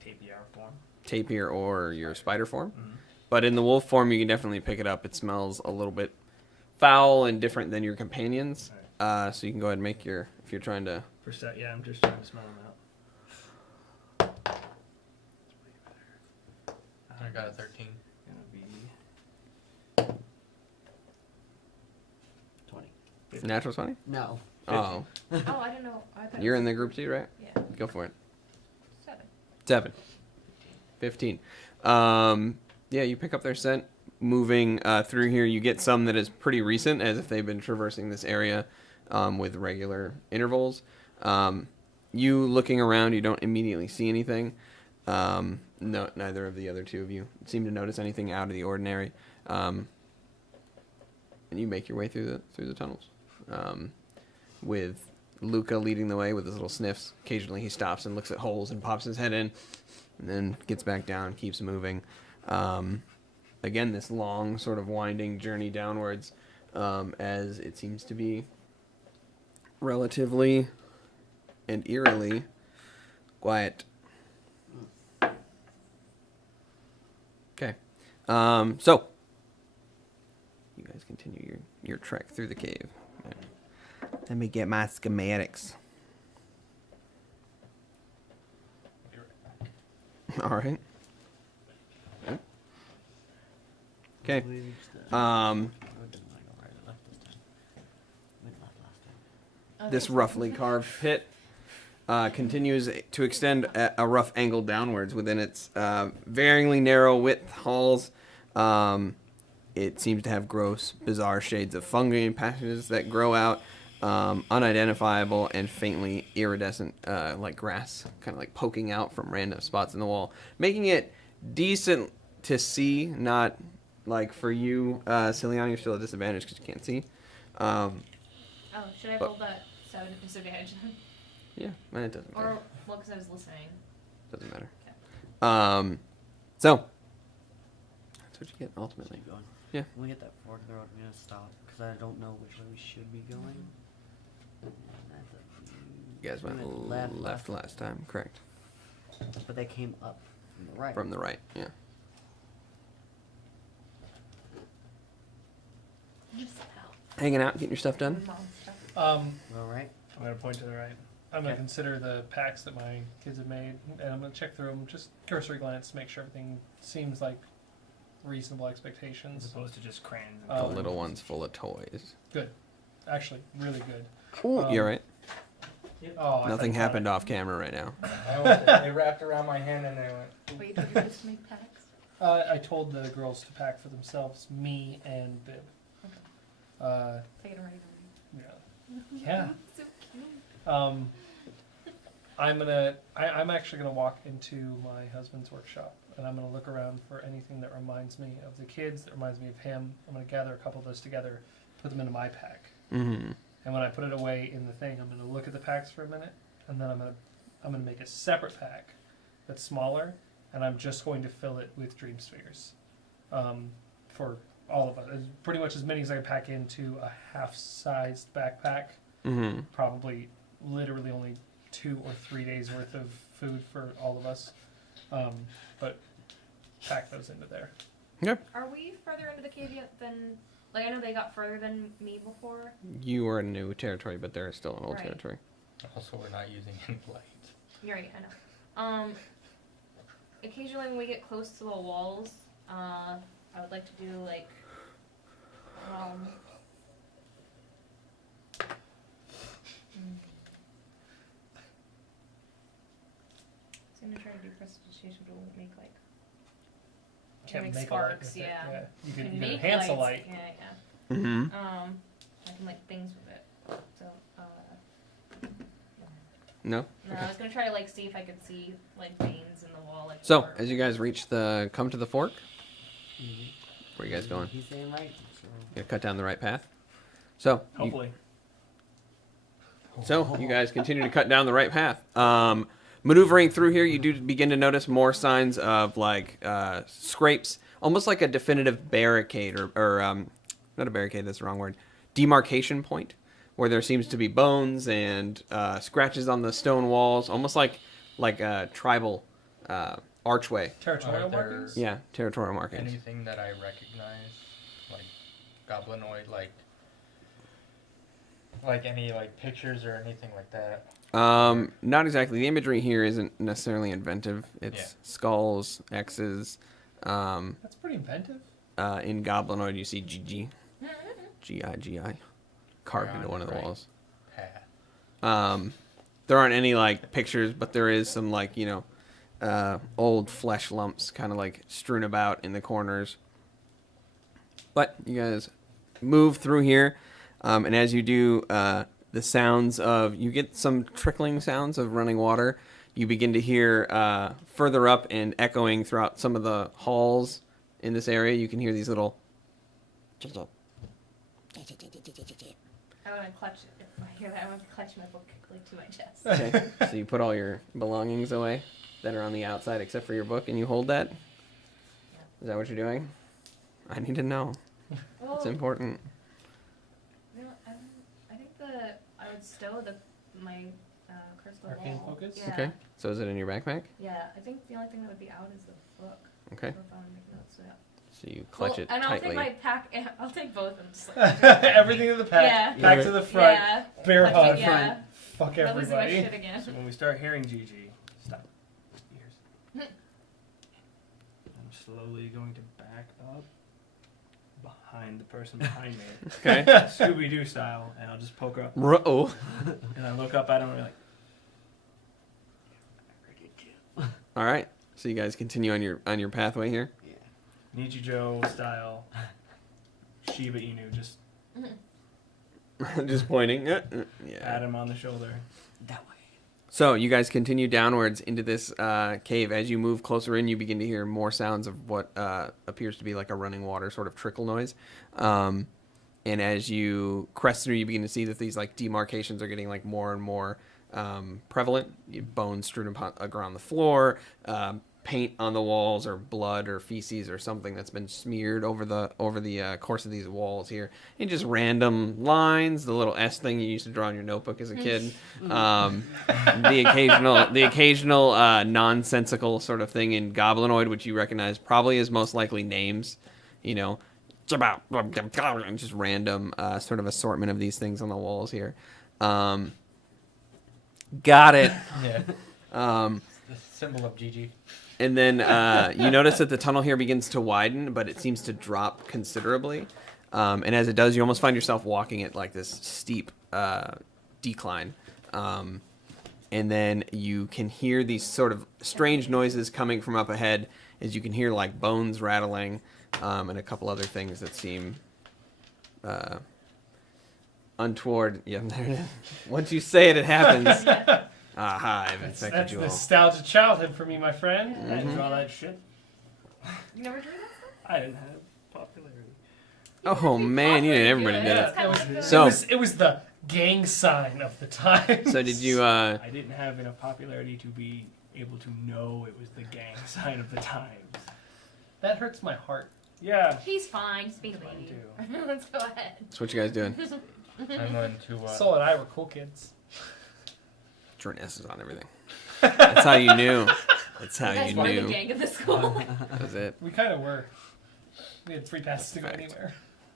Tapir form. tapir or your spider form. Mhm. But in the wolf form, you can definitely pick it up. It smells a little bit foul and different than your companions. So you can go ahead and make your, if you're trying to. Yeah, I'm just trying to smell them out. I got a 13. Gonna be 20. Natural 20? No. Oh. Oh, I don't know. I thought You're in the group too, right? Yeah. Go for it. 7. 7. 15. Yeah, you pick up their scent. Moving through here, you get some that is pretty recent, as if they've been traversing this area with regular intervals. You looking around, you don't immediately see anything. No, neither of the other two of you seem to notice anything out of the ordinary. And you make your way through the tunnels, with Luca leading the way with his little sniffs. Occasionally, he stops and looks at holes and pops his head in, and then gets back down, keeps moving. Again, this long, sort of winding journey downwards, as it seems to be relatively and eerily quiet. Okay. So, you guys continue your trek through the cave. Let me get my schematics. All right. Okay. We reached the road didn't wanna go right or left this time. Went left last time. This roughly carved pit continues to extend at a rough angle downwards within its varyingly narrow width halls. It seems to have gross, bizarre shades of fungi and passages that grow out, unidentifiable and faintly iridescent, like grass, kind of like poking out from random spots in the wall, making it decent to see. Not like for you, Ciliana, you're still at a disadvantage because you can't see. Oh, should I But- roll that 7 at disadvantage? Yeah, it doesn't matter. Or, well, because I was listening. Doesn't matter. Okay. So that's what you get ultimately. Keep going. Yeah. When we get that fork in the road, I'm gonna stop because I don't know which way we should be going. And that's You guys we went left last time, correct? but they came up from the right. From the right, yeah. Just help. Hanging out, getting your stuff done. With mom stuff. All right. I'm gonna point to the right. I'm gonna Okay. consider the packs that my kids have made, and I'm gonna check through them, just cursory glance, to make sure everything seems like reasonable As expectations. opposed to just crayons. The Oh. little one's full of toys. Actually, really good. Ooh, Um, you're right. Oh, Nothing happened off camera right now. They wrapped around my hand and they went. Wait, did you just make packs? I told the girls to pack for themselves, me and Bib. Take it already. Yeah. So cute. I'm actually gonna walk into my husband's workshop, and I'm gonna look around for anything that reminds me of the kids, that reminds me of him. I'm gonna gather a couple of those together, put them into my pack, Mm-hmm. and when I put it away in the thing, I'm gonna look at the packs for a minute, and then I'm gonna make a separate pack that's smaller, and I'm just going to fill it with dream spheres, for all of us. It's pretty much as many as I can pack into a half-sized backpack. Mm-hmm. Probably literally only 2 or 3 days worth of food for all of us, but pack those into there. Are we further into the cave yet than... Like, I know they got further than me before. You are in new territory, but they're still in old Right. territory. Also, we're not using any light. You're right, I know. Occasionally when we get close to the walls, I would like to do, like, So I'm gonna try to do prestidigitation, but it won't make, like... Can't Like make a light sparks, with it, yeah. You can can make enhance a lights. light. Yeah, yeah. Mm-hmm. I can like things with it. So, No. No, I was gonna try to like see if I could see like veins in the wall. Like. So or- as you guys come to the fork, where are you guys going? He's saying right. So. You cut down the right path. So Hopefully. So you guys continue to cut down the right path. Maneuvering through here, you do begin to notice more signs of like scrapes, almost like a definitive barricade, or not a barricade. That's the wrong word. Demarcation point, where there seems to be bones and scratches on the stone walls, almost like a tribal archway. Territorial Are there markings? Yeah, territorial markings. anything that I recognize, like goblinoid, like any like pictures or anything like that? Not exactly. The imagery here isn't necessarily inventive. It's Yeah. skulls, X's. That's pretty inventive. In Goblinoid, you see GG. G-I-G-I. Carved We're into on one the of the right walls. Path. There aren't any, like, pictures, but there is some, like, old flesh lumps kind of, like, strewn about in the corners. But you guys move through here, and as you do, the sounds of... You get some trickling sounds of running water. You begin to hear further up and echoing throughout some of the halls in this area. You can hear these little... I want to clutch. If I hear that, I want to clutch my book like to my chest. Okay, so you put all your belongings away that are on the outside except for your book, and you hold that? Is that what you're doing? I need to know. Well, It's important. you know, I think I would stow my crystal Arcane ball. focus? Yeah. Okay, so is it in your backpack? Yeah, I think the only thing that would be out is the book. Okay, If I want to make notes, so yeah. so you clutch it and tightly. I'll take my pack. I'll take both and just like. Everything in the pack. Yeah. Back to the front. Yeah. Bear Clutch hug. it, yeah. Fuck Not losing my everybody. shit again. So when we start hearing GG, stop. Ears. I'm slowly going to back up behind the person behind me. Okay. Scooby-Doo style, and I'll just poke her up. Oh. And I look up at him and be like, All right. So you guys continue on your pathway here. Nichijou style, Shiba Inu, just Just pointing. Yeah. pat him on the shoulder. That way. So you guys continue downwards into this cave. As you move closer in, you begin to hear more sounds of what appears to be like a running water sort of trickle noise. And as you crest through, you begin to see that these like demarcations are getting like more and more prevalent. Bones strewn upon around the floor, paint on the walls, or blood or feces or something that's been smeared over the course of these walls here. And just random lines, the little S thing you used to draw in your notebook as a kid. The occasional nonsensical sort of thing in Goblinoid, which you recognize probably as most likely names. Just random sort of assortment of these things on the walls here. Got it. Yeah. Um, The symbol of GG. And then you notice that the tunnel here begins to widen, but it seems to drop considerably. And as it does, you almost find yourself walking at like this steep decline. And then you can hear these sort of strange noises coming from up ahead, as you can hear like bones rattling and a couple other things that seem untoward. Yeah, there it is. Once you say it, it happens. Aha, I've infected That's you all. nostalgia childhood for me, my friend. I didn't draw that shit. You never drew that stuff? I didn't have popularity. Oh man, you did. Everybody did Yeah, it. Kinda it was, like the- So- it was the gang sign of the time. So did you? I didn't have enough popularity to be able to know it was the gang sign of the times. That hurts my heart. Yeah. He's fine. Just being a Mine baby. too. Let's go ahead. So what you guys doing? I'm going to. Soul and I were cool kids. Jordan S is on everything. That's how you knew. That's how You guys you were the knew. gang of the school. That was it. We kind of were. We had free passes to go Fact. anywhere.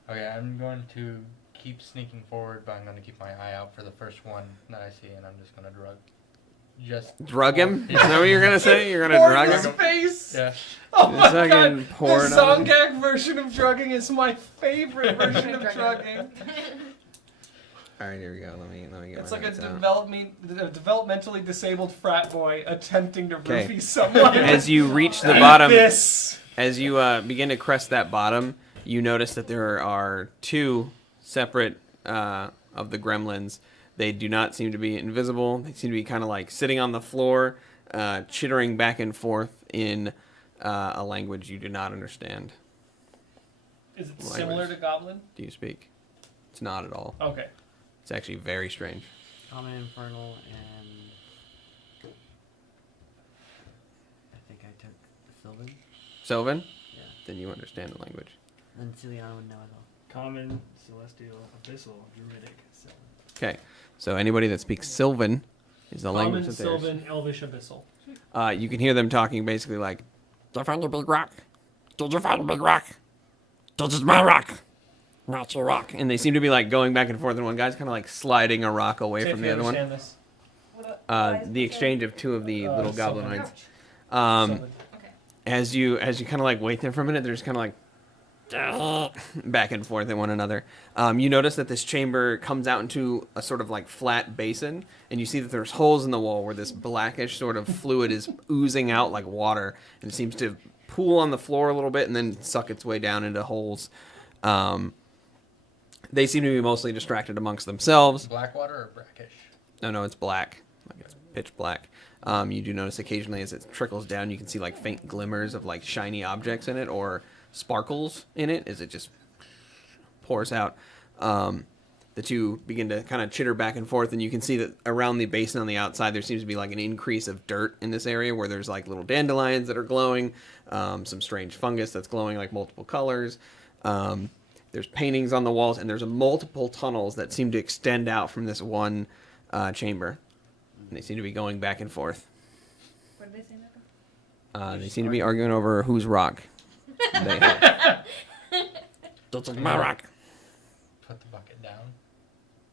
Okay, I'm going to keep sneaking forward, but I'm going to keep my eye out for the first one that I see, and I'm just going to Drug him? Yeah. Is that what you're gonna say? You're gonna Pour drug his him? face. Yeah. Oh Just my fucking god! pour The it on him. Zongak version of drugging is my favorite version of drugging. All right, here we go. Let me get It's my like a notes out. developmentally disabled frat boy attempting to 'Kay. roofie someone. As you reach the Eat bottom, this. as you begin to crest that bottom, you notice that there are two separate of the gremlins They do not seem to be invisible. They seem to be kind of like sitting on the floor, chittering back and forth in a language you do not understand. Is it Language. similar to Goblin? Do you speak? It's not at all. Okay. It's actually very strange. Common, Infernal, and I think I took Sylvan. Sylvan? Yeah. Then you understand the language. Then Ciliano would know as well. Common, celestial, abyssal, druidic, Sylvan. Okay, so anybody that speaks Sylvan is the language Common, that they're... Sylvan, Elvish, Abyssal. You can hear them talking basically like, "Did you find a big rock? Did you find a big rock? This is my rock, not your rock." And they seem to be like going back and forth, and one guy's kind of like sliding a rock away See from if the you other one. understand this. The exchange of two of the little Sylvan. goblinoids. Sylvan. Okay. As you kind of like wait there for a minute, they're just kind of like back and forth at one another. You notice that this chamber comes out into a sort of like flat basin, and you see that there's holes in the wall where this blackish sort of fluid is oozing out like water, and it seems to pool on the floor a little bit and then suck its way down into holes. They seem to be mostly distracted amongst themselves. Blackwater or brackish? No, it's black. Like it's pitch black. You do notice occasionally as it trickles down, you can see like faint glimmers of like shiny objects in it or sparkles in it as it just pours out. The two begin to kind of chitter back and forth, and you can see that around the basin on the outside there seems to be like an increase of dirt in this area where there's like little dandelions that are glowing, some strange fungus that's glowing like multiple colors. There's paintings on the walls, and there's multiple tunnels that seem to extend out from this one chamber. And they seem to be going back and forth. What did they say about They seem to be arguing over whose rock they have. That's my rock. Put the bucket down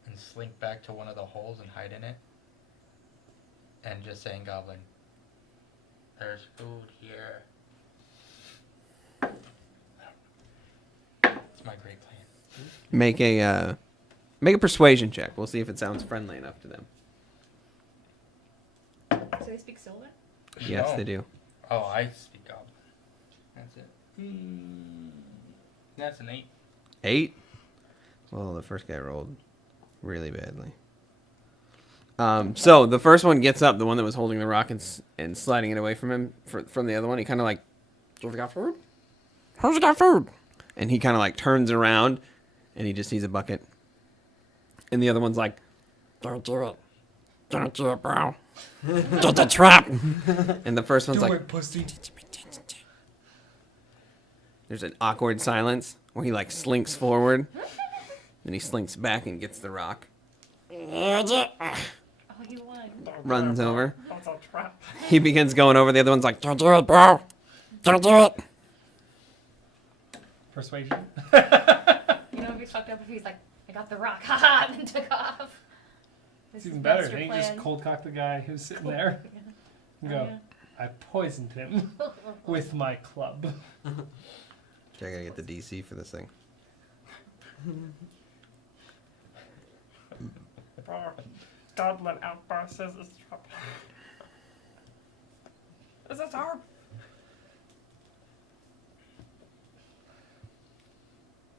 and slink back to one of the holes and hide in it. And just say in Goblin, "There's food here." It's my great plan. Make a persuasion check. We'll see if it sounds friendly enough to them. So they speak Sylvan? Yes, No. they do. Oh, I speak Goblin. That's it. That's an 8. 8? Well, the first guy rolled really badly. So the first one gets up, the one that was holding the rock and sliding it away from him, from the other one. He kind of like, "So we got food? Who's got food?" And he kind of like turns around, and he just sees a bucket. And the other one's like, "Don't do it. Don't do it, bro. It's a trap." And the first one's like, pussy. there's an awkward silence where he like slinks forward. Then he slinks back and gets the rock. Oh, you won. Runs over. That's a trap. He begins going over. The other one's like, "Don't do it, bro. Don't do it." Persuasion. You know, it'd be fucked up if he's like, "I got the rock, haha," and then took off. It's This even is better. master Then you just plan. cold cock the guy who's sitting there and go, "I poisoned him with my club." I gotta get the DC for this thing. Goblin outburst says it's trap. Is that our?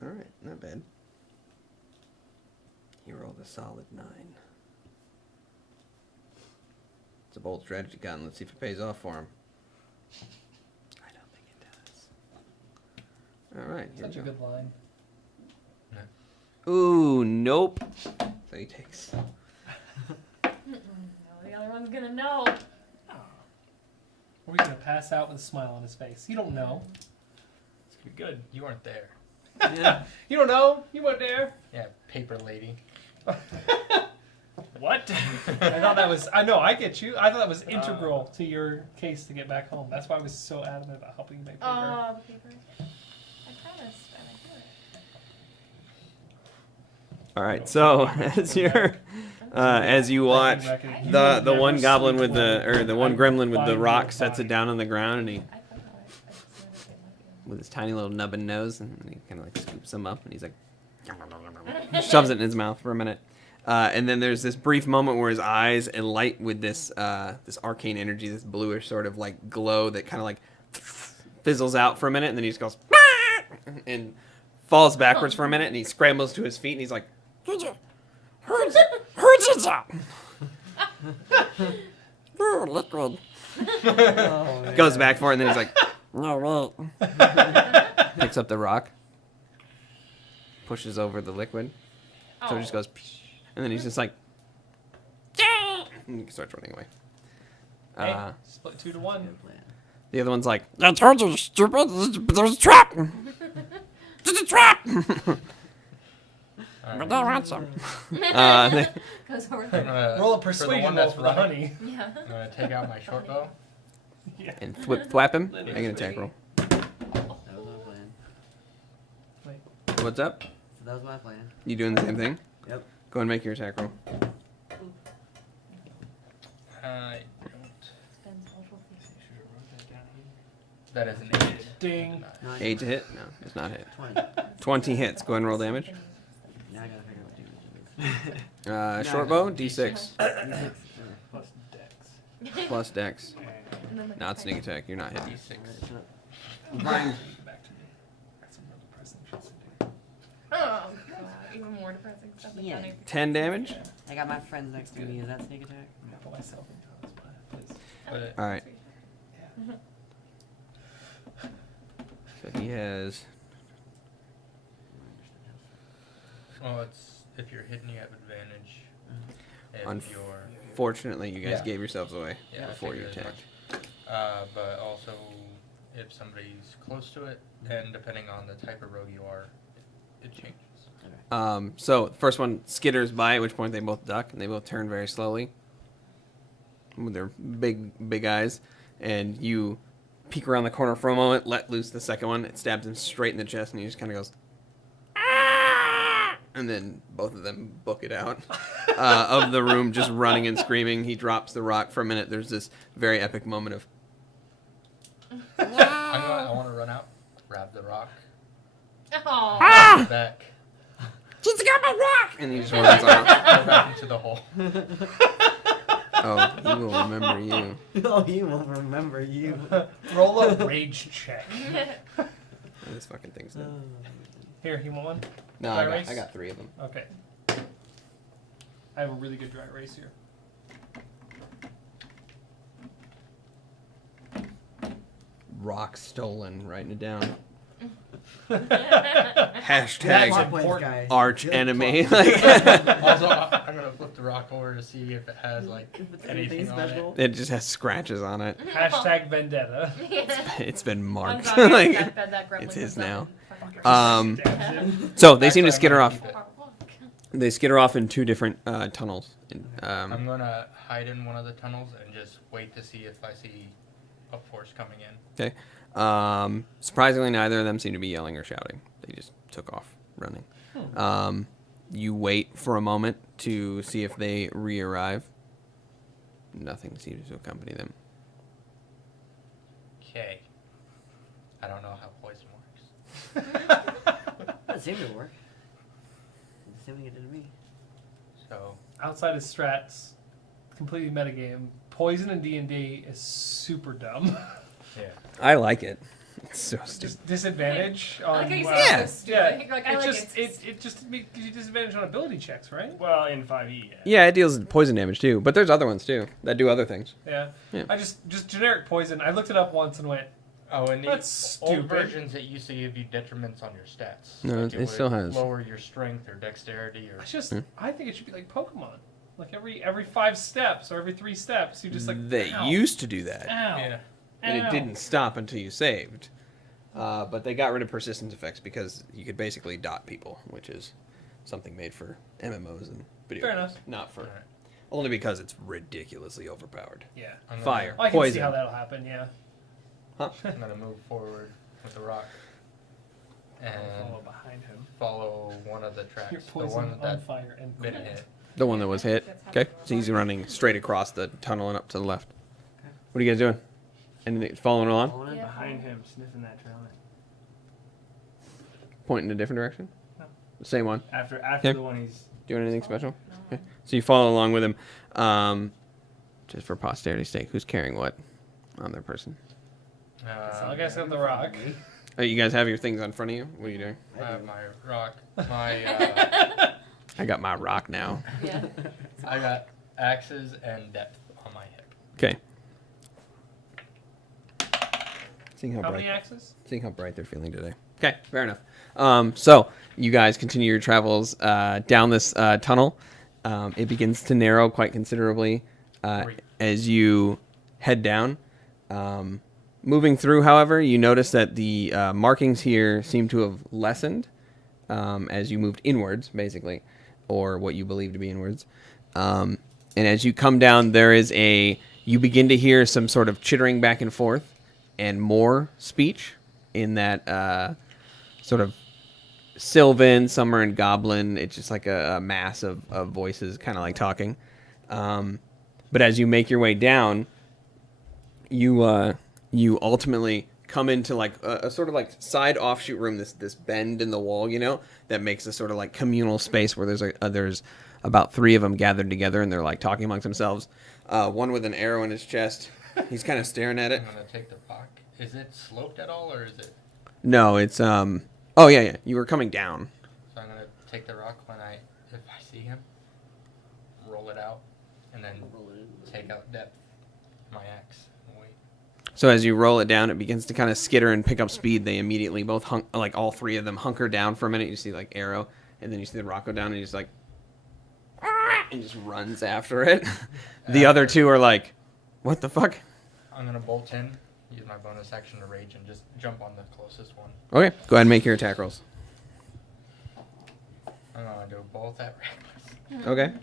All right, not bad. He rolled a solid 9. It's a bold strategy, Cotton. Let's see if it pays off for him. I don't think it does. All right, here Such we a go. good line. Ooh, nope. So he takes. No, the other one's gonna know. Or he's gonna pass out with a smile on his face. You don't know. It's gonna be good. You weren't there. Yeah. You don't know. You weren't there. Yeah, paper lady. What? I thought that was. I know. I get you. I thought that was integral to your case to get back home. That's why I was so adamant about helping you make paper. Oh, the paper. I promised I would do it. All right, so as you watch, the one goblin with the one gremlin with the rock sets it down on the ground, and he I thought about it. I just wanted to say it might be with his tiny little nubbin nose, and he kind of like scoops them up, and he's like shoves it in his mouth for a minute, and then there's this brief moment where his eyes alight with this this arcane energy, this bluish sort of like glow that kind of like fizzles out for a minute, and then he just goes and falls backwards for a minute, and he scrambles to his feet, and he's like, "Who's is that? Oh, liquid. Oh, Goes back for it, and then he's like, No, wait. picks up the rock, pushes over the liquid, so it just goes, and then he's just like, and he starts running away. Hey, split 2 to 1. Good plan. The other one's like, I told you, stupid. There's a trap. There's a trap. Alright. But don't want some. they- Goes over I'm there. gonna, Roll a for the persuasion one roll that's for the running, honey. Yeah. I'm gonna take out my short bow. and thwap him. Make an attack roll. That was my plan. What's up? So that was my plan. You doing the same thing? Yep. Go and make your attack roll. I don't. Spends all full feet. That is an 8. Ding. 9, 8 to hit? No, it's not hit. 20. 20 hits. Go ahead and roll damage. Now I gotta figure out what damage it is. Short bow, D6 D6. Plus dex. plus dex. And then the Not sneak attack. You're not hitting. D6. Alright, shut up. Back to me. Got some real depressing shit to do. Oh god, even more depressing stuff. Yeah. 10 damage. I got my friends next to me. Is that sneak attack? I'm gonna put myself in John's spot, please. But All right. So he has. well, it's if you're hidden, you have advantage. If Unf- you're Fortunately, you guys Yeah. gave yourselves away Yeah, I before you figured as attacked. but also if somebody's close to it, and depending on the type of rogue you are, it changes. So the first one skitters by, at which point they both duck and they both turn very slowly with their big eyes, and you peek around the corner for a moment, let loose the second one. It stabs him straight in the chest, and he just kind of goes, "Ah!" And then both of them book it out of the room, just running and screaming. He drops the rock for a minute. There's this very epic moment of, I want to run out, grab the rock, Oh. back, She's got my rock. and he just runs off. go back into the hole. Oh, he will remember you. Oh, he won't remember you. Roll a rage check. This fucking thing's dead. Here, you want one? No, Dry I erase? got 3 of them. Okay. I have a really good dry erase here. Rock stolen, writing it down. That's Hashtag Plot important. points, guys. arch Good enemy. plot. Also, I'm gonna flip the rock over to see if it has like If it's anything on it. It just has scratches on it. Hashtag vendetta. It's been marked. I'm sorry, Like, I fed that gremlin it's his some now. Stabs Um, him. so they seem to Actually, skitter I'm off. gonna keep it. They skitter off in 2 different tunnels. I'm gonna hide in one of the tunnels and just wait to see if I see a force coming in. Okay. Surprisingly, neither of them seem to be yelling or shouting. They just took off running. You wait for a moment to see if they re-arrive. Nothing seems to accompany them. Okay. I don't know how poison works. That seemed to work. It's the same thing it did to me. So Outside of strats, completely metagame. Poison in D&D is super dumb. yeah. I like it. It's so stupid. Just disadvantage on. I like how you Yeah. say it's so Yeah, stupid. Like, I it like just it. it just gives you disadvantage on ability checks, right? Well, in 5e, yeah. Yeah, it deals poison damage too, but there's other ones too that do other things. Yeah. Yeah. I just generic poison. I looked it up once and went, Oh, and the That's old stupid. versions, it used to give you detriments on your stats. No, Like it still would has. lower your strength or dexterity or. I just Hmm. I think it should be like Pokemon. Like every 5 steps or every 3 steps, you just like They ow, used to do that, ow, Yeah. and ow. it didn't stop until you saved. But they got rid of persistence effects because you could basically dot people, which is something made for MMOs and video Fair games. enough. Not for Alright. only because it's ridiculously overpowered. Yeah. I'm gonna- Fire, I can see poison. how that'll happen. Yeah. Huh? I'm gonna move forward with the rock and Follow behind him. follow one of the Your tracks. The poison one on that fire and been hit. The one that was hit. Okay, so he's running straight across the tunnel and up to the left. What are you guys doing? Anything following along? Following it? Yeah. Behind him, sniffing that trail. Pointing in a different direction? No. The same one. After Okay. the one he's. Doing anything special? No. Okay. So you follow along with him. Just for posterity's sake, who's carrying what on their person? so I guess on the rock. Oh, you guys have your things in front of you? What are you doing? I have my rock. My I got my rock now. Yeah. I got axes and depth on my hip. Okay. Seeing How many axes? Seeing how bright they're feeling today. Okay, fair enough. So you guys continue your travels down this tunnel. It begins to narrow quite considerably Great. as you head down. Moving through, however, you notice that the markings here seem to have lessened as you moved inwards, basically, or what you believe to be inwards. And as you come down, you begin to hear some sort of chittering back and forth and more speech in that sort of Sylvan, some are in Goblin. It's just like a mass of voices kind of like talking. But as you make your way down, you ultimately come into like a sort of like side offshoot room, this bend in the wall, that makes a sort of like communal space where there's about 3 of them gathered together and they're like talking amongst themselves. One with an arrow in his chest. He's kind of staring at it. I'm gonna take the rock. Is it sloped at all, or is it? No, it's Oh yeah. You were coming down. So I'm gonna take the rock if I see him, roll it out, and then take out depth, my axe, and wait. So as you roll it down, it begins to kind of skitter and pick up speed. They immediately both all 3 of them hunker down for a minute. You see like arrow, and then you see the rock go down, and he's like, and just runs after it. The other 2 are like, what the fuck? I'm gonna bolt in, use my bonus action to rage, and just jump on the closest one. Okay, go ahead and make your attack rolls. I'm gonna do both at reckless. Okay.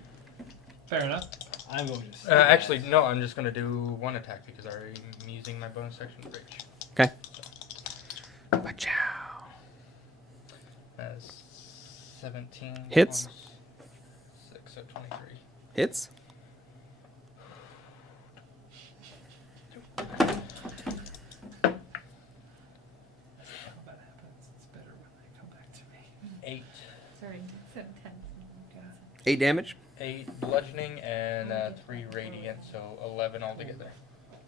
Fair enough. I'm going to. Actually, no. I'm just gonna do 1 attack because I'm using my bonus action to rage. Okay. Pachow. That's 17. Hits. plus 6, so 23. Hits. How that happens. It's better when they come back to me. 8. Sorry, 7, 10. 8 damage. 8 bludgeoning and 3 radiant, so 11 altogether.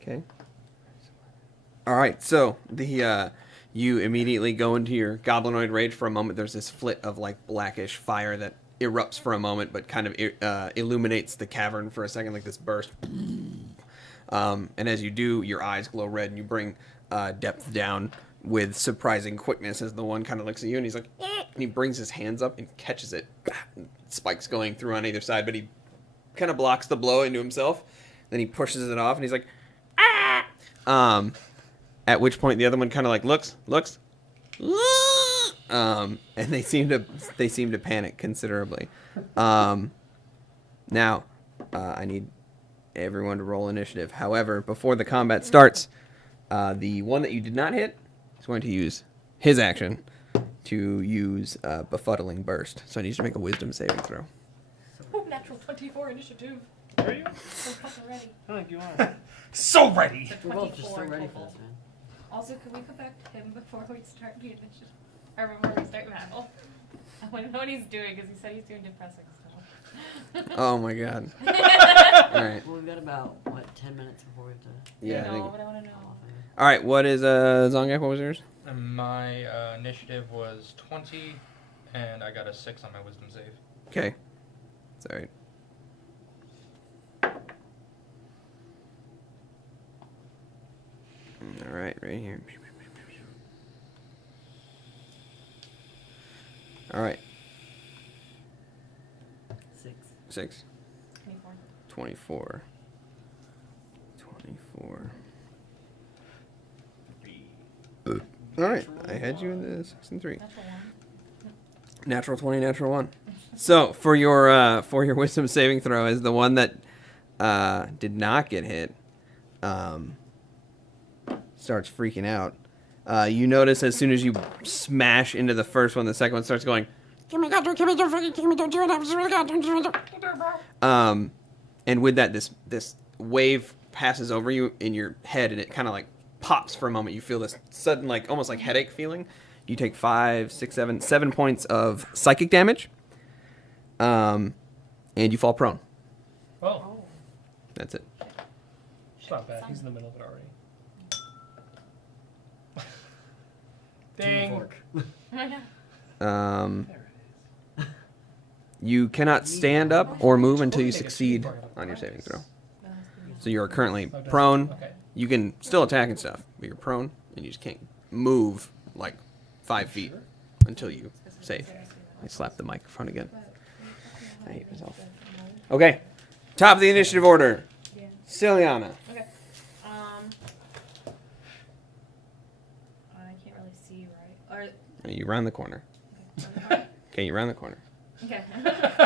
Okay. All right. So you immediately go into your goblinoid rage for a moment. There's this flit of like blackish fire that erupts for a moment, but kind of illuminates the cavern for a second, like this burst. And as you do, your eyes glow red, and you bring depth down with surprising quickness. As the one kind of looks at you, and he's like, "Eh," and he brings his hands up and catches it. Spikes going through on either side, but he kind of blocks the blow into himself. Then he pushes it off, and he's like, "Ah!" At which point the other one kind of like looks, and they seem to panic considerably. Now, I need everyone to roll initiative. However, before the combat starts, the one that you did not hit is going to use his action to use Befuddling Burst. So I need you to make a Wisdom saving throw. Oh, natural 24 initiative. Are you? We're fucking ready. I think you are. So ready! So We're both just so 24 ready for total. this, man. Also, could we come back to him before we start the initiative? Or before we start battle? I want to know what he's doing, because he said he's doing depressing stuff. Oh my god. All right. Well, we've got about, 10 minutes before we have to Yeah. I No, think. but I want to know. off. All right. What is Zongak? What was yours? And my initiative was 20, and I got a 6 on my wisdom save. Okay. It's all right. All right, right here. All right, 6. 6, 24. 24. All right, I had you in the 6 and 3. Natural 1. Natural 20, natural 1. So for your wisdom saving throw, as the one that did not get hit, starts freaking out. You notice as soon as you smash into the first one, the second one starts going, "Give me God, give me, don't do it, I'm just really God, don't do it." And with that, this wave passes over you in your head, and it kind of like pops for a moment. You feel this sudden, like almost like headache feeling. You take 5, 6, 7 points of psychic damage, and you fall prone. Oh, That's it. it's not bad. He's in the middle of it already. Ding. Fork. Um, There it is. You cannot stand up or move until you succeed on your saving throw. So you are currently Oh, does it? prone. Okay. You can still attack and stuff, but you're prone, and you just can't move like 5 feet until you save. I slapped the microphone again. I hate myself. Okay, top of the initiative order. Yeah. Ciliana. Okay. I can't really see, right? You round the corner. Or Okay, you round the corner. okay.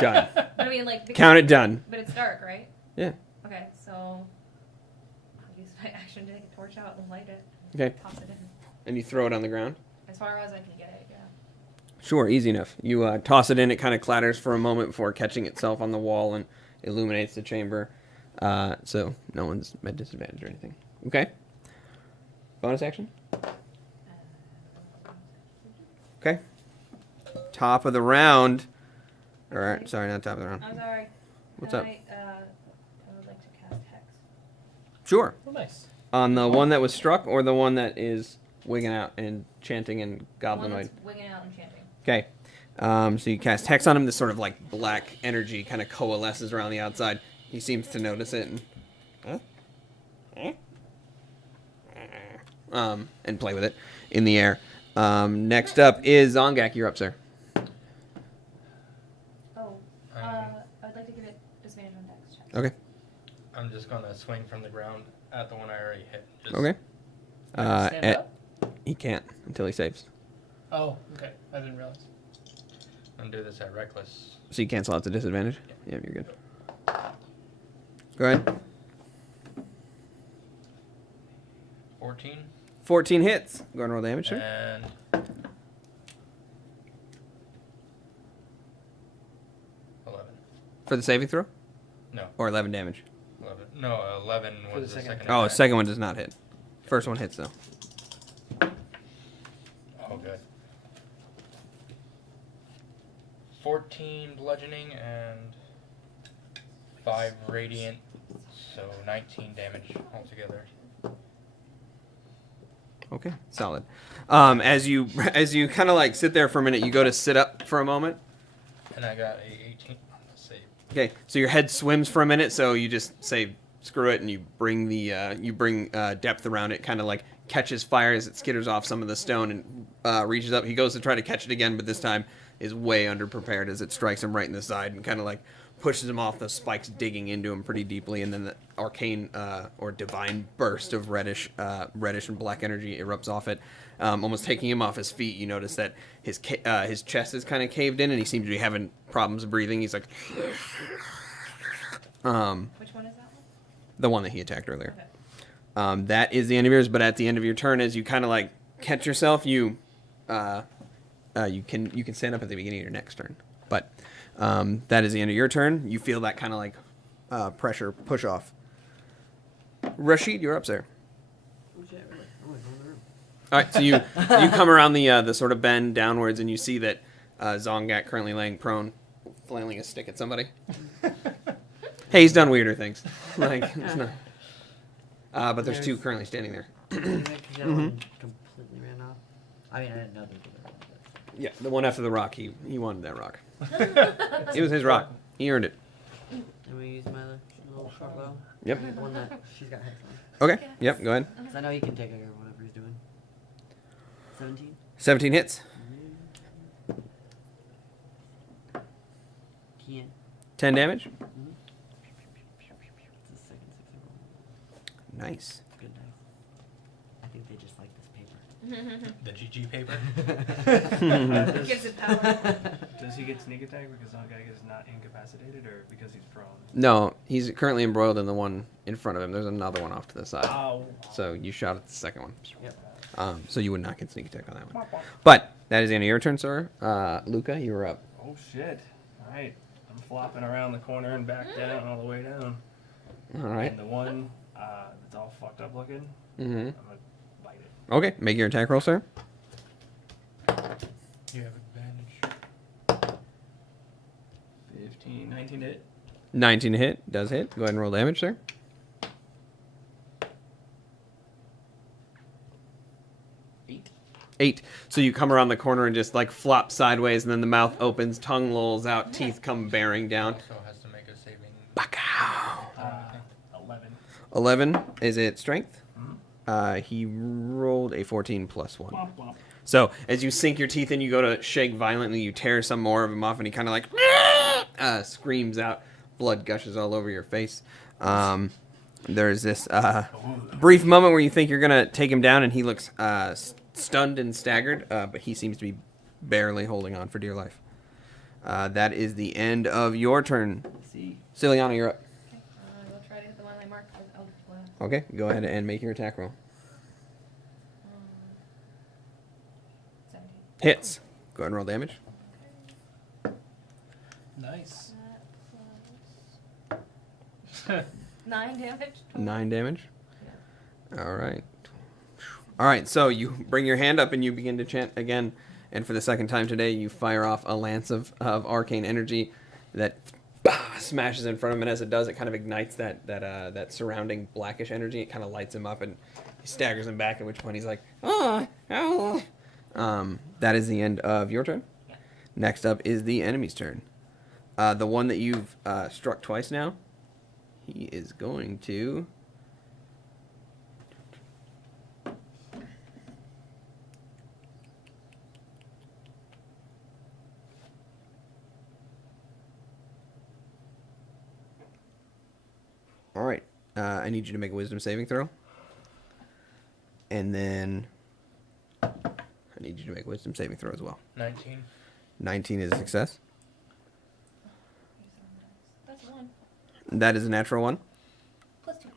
Done. But I mean, like. Count it done. But it's dark, right? Yeah. Okay, so I'll use my action to take a torch out and light it. Okay. Toss it in. And you throw it on the ground. As far as I can get it, yeah. Sure, easy enough. You toss it in. It kind of clatters for a moment before catching itself on the wall and illuminates the chamber. So no one's at disadvantage or anything. Okay. Bonus action. Okay. Top of the round. All right. Sorry, not top of the round. I'm sorry. What's Can up? I would like to cast Hex. Sure. Oh, nice. On the one that was struck, or the one that is wigging out and chanting and One goblinoid. that's wigging out and chanting. Okay. So you cast Hex on him. This sort of like black energy kind of coalesces around the outside. He seems to notice it and play with it in the air. Next up is Zongak. You're up, sir. Oh, Um, I'd like to give it disadvantage on Dex check. Okay. I'm just gonna swing from the ground at the one I already hit. Just Okay. Stand up? He can't until he saves. Oh, okay. I didn't realize. And do this at reckless. So you cancel out the disadvantage? Yeah, you're good. Go ahead. 14 14 hits. Go ahead and roll damage, sir. and 11. For the saving throw? No, Or 11 damage? 11. No, 11 For was the the second second. Oh, attack. second one does not hit. First one hits, though. Oh, good. 14 bludgeoning and 5 radiant, so 19 damage altogether. Okay, solid. As you kind of like sit there for a minute, you go to sit up for a moment. And I got a 18 on the save. Okay, so your head swims for a minute, so you just say screw it, and you bring the depth around it, kind of like catches fire as it skitters off some of the stone and reaches up. He goes to try to catch it again, but this time is way underprepared as it strikes him right in the side and kind of like pushes him off, the spikes digging into him pretty deeply, and then the arcane or divine burst of reddish and black energy erupts off it, almost taking him off his feet. You notice that his chest is kind of caved in, and he seems to be having problems breathing. He's like, Which one is that one? the one that he attacked earlier. Okay. That is the end of yours, but at the end of your turn, as you kind of like catch yourself, you can stand up at the beginning of your next turn. But that is the end of your turn. You feel that kind of like pressure push off. Rashid, you're up, sir. Oh shit, really? Oh, it's on the room. All right, so you come around the sort of bend downwards, and you see that Zongak currently laying prone, flailing a stick at somebody. Hey, he's done weirder things. Like it's not. But there's two currently standing there. Because the other one completely ran off. I mean, I didn't know they did it. Yeah, the one after the rock. He wanted that rock. It was his rock. He earned it. Can we use my little short bow? Yep. The one that she's got hex on. Okay. Yep. Go ahead. Because I know he can take care of whatever he's doing. 17? 17 hits. Can't. 10 damage. It's the second 6 in a row. Nice. Good dice. I think they just like this paper. The GG paper. Gives it power. Does he get sneak attack because Zongak is not incapacitated, or because he's prone? No, he's currently embroiled in the one in front of him. There's another one off to the side. Oh. So you shot at the second one. Yep. So you would not get sneak attack on that one. But that is the end of your turn, sir. Luca, you were up. Oh shit! All right, I'm flopping around the corner and back down all the way down. All right. And the one that's all fucked up looking, Mm-hmm. I'm gonna bite it. Okay, make your attack roll, sir. You have advantage. 15, 19 to hit. 19 to hit. Does hit. Go ahead and roll damage, sir. 8. 8. So you come around the corner and just like flop sideways, and then the mouth opens, tongue lolls out, teeth come bearing down. Also has to make a saving. Bakow. 11. 11. Is it strength? Mm-hmm. He rolled a 14 plus 1. Womp womp. So as you sink your teeth in, you go to shake violently, you tear some more of him off, and he kind of like screams out. Blood gushes all over your face. There's this brief moment where you think you're going to take him down, and he looks stunned and staggered, but he seems to be barely holding on for dear life. That is the end of your turn. See. Ciliana, you're up. Okay, I'll try to hit the one I marked with Eldritch Blast. Okay, go ahead and make your attack roll. 17. Hits. Go ahead and roll damage. Nice. That plus 9 damage. 9 damage. All right. All right, so you bring your hand up and you begin to chant again. And for the second time today, you fire off a lance of arcane energy that smashes in front of him. And as it does, it kind of ignites that surrounding blackish energy. It kind of lights him up and he staggers him back, at which point he's like, oh. That is the end of your turn. Yeah. Next up is the enemy's turn. The one that you've struck twice now, he is going to... All right. I need you to make a wisdom saving throw. And then I need you to make a wisdom saving throw as well. 19. 19 is a success. That's 1. That is a natural one. Plus 2.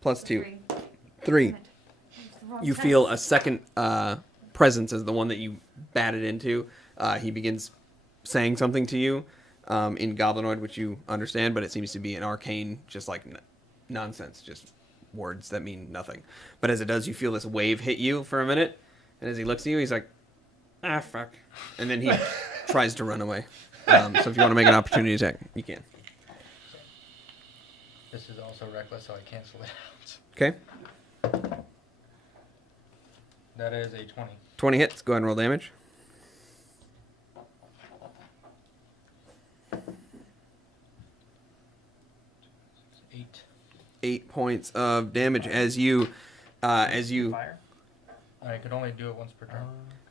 Plus 2. 3. 3. It's the wrong You dice. feel a second presence as the one that you batted into. He begins saying something to you in Goblinoid, which you understand, but it seems to be an arcane, just like nonsense, just words that mean nothing. But as it does, you feel this wave hit you for a minute, and as he looks at you, he's like, ah, fuck. And then he tries to run away. So if you want to make an opportunity attack, you can. This is also reckless, so I cancel it out. Okay? That is a 20. 20 hits. Go ahead and roll damage. Eight. 8 points of damage as you Fire. I could only do it once per turn.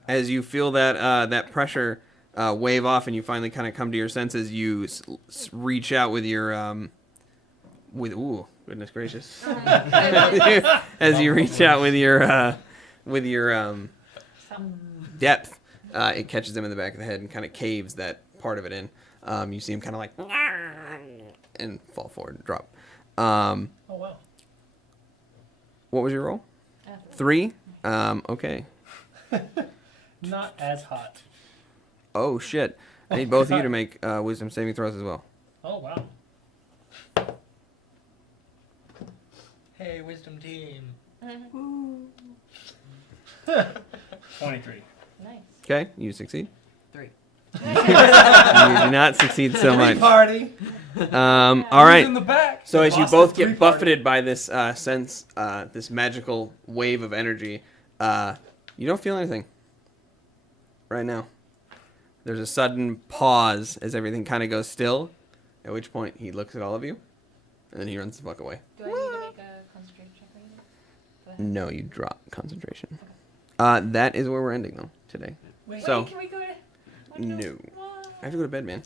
as you feel that pressure wave off, and you finally kind of come to your senses. You reach out with your ooh, goodness gracious, as you reach out with your depth, it catches him in the back of the head and kind of caves that part of it in. You see him kind of like and fall forward and drop. Oh wow. What was your roll? 3. Okay. Not as hot. Oh shit! I need both of you to make wisdom saving throws as well. Oh wow. Hey, wisdom team. 23. Nice. Okay, you succeed. 3. You do not succeed so much. Party. All Who's right. in the back? So They as you lost both the get three party. buffeted by this this magical wave of energy, you don't feel anything right now. There's a sudden pause as everything kind of goes still, at which point he looks at all of you, and then he runs the fuck away. Do I need to make a concentration check or anything? Do I have- No, you drop concentration. That is where we're ending, though, today. Wait, So- Wait, can we go to... No. I have to go to bed, man.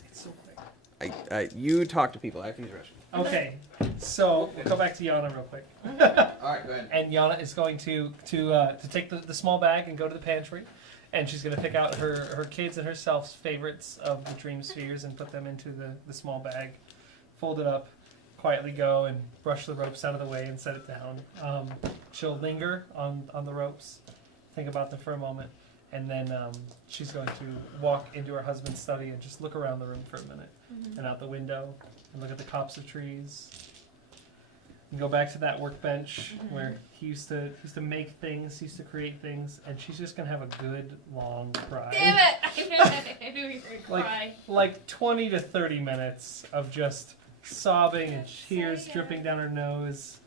You talk to people. I have to use the restroom. Okay, so we'll go back to Yana real quick. All right, go ahead. And Yana is going to take the small bag and go to the pantry, and she's going to pick out her kids and herself's favorites of the dream spheres and put them into the small bag, fold it up, quietly go and brush the ropes out of the way and set it down. She'll linger on the ropes, think about them for a moment, and then she's going to walk into her husband's study and just look around the room for a minute and out the window and look at the copse of trees. And go back to that workbench where he used to make things, he used to create things, and she's just gonna have a good long cry. Damn it! I knew you were Like- cry. Like 20 to 30 minutes of just sobbing and tears Say it. dripping down her nose.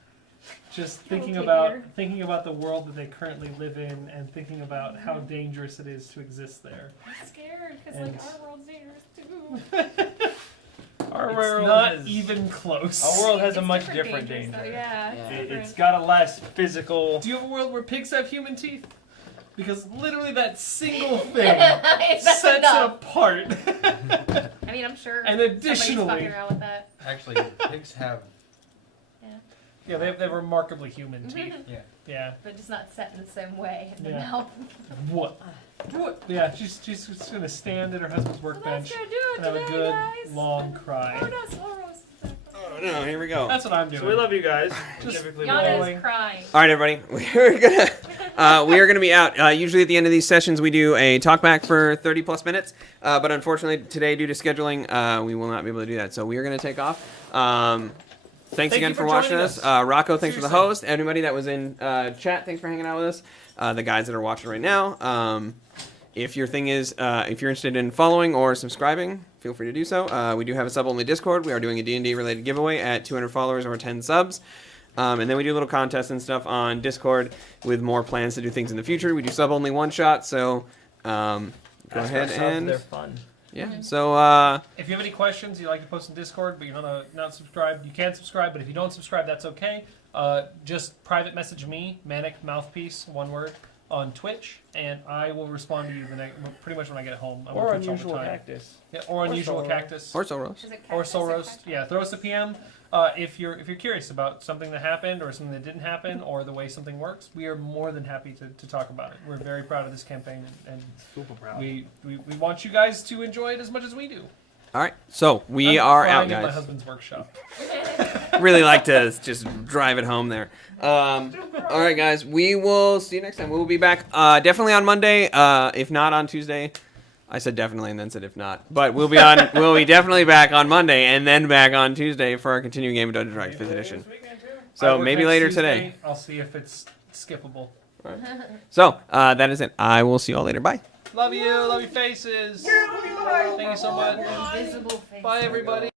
Just Little thinking kid about here. thinking about the world that they currently live in, and thinking about how dangerous it is to exist there. I'm scared because And- like our world's dangerous too. Our It's world not has, even close. Our world has a It's much different dangerous, though, danger. Yeah, Yeah. it's It's different. got a less physical. Do you have a world where pigs have human teeth? Because literally that single thing That's sets it enough. apart. I mean, I'm sure. And somebody's additionally- fucking around with that. Actually, pigs have. Yeah, they have remarkably human Mm-hmm. teeth. Yeah. But just not set in the same way in the Yeah. mouth. What? What? Yeah, she's just gonna stand at her husband's Well, that's workbench gonna do it and have a today, good guys. long cry. Oh no, slow roast. Oh no, here we go. That's what I'm doing. So we love you guys. Just Typically, Yana- Yana's crying. All right, everybody. We are gonna be out. Usually at the end of these sessions, we do a talkback for 30 plus minutes. But unfortunately, today, due to scheduling, we will not be able to do that. So we are gonna take off. Thanks Thank again you for for watching joining us. us. Rocco, thanks for the Seriously. host. Everybody that was in chat, thanks for hanging out with us. The guys that are watching right now. If your thing is, if you're interested in following or subscribing, feel free to do so. We do have a sub-only Discord. We are doing a D&D related giveaway at 200 followers or 10 subs. And then we do little contests and stuff on Discord with more plans to do things in the future. We do sub-only one-shot, so go ahead and... they're fun. Yeah, so... If you have any questions you'd like to post in Discord, but you're not subscribed, you can subscribe. But if you don't subscribe, that's okay. Just private message me, Manic Mouthpiece, one word, on Twitch, and I will respond to you pretty much when I get home. I'm Or on Twitch all the unusual time. cactus. Yeah, or unusual Soul cactus. Or Soros. Is it Or cactus soul roast. cactus? Yeah, throw us a PM. If you're curious about something that happened or something that didn't happen or the way something works, we are more than happy to talk about it. We're very proud of this campaign, and Super proud. we want you guys to enjoy it as much as we do. All right, so we I'm are crying out, in my guys. husband's workshop. Really like to just drive it home there. All right, guys, we will see you next time. We will be back definitely on Monday, if not on Tuesday. I said definitely and then said if not, but we'll be definitely back on Monday and then back on Tuesday for our continuing game of Dungeons & Dragons 5th edition. I So work maybe next later Tuesday. today. I'll see if it's skippable. So that is it. I will see you all later. Bye. Love you faces. Thank you so much. Invisible face. Bye, everybody.